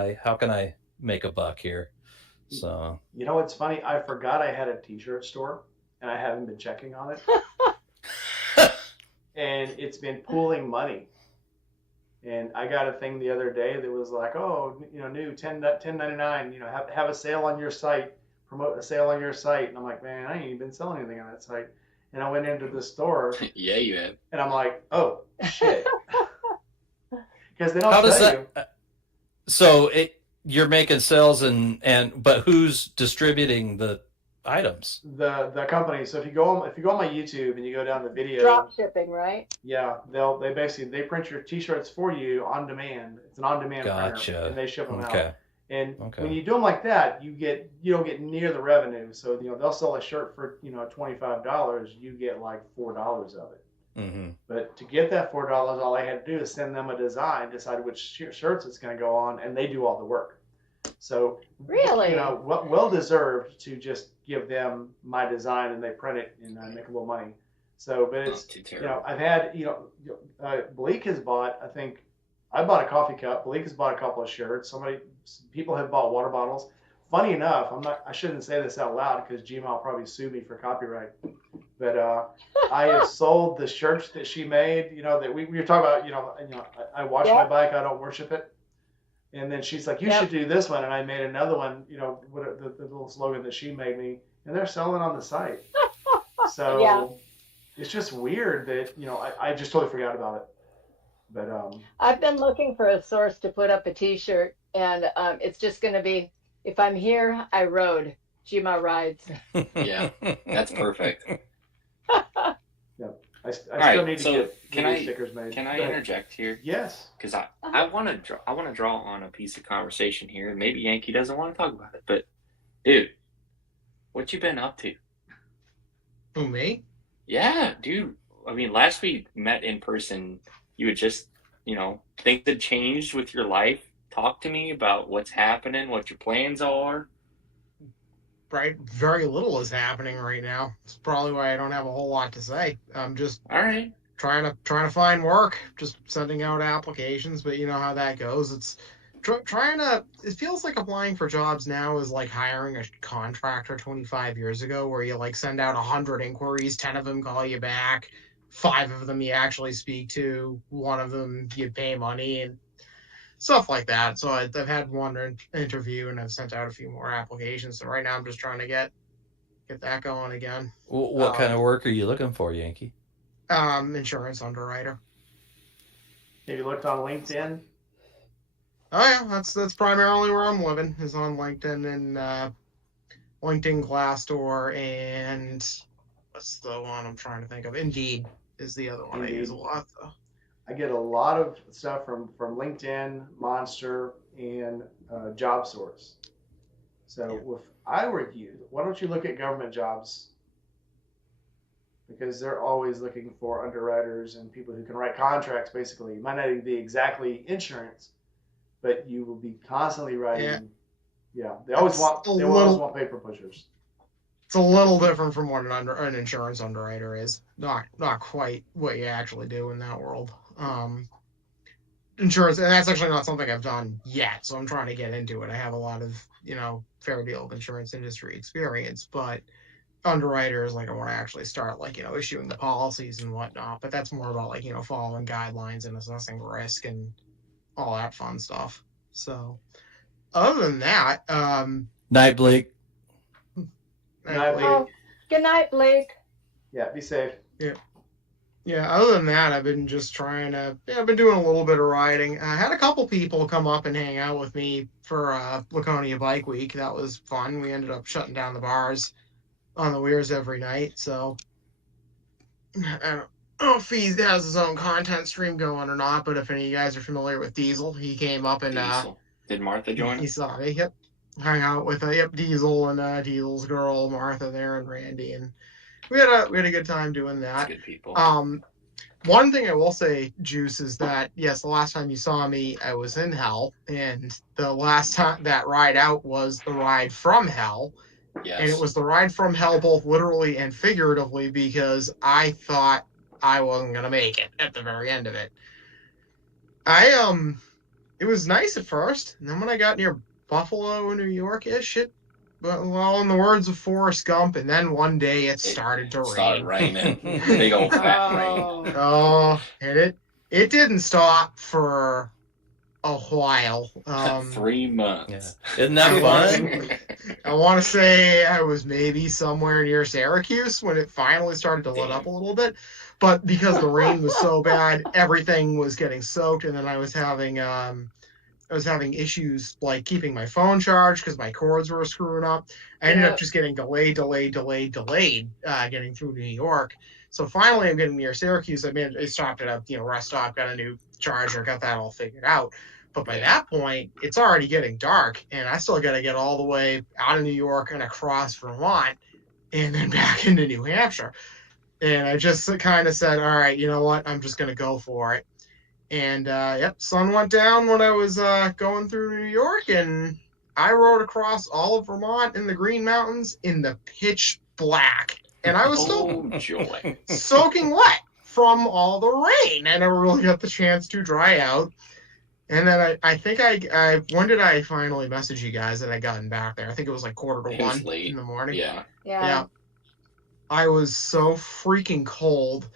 I make a buck here? So You know what's funny? I forgot I had a T-shirt store, and I haven't been checking on it. And it's been pooling money. And I got a thing the other day that was like, oh, new $10.99, have a sale on your site, promote a sale on your site. And I'm like, man, I ain't even been selling anything on that site. And I went into the store. Yeah, you have. And I'm like, oh, shit. Because they don't how does tell that? you. So you're making sales but who's distributing the items? The company. So if you go on my YouTube and you go down the video, Drop shipping, right? yeah, they print your T-shirts for you on demand. It's an on-demand Gotcha. printer, and they ship them Okay. out. And Okay. when you do them like that, you don't get near the revenue. So they'll sell a shirt for $25. You get like $4 of it. Mm-hmm. But to get that $4, all I had to do is send them a design, decide which shirts it's going to go on, and they do all the work. So Really? well deserved to just give them my design and they print it and I make a little money. So, but it's Not too terrible. I've had Bleak has bought. I bought a coffee cup. Bleak has bought a couple of shirts. People have bought water bottles. Funny enough, I shouldn't say this out loud because Gmail will probably sue me for copyright. But I have sold the shirts that she made. That we were talking about. I wash my bike. I don't worship it. And then she's like, you should do this one. And I made another one, the little slogan that she made me. And they're selling on the site. So it's just weird that, I just totally forgot about it. But I've been looking for a source to put up a T-shirt, and it's just going to be, if I'm here, I rode. Gma rides. Yeah, that's perfect. I still need to get stickers made. Can I interject here? Yes. Because I want to draw on a piece of conversation here. Maybe Yankee doesn't want to talk about it, but dude, what you been up to? Who, me? Yeah, dude. I mean, last we met in person, you had just, things had changed with your life. Talk to me about what's happening, what your plans are. Right, very little is happening right now. It's probably why I don't have a whole lot to say. I'm just all right. Trying to find work, just sending out applications, but you know how that goes. It's it feels like applying for jobs now is like hiring a contractor 25 years ago, where you send out 100 inquiries, 10 of them call you back, 5 of them you actually speak to, 1 of them you pay money, and stuff like that. So I've had one interview and I've sent out a few more applications. So right now I'm just trying to get that going again. What kind of work are you looking for, Yankee? Insurance underwriter. Have you looked on LinkedIn? Oh yeah, that's primarily where I'm living, is on LinkedIn and LinkedIn, Glassdoor, and what's the one I'm trying to think of? Indeed is the other one I use a lot though. I get a lot of stuff from LinkedIn, Monster, and JobSource. So if I were you, why don't you look at government jobs? Because they're always looking for underwriters and people who can write contracts, basically. It might not be exactly insurance, but you will be constantly writing. Yeah, they always want paper pushers. It's a little different from what an insurance underwriter is. Not quite what you actually do in that world. Insurance, and that's actually not something I've done yet, so I'm trying to get into it. I have a lot of, fair deal of insurance industry experience, but underwriters, I want to actually start, issuing the policies and whatnot, but that's more about, following guidelines and assessing risk and all that fun stuff. So, other than that, Night, Blake. Night, Blake. Oh, good night, Blake. Yeah, be safe. Yeah, other than that, I've been just I've been doing a little bit of riding. I had a couple people come up and hang out with me for Laconia Bike Week. That was fun. We ended up shutting down the bars on the weirs every night. So I don't know if he has his own content stream going or not, but if any of you guys are familiar with Diesel, he came up and Diesel. Did Martha join? He saw me. Yep, hung out with Diesel and Diesel's girl Martha there and Randy, and we had a good time doing that. That's good people. One thing I will say, Juice, is that yes, the last time you saw me, I was in hell, and the last time that ride out was the ride from hell. Yes. And it was the ride from hell, both literally and figuratively, because I thought I wasn't gonna make it at the very end of it. It was nice at first, and then when I got near Buffalo, New York-ish, well, in the words of Forrest Gump, and then one day it started to Started rain. raining. Big old fat rain. Oh, Oh, and it didn't stop for a while. 3 months. Yeah. Isn't that fun? I want to say I was maybe somewhere near Syracuse when it finally started to let Damn. up a little bit. But because the rain was so bad, everything was getting soaked, and then I was having issues like keeping my phone charged because my cords were screwing up. I ended up just getting delayed, getting through New York. So finally, I'm getting near Syracuse. I stopped at a rest stop, got a new charger, got that all figured out. But by that point, it's already getting dark, and I still got to get all the way out of New York and across Vermont, and then back into New Hampshire. And I just kind of said, all right, you know what? I'm just going to go for it. And, sun went down when I was going through New York, and I rode across all of Vermont in the Green Mountains in the pitch black. And I was still joy. soaking wet from all the rain. I never really got the chance to dry out. And then I think when did I finally message you guys that I gotten back there? I think it was like 1:45 in the morning. Yeah. Yeah. I was so freaking cold.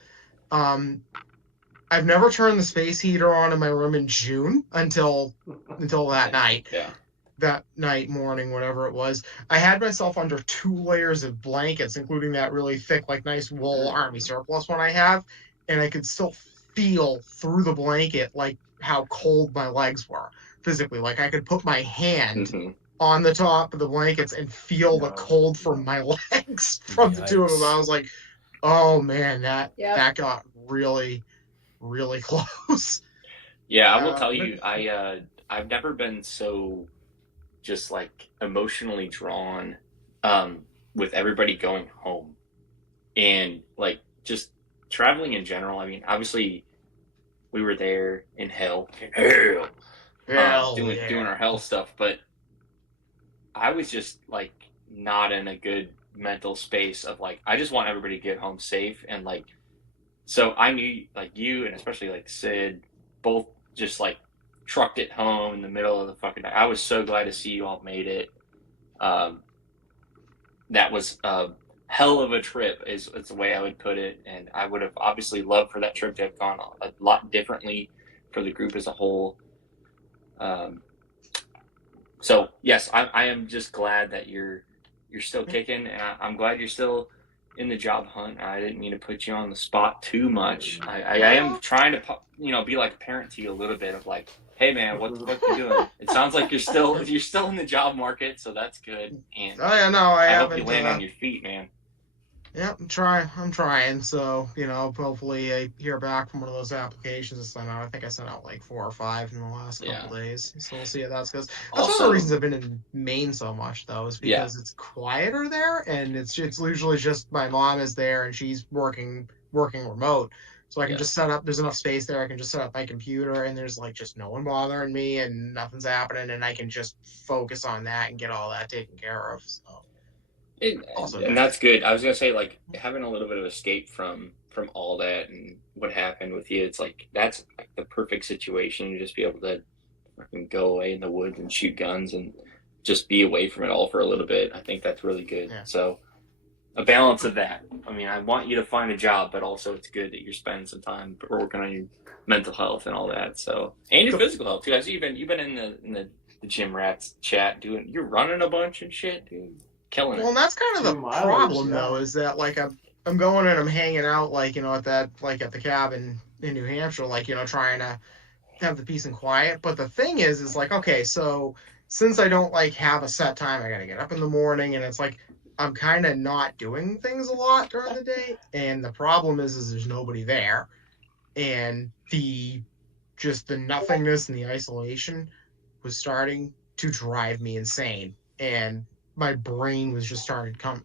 I've never turned the space heater on in my room in June until that night. Yeah. That night, morning, whatever it was. I had myself under 2 layers of blankets, including that really thick, like nice wool army surplus one I have, and I could still feel through the blanket like how cold my legs were physically. Like I could put my hand on the top of the blankets and feel the cold from my legs from the 2 of them. I was like, oh man, that got really, really close. Yeah, I will tell you, I've never been so just like emotionally drawn with everybody going home, and like just traveling in general. I mean, obviously we were there in hell, doing our hell stuff, but I was just like not in a good mental space of like, I just want everybody to get home safe. And like, so I knew like you and especially like Sid both just like trucked it home in the middle of the fucking night. I was so glad to see you all made it. That was a hell of a trip is the way I would put it. And I would have obviously loved for that trip to have gone a lot differently for the group as a whole. So yes, I am just glad that you're still kicking, and I'm glad you're still in the job hunt. I didn't mean to put you on the spot too much. I am trying to be like a parent to you a little bit of like, hey man, what you doing? It sounds like you're still in the job market, so that's good. And I hope you land on your feet, man. Yeah, I'm trying. So, hopefully I hear back from one of those applications I sent out. I think I sent out like 4 or 5 in the last couple days. So we'll see how that goes. That's one of the reasons I've been in Maine so much, though, is because it's quieter there, and it's usually just my mom is there and she's working remote. So I can just set up, there's enough space there, I can just set up my computer, and there's like just no one bothering me and nothing's happening, and I can just focus on that and get all that taken care of. So. And that's good. I was gonna say, like, having a little bit of escape from all that and what happened with you, it's like that's like the perfect situation to just be able to fucking go away in the woods and shoot guns and just be away from it all for a little bit. I think that's really good. Yeah. So a balance of that. I mean, I want you to find a job, but also it's good that you're spending some time working on your mental health and all that. So, and your physical health too. I see you've been in the Gym Rats chat you're running a bunch and shit, dude. Killing it. Well, that's kind of the problem, though, is that like I'm going and I'm hanging out like at that like at the cabin in New Hampshire, like trying to have the peace and quiet. But the thing is like, okay, so since I don't like have a set time, I gotta get up in the morning, and it's like I'm kind of not doing things a lot during the day. And the problem is there's nobody there, and the nothingness and the isolation was starting to drive me insane, and my brain was just starting to come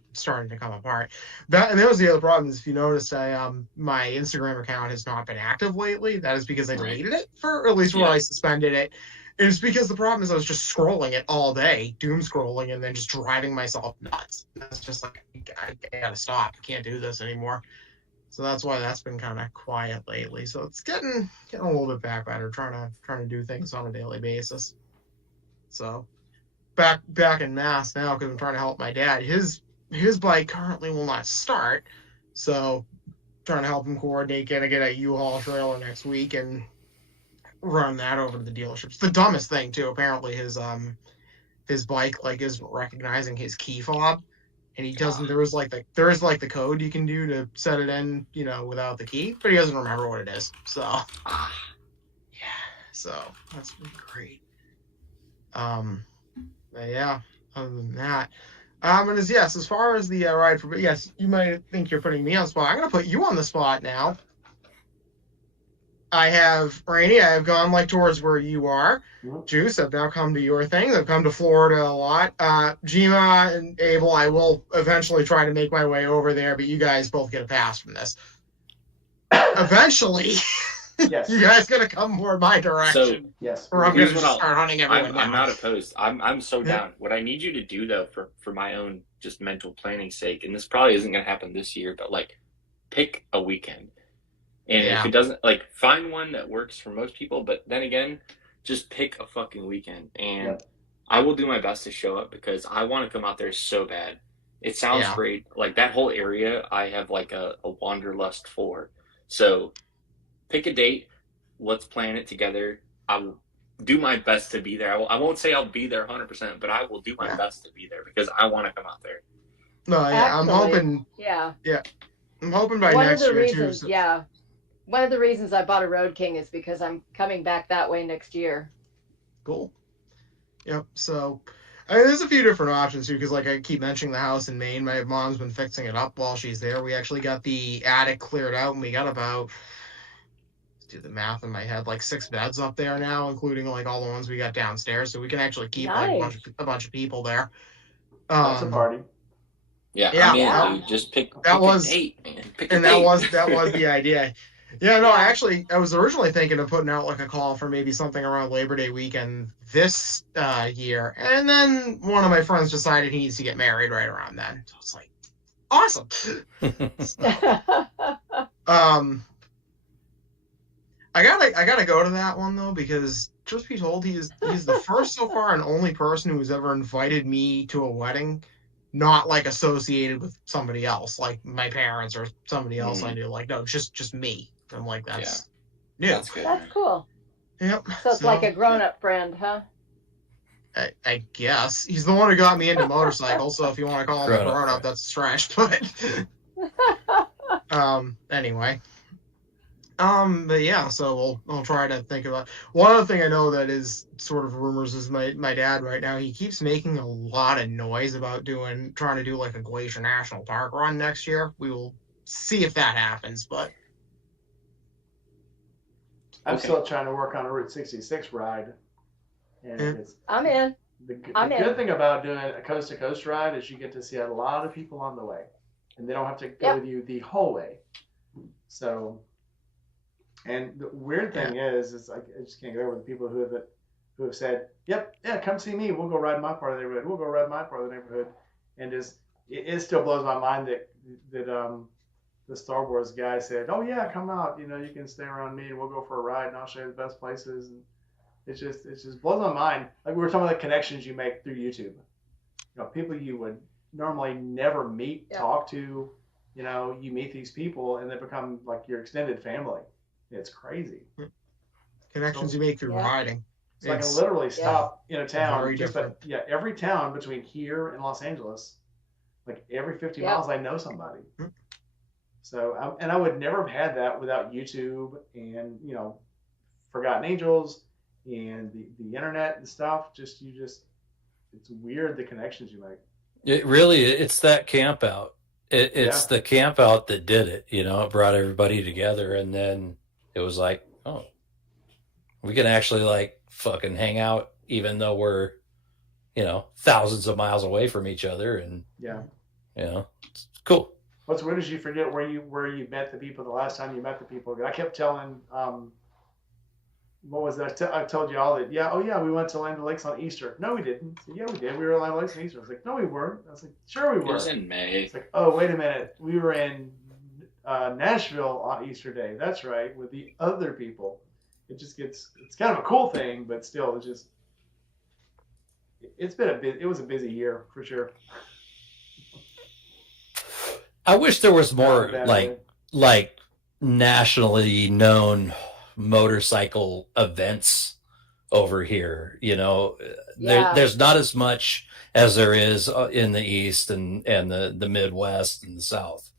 apart. And that was the other problem. Is if you noticed, my Instagram account has not been active lately. That is because I deleted it, for at least where I suspended it. And it's because the problem is I was just scrolling it all day, doom scrolling, and then just driving myself nuts. That's just like, I gotta stop. I can't do this anymore. So that's why that's been kind of quiet lately. So it's getting a little bit back better, trying to do things on a daily basis. So back in Mass now because I'm trying to help my dad. His bike currently will not start, so trying to help him coordinate, get a U-Haul trailer next week and run that over to the dealership. It's the dumbest thing too. Apparently his bike like isn't recognizing his key fob, and he doesn't. There is like the code you can do to set it in, without the key, but he doesn't remember what it is. So yeah, so that's been great. But yeah, other than that, and as far as the ride for, yes, you might think you're putting me on the spot. I'm gonna put you on the spot now. I have Rainey. I have gone like towards where you are. Juice, I've now come to your thing. I've come to Florida a lot. Jima and Abel, I will eventually try to make my way over there, but you guys both get a pass from this. Eventually, Yes. you guys gonna come more my direction. So Yes. Or I'm here's gonna what just start hunting everyone I'm down. not opposed. I'm so Yeah. down. What I need you to do though, for my own just mental planning sake, and this probably isn't gonna happen this year, but like pick a weekend. And Yeah. if it doesn't, like, find one that works for most people, but then again, just pick a fucking weekend. And Yeah. I will do my best to show up because I want to come out there so bad. It sounds Yeah. great. Like, that whole area, I have like a wanderlust for. So pick a date. Let's plan it together. I will do my best to be there. I won't say I'll be there 100%, but I will do my Yeah. best to be there because I want to come out there. No, yeah, I'm Actually, hoping. Yeah. I'm hoping by One of next the year reasons, too. yeah. One of the reasons I bought a Road King is because I'm coming back that way next year. Cool. Yep. So, there's a few different options too, because like I keep mentioning the house in Maine. My mom's been fixing it up while she's there. We actually got the attic cleared out, and we got about, let's do the math in my head, like 6 beds up there now, including like all the ones we got downstairs. So we can actually keep like a bunch of people there. That's a party. Yeah, Yeah. I'm in, Yeah. dude. Just pick That a was- date, man. Pick a And date. that was the idea. Yeah, no, Yeah. I was originally thinking of putting out like a call for maybe something around Labor Day weekend this year, and then one of my friends decided he needs to get married right around then. So it's like, awesome. I gotta go to that one though, because truth be told, he's the first so far and only person who's ever invited me to a wedding, not like associated with somebody else, like my parents or somebody else I knew. Like, no, just me. I'm like, that's new. That's good. That's cool. Yep. So it's like a grown-up friend, huh? I guess he's the one who got me into motorcycles. So if you want to call him a Grown-up grown up, friend. that's trash. But anyway. But yeah, so I'll try to think about one other thing I know that is sort of rumors is my dad right now. He keeps making a lot of noise about trying to do like a Glacier National Park run next year. We will see if that happens, but I'm Okay. still trying to work on a Route 66 ride. And Yeah. it's I'm in. the I'm in. good thing about doing a coast to coast ride is you get to see a lot of people on the way, and they don't have to go Yep. with you the whole way. So, and the weird thing is I just can't get over the people who have said, "Yep, yeah, come see me. We'll go ride my part of the neighborhood. We'll go ride my part of the neighborhood," and it still blows my mind that the Star Wars guy said, "Oh yeah, come out. You can stay around me, and we'll go for a ride, and I'll show you the best places." And it just blows my mind. Like we were talking about the connections you make through YouTube. People you would normally never meet, Yeah. talk to. You meet these people, and they become like your extended family. It's crazy. connections you make through Yeah. riding. So I can It's- literally stop in a town. very different. Every town between here and Los Angeles, like every 50 Yep. miles, I know somebody. Hmm. So, and I would never have had that without YouTube and Forgotten Angels and the internet and stuff. It's weird the connections you make. It's that camp out. It's the camp out that did it. It brought everybody together, and then it was like, oh, we can actually like fucking hang out, even though we're, thousands of miles away from each other, and Yeah. it's cool. What's weird is you forget where you met the people the last time you met the people. I kept telling what was that? I told you all that. Yeah. Oh yeah, we went to Land Lakes on Easter. No, we didn't. I said, yeah, we did. We were at Land Lakes on Easter. I was like, no, we weren't. I was like, sure we It were. was in May. It's like, oh wait a minute, we were in Nashville on Easter Day. That's right, with the other people. It just gets. It's kind of a cool thing, but still, it's just. It's been it was a busy year for sure. I wish there was more Not like bad. nationally known motorcycle events over here. You know, Yeah. there's not as much as there is in the East and the Midwest and the South.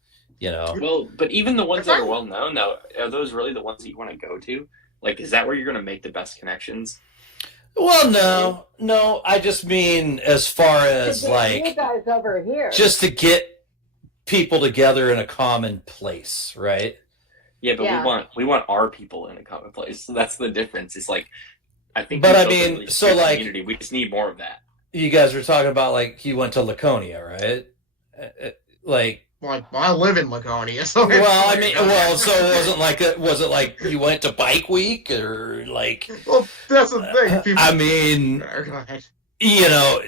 You know, Well, but even the ones that are well known, though, are those really the ones that you want to go to? Like, is that where you're going to make the best connections? well, no, I just mean as far as You like guys over here. just to get people together in a common place, right? Yeah, but Yeah. we want our people in a common place. So that's the difference. It's like I think. But we I built a mean, really so, strong like- community. We just need more of that. You guys were talking about like he went to Laconia, right? Like, Like, I live in Laconia, so well, I mean, well, so it wasn't like was it like you went to Bike Week or like? Well, that's the thing. People, I mean, Go ahead. you know,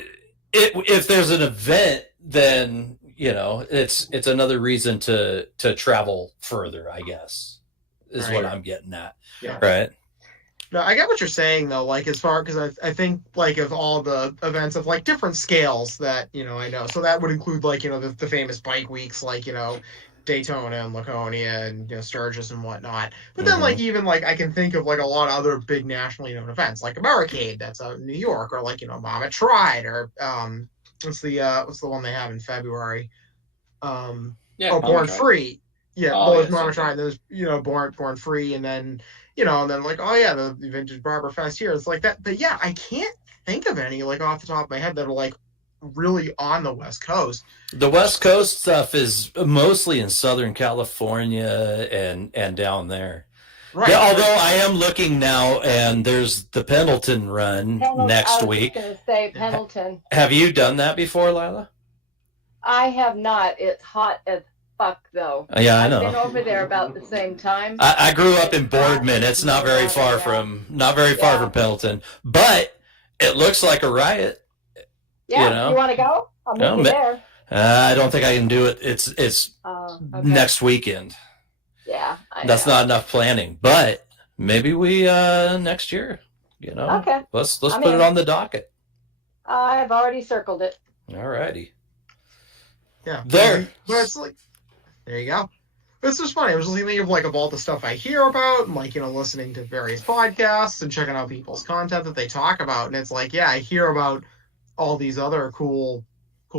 if there's an event, then you know it's another reason to travel further, I guess, is what Right. I'm getting at. Yeah. Right. No, I get what you're saying though. Like as far because I think like of all the events of like different scales that I know. So that would include like the famous bike weeks like Daytona and Laconia and Sturgis and whatnot. But then like even like I can think of like a lot of other big nationally known events like Americade that's out in New York or like Mama Tried or what's the one they have in February? Yeah. Oh, Born Tried. Free. Yeah, Oh, well, there's yes, Mama okay. Tried. There's Born Free, and then and then like oh yeah, the Vintage Barber Fest here. It's like that, but yeah, I can't think of any like off the top of my head that are like really on the West Coast. The West Coast stuff is mostly in Southern California and down there. Right. Yeah, although I am looking now, and there's the Pendleton run next I week. was going to say Pendleton. Have you done that before, Lila? I have not. It's hot as fuck, though. Yeah, I I've been know. over there about the same time. I grew up in Boardman. It's not very far from Pendleton, but it looks like a riot. Yeah, you want to go? I'll meet No, you ma- there. I don't think I can do it. It's Okay. next weekend. Yeah. That's know. not enough planning, but maybe we next year. Okay. Let's I'm put it in. on the docket. I've already circled it. All righty. Yeah. There. But it's like there you go. It's just funny. I was just thinking of all the stuff I hear about and like listening to various podcasts and checking out people's content that they talk about, and it's like I hear about all these other cool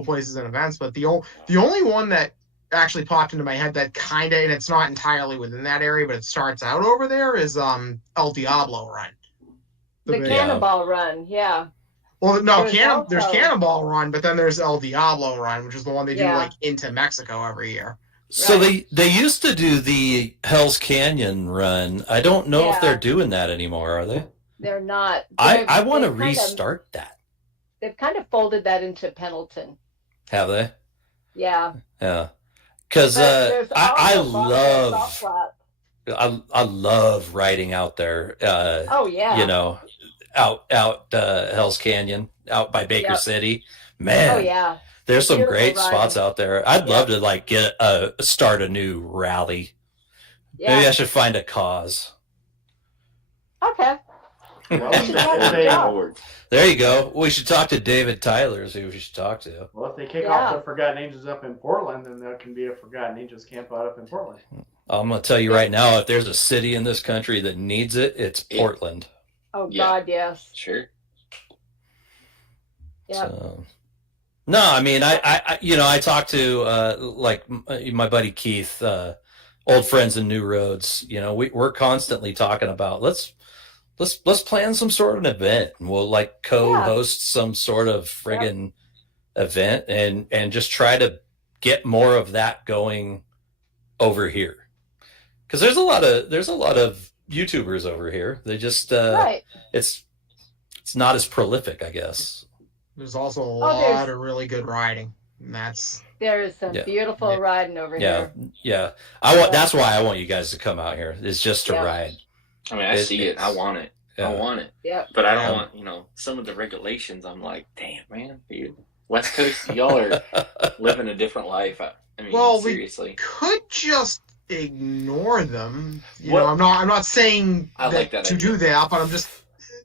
places and events, but the only one that actually popped into my head that kind of, and it's not entirely within that area, but it starts out over there is El Diablo Run. The big- Cannonball Run, yeah. Well, no, There's there's also- Cannonball Run, but then there's El Diablo Run, which is the one they do Yeah. like into Mexico every year. So Right. they used to do the Hell's Canyon run. I don't know if Yeah. they're doing that anymore, are they? They're not. I want to they've kind of- restart that. They've kind of folded that into Pendleton. Have they? Yeah. Yeah. Because But there's I also Buffalo Salt love Flats. I love riding out there. Oh, yeah. Out Hell's Canyon, out by Baker Yep. City. Man, Oh, yeah. there's some Beautiful great riding. spots out there. I'd love to like start a new rally. Yeah. Maybe I should find a cause. Okay. Well, should have if a they, job. Forward. There you go. We should talk to David Tyler, see who we should talk to. well, if they kick Yeah. off the Forgotten Angels up in Portland, then there can be a Forgotten Angels camp out up in Portland. I'm going to tell you right now, if there's a city in this country that needs it, it's Yeah. Portland. Oh, Yeah. God, yes. Sure. Yeah. So, no, I mean, I talked to like my buddy Keith, old friends in New Roads. We're constantly talking about let's plan some sort of an event, and we'll like co-host some sort of friggin' event, and just try to get more of that going over here, because there's a lot of YouTubers over here. They just Right. it's not as prolific, I guess. There's also a there's- lot of really good riding, and that's There is some Yeah. beautiful Yeah. riding over Yeah, here. yeah. That's why I want you guys to come out here. Is just to Yeah. ride. I mean, I see it. I it's- want it. I want it. Yep. But I don't Yeah. want, some of the regulations. I'm like, damn, man, dude, West Coast, y'all are living a different life. I mean, Well, seriously. we could just ignore them. What- I'm not saying I like that to idea. do that, but I'm just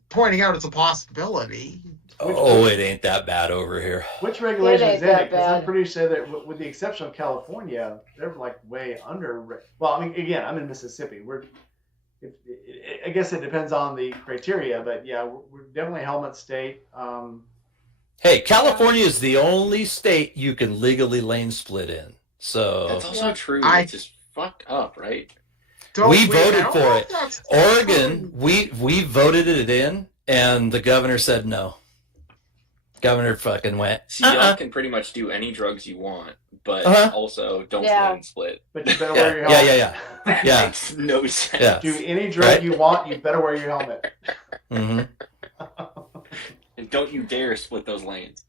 pointing out it's a possibility. Oh, it ain't that bad over here. Which regulations ain't in it? that Because I'm bad. pretty sure that, with the exception of California, they're like way under. Well, I mean, again, I'm in Mississippi. I guess it depends on the criteria, but yeah, we're definitely helmet state. Hey, California is the only state you can legally lane split in. So That's also Yeah. true. I- It's just fucked up, right? We I voted don't for know it. if that's Oregon, true. we voted it in, and the governor said no. Governor fucking went. See, y'all can pretty much do any drugs you want, but Uh-huh. also don't Yeah. lane split. But you better Yeah, wear your yeah, helmet. yeah. That Yeah. makes no sense. Yeah. Do any drug Right. you want, you better wear your helmet. hmm And don't you dare split those lanes.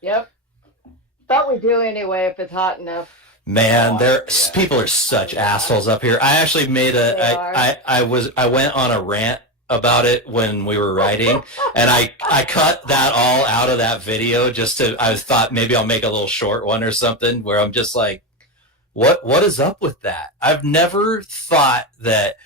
Yep. But we do anyway if it's hot enough. Man, Oh, yeah. people are such assholes up here. I actually made They are. I went on a rant about it when we were riding, and I cut that all out of that video I thought maybe I'll make a little short one or something where I'm just like, what is up with that? I've never thought that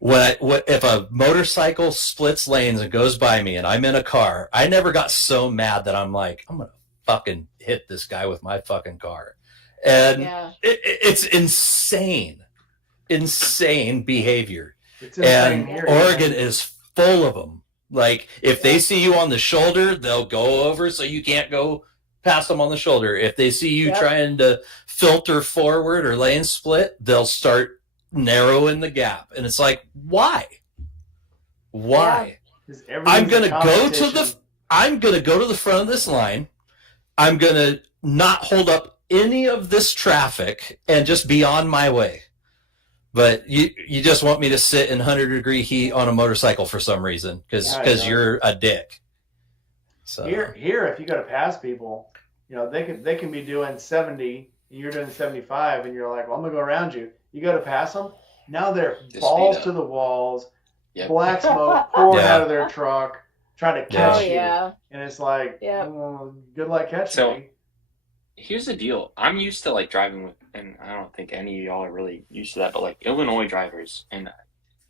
if a motorcycle splits lanes and goes by me and I'm in a car, I never got so mad that I'm like, I'm gonna fucking hit this guy with my fucking car. And Yeah. it's insane behavior. It's insane And here. Oregon is full of them. Like, if they see you on the shoulder, they'll go over so you can't go past them on the shoulder. If they see you Yep. trying to filter forward or lane split, they'll start narrowing the gap. And it's like, why? Why? Because everything's I'm gonna a go to competition. I'm going to go to the front of this line. I'm going to not hold up any of this traffic and just be on my way. But you just want me to sit in 100-degree heat on a motorcycle for some reason because Yeah, I know. you're a dick. So Here, if you go to pass people, they can be doing 70, and you're doing 75, and you're like, well, I'm gonna go around you. You go to pass them, now they're Just balls speed up. to the walls, Yep. black smoke pouring Yeah. out of their truck, trying to Yeah. catch Oh you, yeah. and it's like, Yep. good luck catching So- me. Here's the deal. I'm used to like driving with, and I don't think any of y'all are really used to that, but like Illinois drivers, and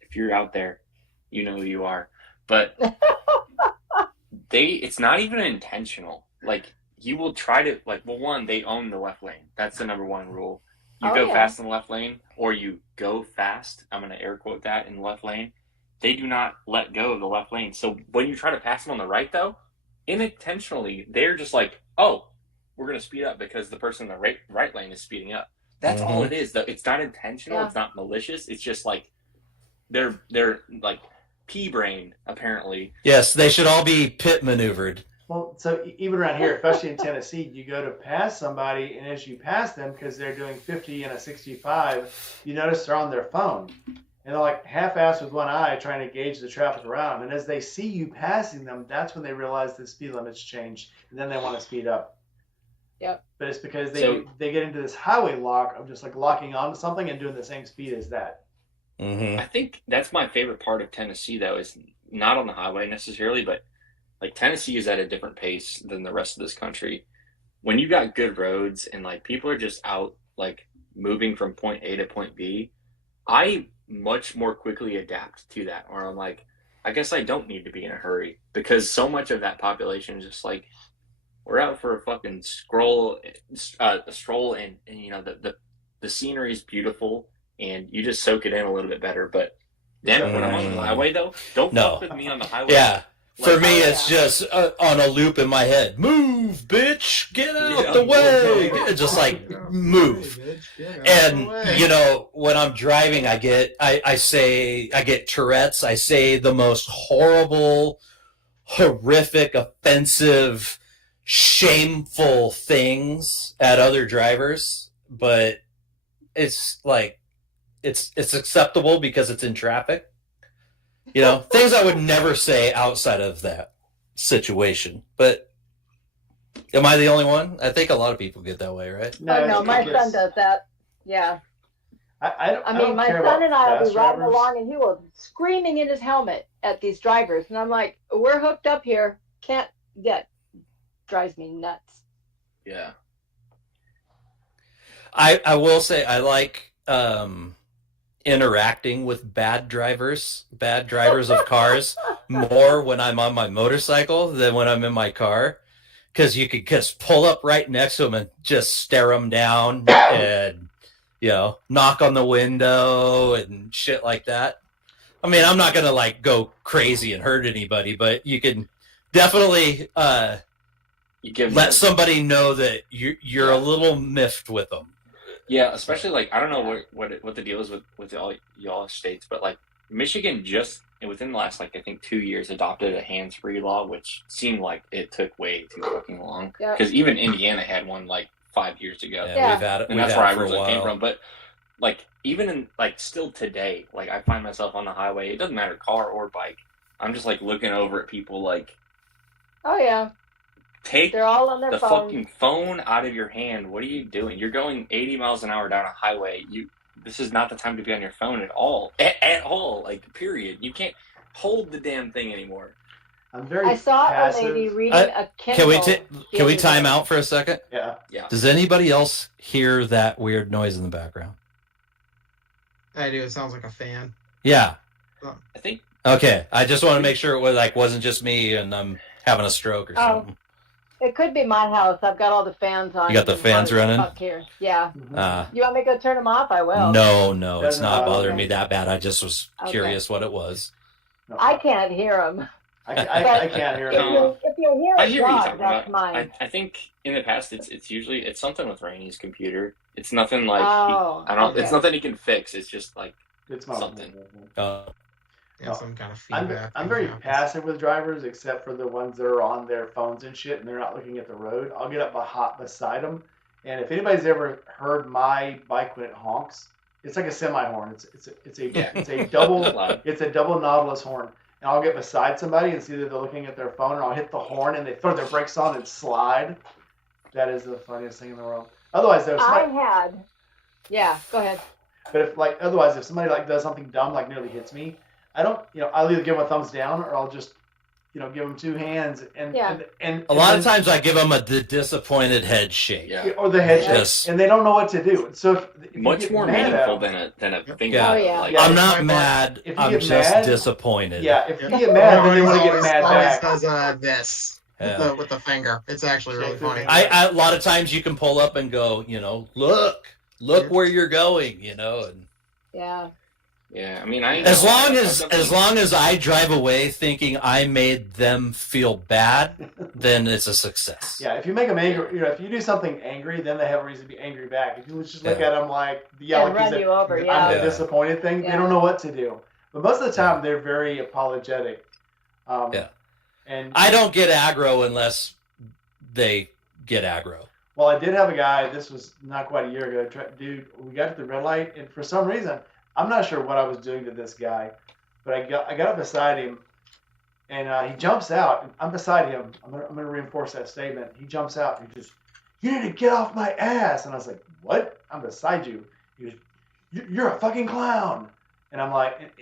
if you're out there, you know who you are. But it's not even intentional. Like you will try to one, they own the left lane. That's the number one rule. You Oh, go yeah. fast in the left lane, or you go fast. I'm gonna air quote that in the left lane. They do not let go of the left lane. So when you try to pass them on the right, though, unintentionally, they're just like, oh, we're going to speed up because the person in the right lane is speeding up. That's all it is, though. It's not intentional. Yeah. It's not malicious. It's just like they're like pea-brained, apparently. yes, they should all be pit maneuvered. Well, so even around here, especially in Tennessee, you go to pass somebody, and as you pass them, because they're doing 50 and a 65, you notice they're on their phone. And they're like half-assed with one eye trying to gauge the traffic around. And as they see you passing them, that's when they realize the speed limit's changed. And then they want to speed up. Yep. But it's because So- they get into this highway lock of just like locking onto something and doing the same speed as that. Mm-hmm. I think that's my favorite part of Tennessee, though, is not on the highway necessarily, but like Tennessee is at a different pace than the rest of this country. When you got good roads and like people are just out like moving from point A to point B, I much more quickly adapt to that. Or I'm like, I guess I don't need to be in a hurry because so much of that population is just like, we're out for a fucking stroll, and the scenery is beautiful and you just soak it in a little bit better. But then when I'm on the highway, though, don't No. fuck with me on the highway. Yeah. For Like, me, oh, it's yeah. just on a loop in my head. Move, bitch! Get out Yeah. the way! Just like move. And when I'm driving, I get Tourette's. I say the most horrible, horrific, offensive, shameful things at other drivers, but it's like it's acceptable because it's in traffic. Things I would never say outside of that situation. But am I the only one? I think a lot of people get that way, right? Oh no, my it's- son does that. Yeah. I don't mean, my care son about and I will fast be riding drivers. along, and he will screaming in his helmet at these drivers, and I'm like, "We're hooked up here. Can't get." Drives me nuts. Yeah. I will say I like interacting with bad drivers of cars more when I'm on my motorcycle than when I'm in my car, because you could just pull up right next to them and just stare them down and knock on the window and shit like that. I mean, I'm not gonna like go crazy and hurt anybody, but you can definitely You give let somebody know that you're a Yeah. little miffed with them. Yeah, especially like I don't know what the deal is with all y'all states, but like Michigan just within the last like I think 2 years adopted a hands-free law, which seemed like it took way too fucking long. Yeah. Because even Indiana had one like 5 years ago, Yeah, Yeah. we've had it. and We've that's had where I it for a originally came while. from. But like even in like still today, like I find myself on the highway. It doesn't matter car or bike. I'm just like looking over at people like Oh yeah, take they're all on their the phones. fucking phone out of your hand. What are you doing? You're going 80 miles an hour down a highway. This is not the time to be on your phone at all. At all, like period. You can't hold the damn thing anymore. I'm very I saw passive. a lady reading a Can we Kindle. can we time out for a second? Yeah. Does anybody else hear that weird noise in the background? I do. It sounds like a fan. Yeah. I think Okay. I just want to make sure it wasn't just me and I'm having a stroke or Oh. something. It could be my house. I've got all the fans on. You got the It's fans hot as running? fuck here. Yeah. Mhm. You want me to go turn them off? I will. No, it's Doesn't not bother bothering me. me that bad. I just was Okay. curious what it was. No, I can't hear them. I can't hear If that. you hear I a hear what you're dog, talking that's about. mine. I think in the past it's usually something with Rainey's computer. It's nothing like Oh, I don't. okay. It's nothing he can fix. It's just like It's my something. Yeah, No, some kind of I'm feedback. I'm thing very happens. passive with drivers, except for the ones that are on their phones and shit, and they're not looking at the road. I'll get up beside them, and if anybody's ever heard my bike when it honks, it's like a semi horn. It's a double Loud. it's a double knobless horn, and I'll get beside somebody and see that they're looking at their phone, and I'll hit the horn, and they throw their brakes on and slide. That is the funniest thing in the world. Otherwise, though, Yeah, go ahead. but if somebody like does something dumb, like nearly hits me, I don't, I'll either give them a thumbs down or I'll just, give them two hands and Yeah. and A lot of times I give them a disappointed head shake. Yeah. or the head shake, Yes. and they don't know what to do. So if you Much get more mad at meaningful them- than a finger. Yeah. Oh, yeah. Like, Yeah. I'm not My- mad. if you I'm get just mad- disappointed. Yeah, if you Yeah. get mad, then they want to get Always- mad always back. does this Yeah. with the finger. It's actually really Shake the funny. finger. I a lot of times you can pull up and go, look Yeah. where you're going, and Yeah. Yeah, I mean, as long as I drive away thinking I made them feel bad, then it's a success. Yeah, if you make them angry, if you do something angry, then they have a reason to be angry back. If you just look Yeah. at them like, And like run said, you over. I'm Yeah. the disappointed thing, Yeah. they don't know what to do. But most of the time, they're very apologetic. Yeah. And I don't get aggro unless they get aggro. Well, I did have a guy, this was not quite a year ago, dude, we got to the red light, and for some reason, I'm not sure what I was doing to this guy, but I got up beside him, and he jumps out, and I'm beside him. I'm gonna reinforce that statement. He jumps out, and he just, you need to get off my ass. And I was like, what? I'm beside you. He goes, you're a fucking clown. And I'm like,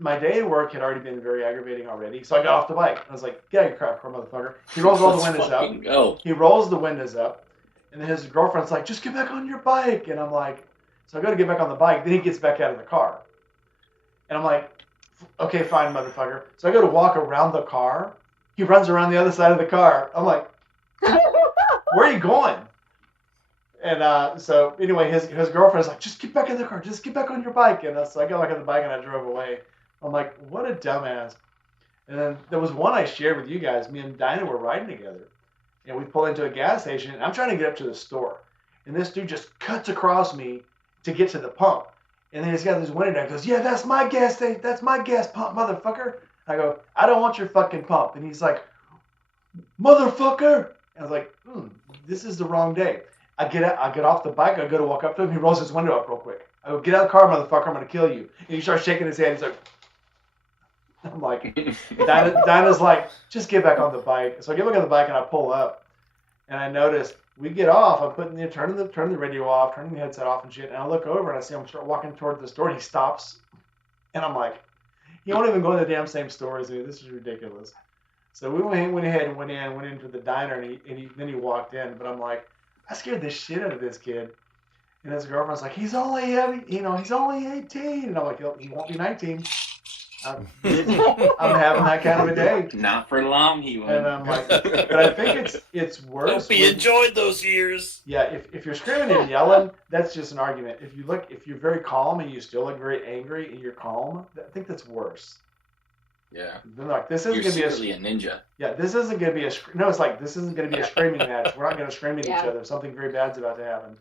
my day at work had already been very aggravating already, so I got off the bike. I was like, get out of your crap, car, motherfucker. He rolls all the windows up. Go. He rolls the windows up, and then his girlfriend's like, just get back on your bike. And I'm like, so I go to get back on the bike. Then he gets back out of the car. And I'm like, okay, fine, motherfucker. So I go to walk around the car. He runs around the other side of the car. I'm like, where are you going? And so anyway, his girlfriend's like, just get back in the car. Just get back on your bike. And so I got back on the bike and I drove away. I'm like, what a dumbass. And then there was one I shared with you guys. Me and Dinah were riding together. And we pull into a gas station. And I'm trying to get up to the store. And this dude just cuts across me to get to the pump. And then he's got this window down. He goes, yeah, that's my gas station. That's my gas pump, motherfucker. I go, I don't want your fucking pump. And he's like, motherfucker. And I was like, this is the wrong day. I get off the bike. I go to walk up to him. He rolls his window up real quick. I go, get out of the car, motherfucker. I'm going to kill you. And he starts shaking his head. He's like, I'm like, Dinah's like, just get back on the bike. So I get back on the bike and I pull up. And I noticed we get off. I'm turning the radio off, turning the headset off and shit. And I look over and I see him start walking toward this door. And he stops, and I'm like, he won't even go in the damn same store as me. This is ridiculous. So we went ahead and went into the diner, and then he walked in. But I'm like, I scared the shit out of this kid. And his girlfriend's like, he's only 18. And I'm like, he won't be 19. I'm having that kind of a day. Not for long, he won't. And I'm like, but I think it's worse. Hope he enjoyed those years. Yeah, if you're screaming and yelling, that's just an argument. If you're very calm and you still look very angry and you're calm, I think that's worse. Yeah. Then like, this isn't You're gonna be secretly a ninja. Yeah, this isn't gonna be this isn't gonna be a screaming match. We're not gonna scream at Yeah. each other. Something very bad's about to happen.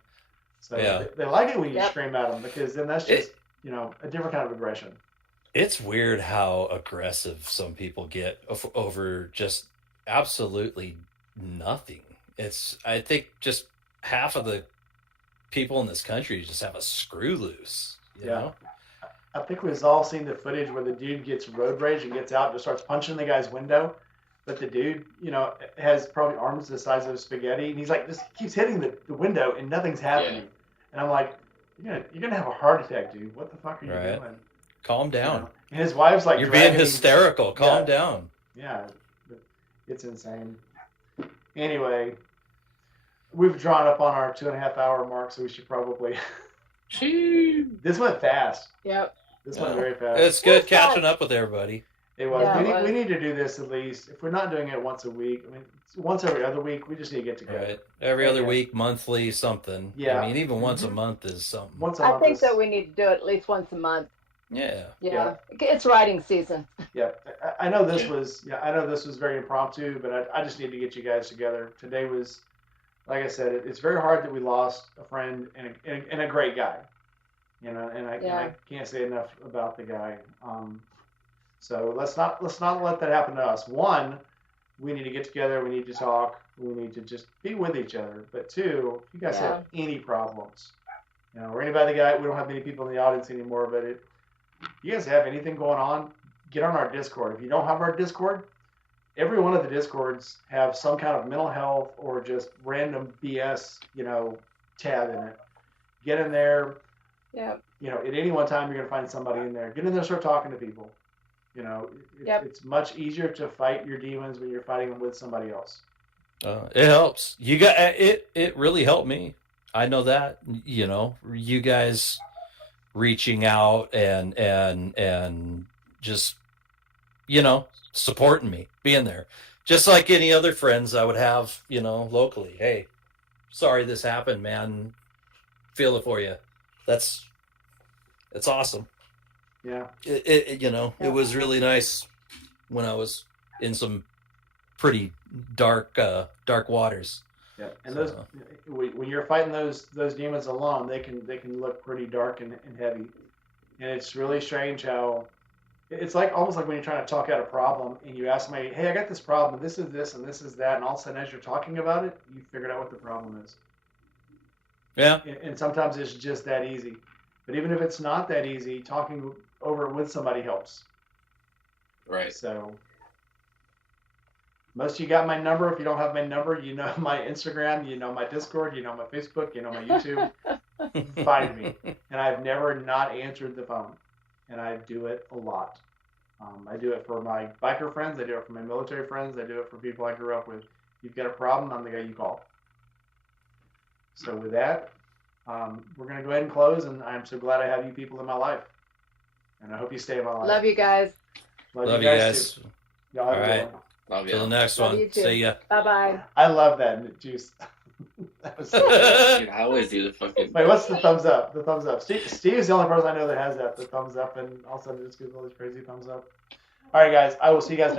So Yeah. they like it when you Yep. scream at them, because then that's just a different kind of aggression. It's weird how aggressive some people get over just absolutely nothing. I think just half of the people in this country just have a screw loose. You Yeah. know? I think we've all seen the footage where the dude gets road rage and gets out and just starts punching the guy's window. But the dude, has probably arms the size of spaghetti, and he's like, just keeps hitting the window and nothing's happening. Yeah. And I'm like, you're gonna have a heart attack, dude. What the fuck are you Right. doing? Calm down. And his wife's like, You're being dragging him. hysterical. Calm Yeah. down. Yeah, it's insane. Anyway, we've drawn up on our 2.5 hour mark, so we should probably. This went fast. Yep. This went very fast. It's good It's catching fun. up with everybody. It was. Yeah, it we was. need to do this at least. If we're not doing it once a week, I mean, once every other week, we just need to get together. Right. Every other Yeah. week, monthly, something. Yeah. I mean, even once a Mhm. month is something. Once a I month. think is- that we need to do it at least once a month. Yeah. Yeah. It's writing season. Yeah, I know this was. Yeah, I know this was very impromptu, but I just need to get you guys together. Today was, like I said, it's very hard that we lost a friend and a great guy. And I can't say enough about the guy. So let's not let that happen to us. One, we need to get together. We need to talk. We need to just be with each other. But two, if you guys have any problems, or anybody we don't have many people in the audience anymore, but if you guys have anything going on, get on our Discord. If you don't have our Discord, every one of the Discords have some kind of mental health or just random BS, tab in it. Get in there. Yeah. At any one time, you're going to find somebody in there. Get in there, start talking to people. It's much easier to fight your demons when you're fighting them with somebody else. It helps. You got it. It really helped me. I know that. You guys reaching out and just supporting me, being there, just like any other friends I would have, locally. Hey, sorry this happened, man. Feel it for you. It's awesome. Yeah. It was really nice when I was in some pretty dark waters. Yeah, and So- when you're fighting those demons alone, they can look pretty dark and heavy, and it's really strange how it's almost like when you're trying to talk out a problem and you ask somebody, "Hey, I got this problem. This is this and this is that," and all of a sudden, as you're talking about it, you figured out what the problem is. Yeah. And sometimes it's just that easy. But even if it's not that easy, talking over it with somebody helps. Right. So most of you got my number. If you don't have my number, you know my Instagram, you know my Discord, you know my Facebook, you know my YouTube. Find me. And I've never not answered the phone. And I do it a lot. I do it for my biker friends. I do it for my military friends. I do it for people I grew up with. If you've got a problem, I'm the guy you call. So with that, we're going to go ahead and close. And I'm so glad I have you people in my life. And I hope you stay in my life. Love you guys. Love you guys. Too. Y'all have a All good right. one. Love Till the you. next Love one. you too. See ya. Bye bye. I love that juice. That was Dude, I always do the fucking. Wait, what's the thumbs up? The thumbs up. Steve is the only person I know that has that. The thumbs up, and all of a sudden it just gives all these crazy thumbs up. All right, guys. I will see you guys next.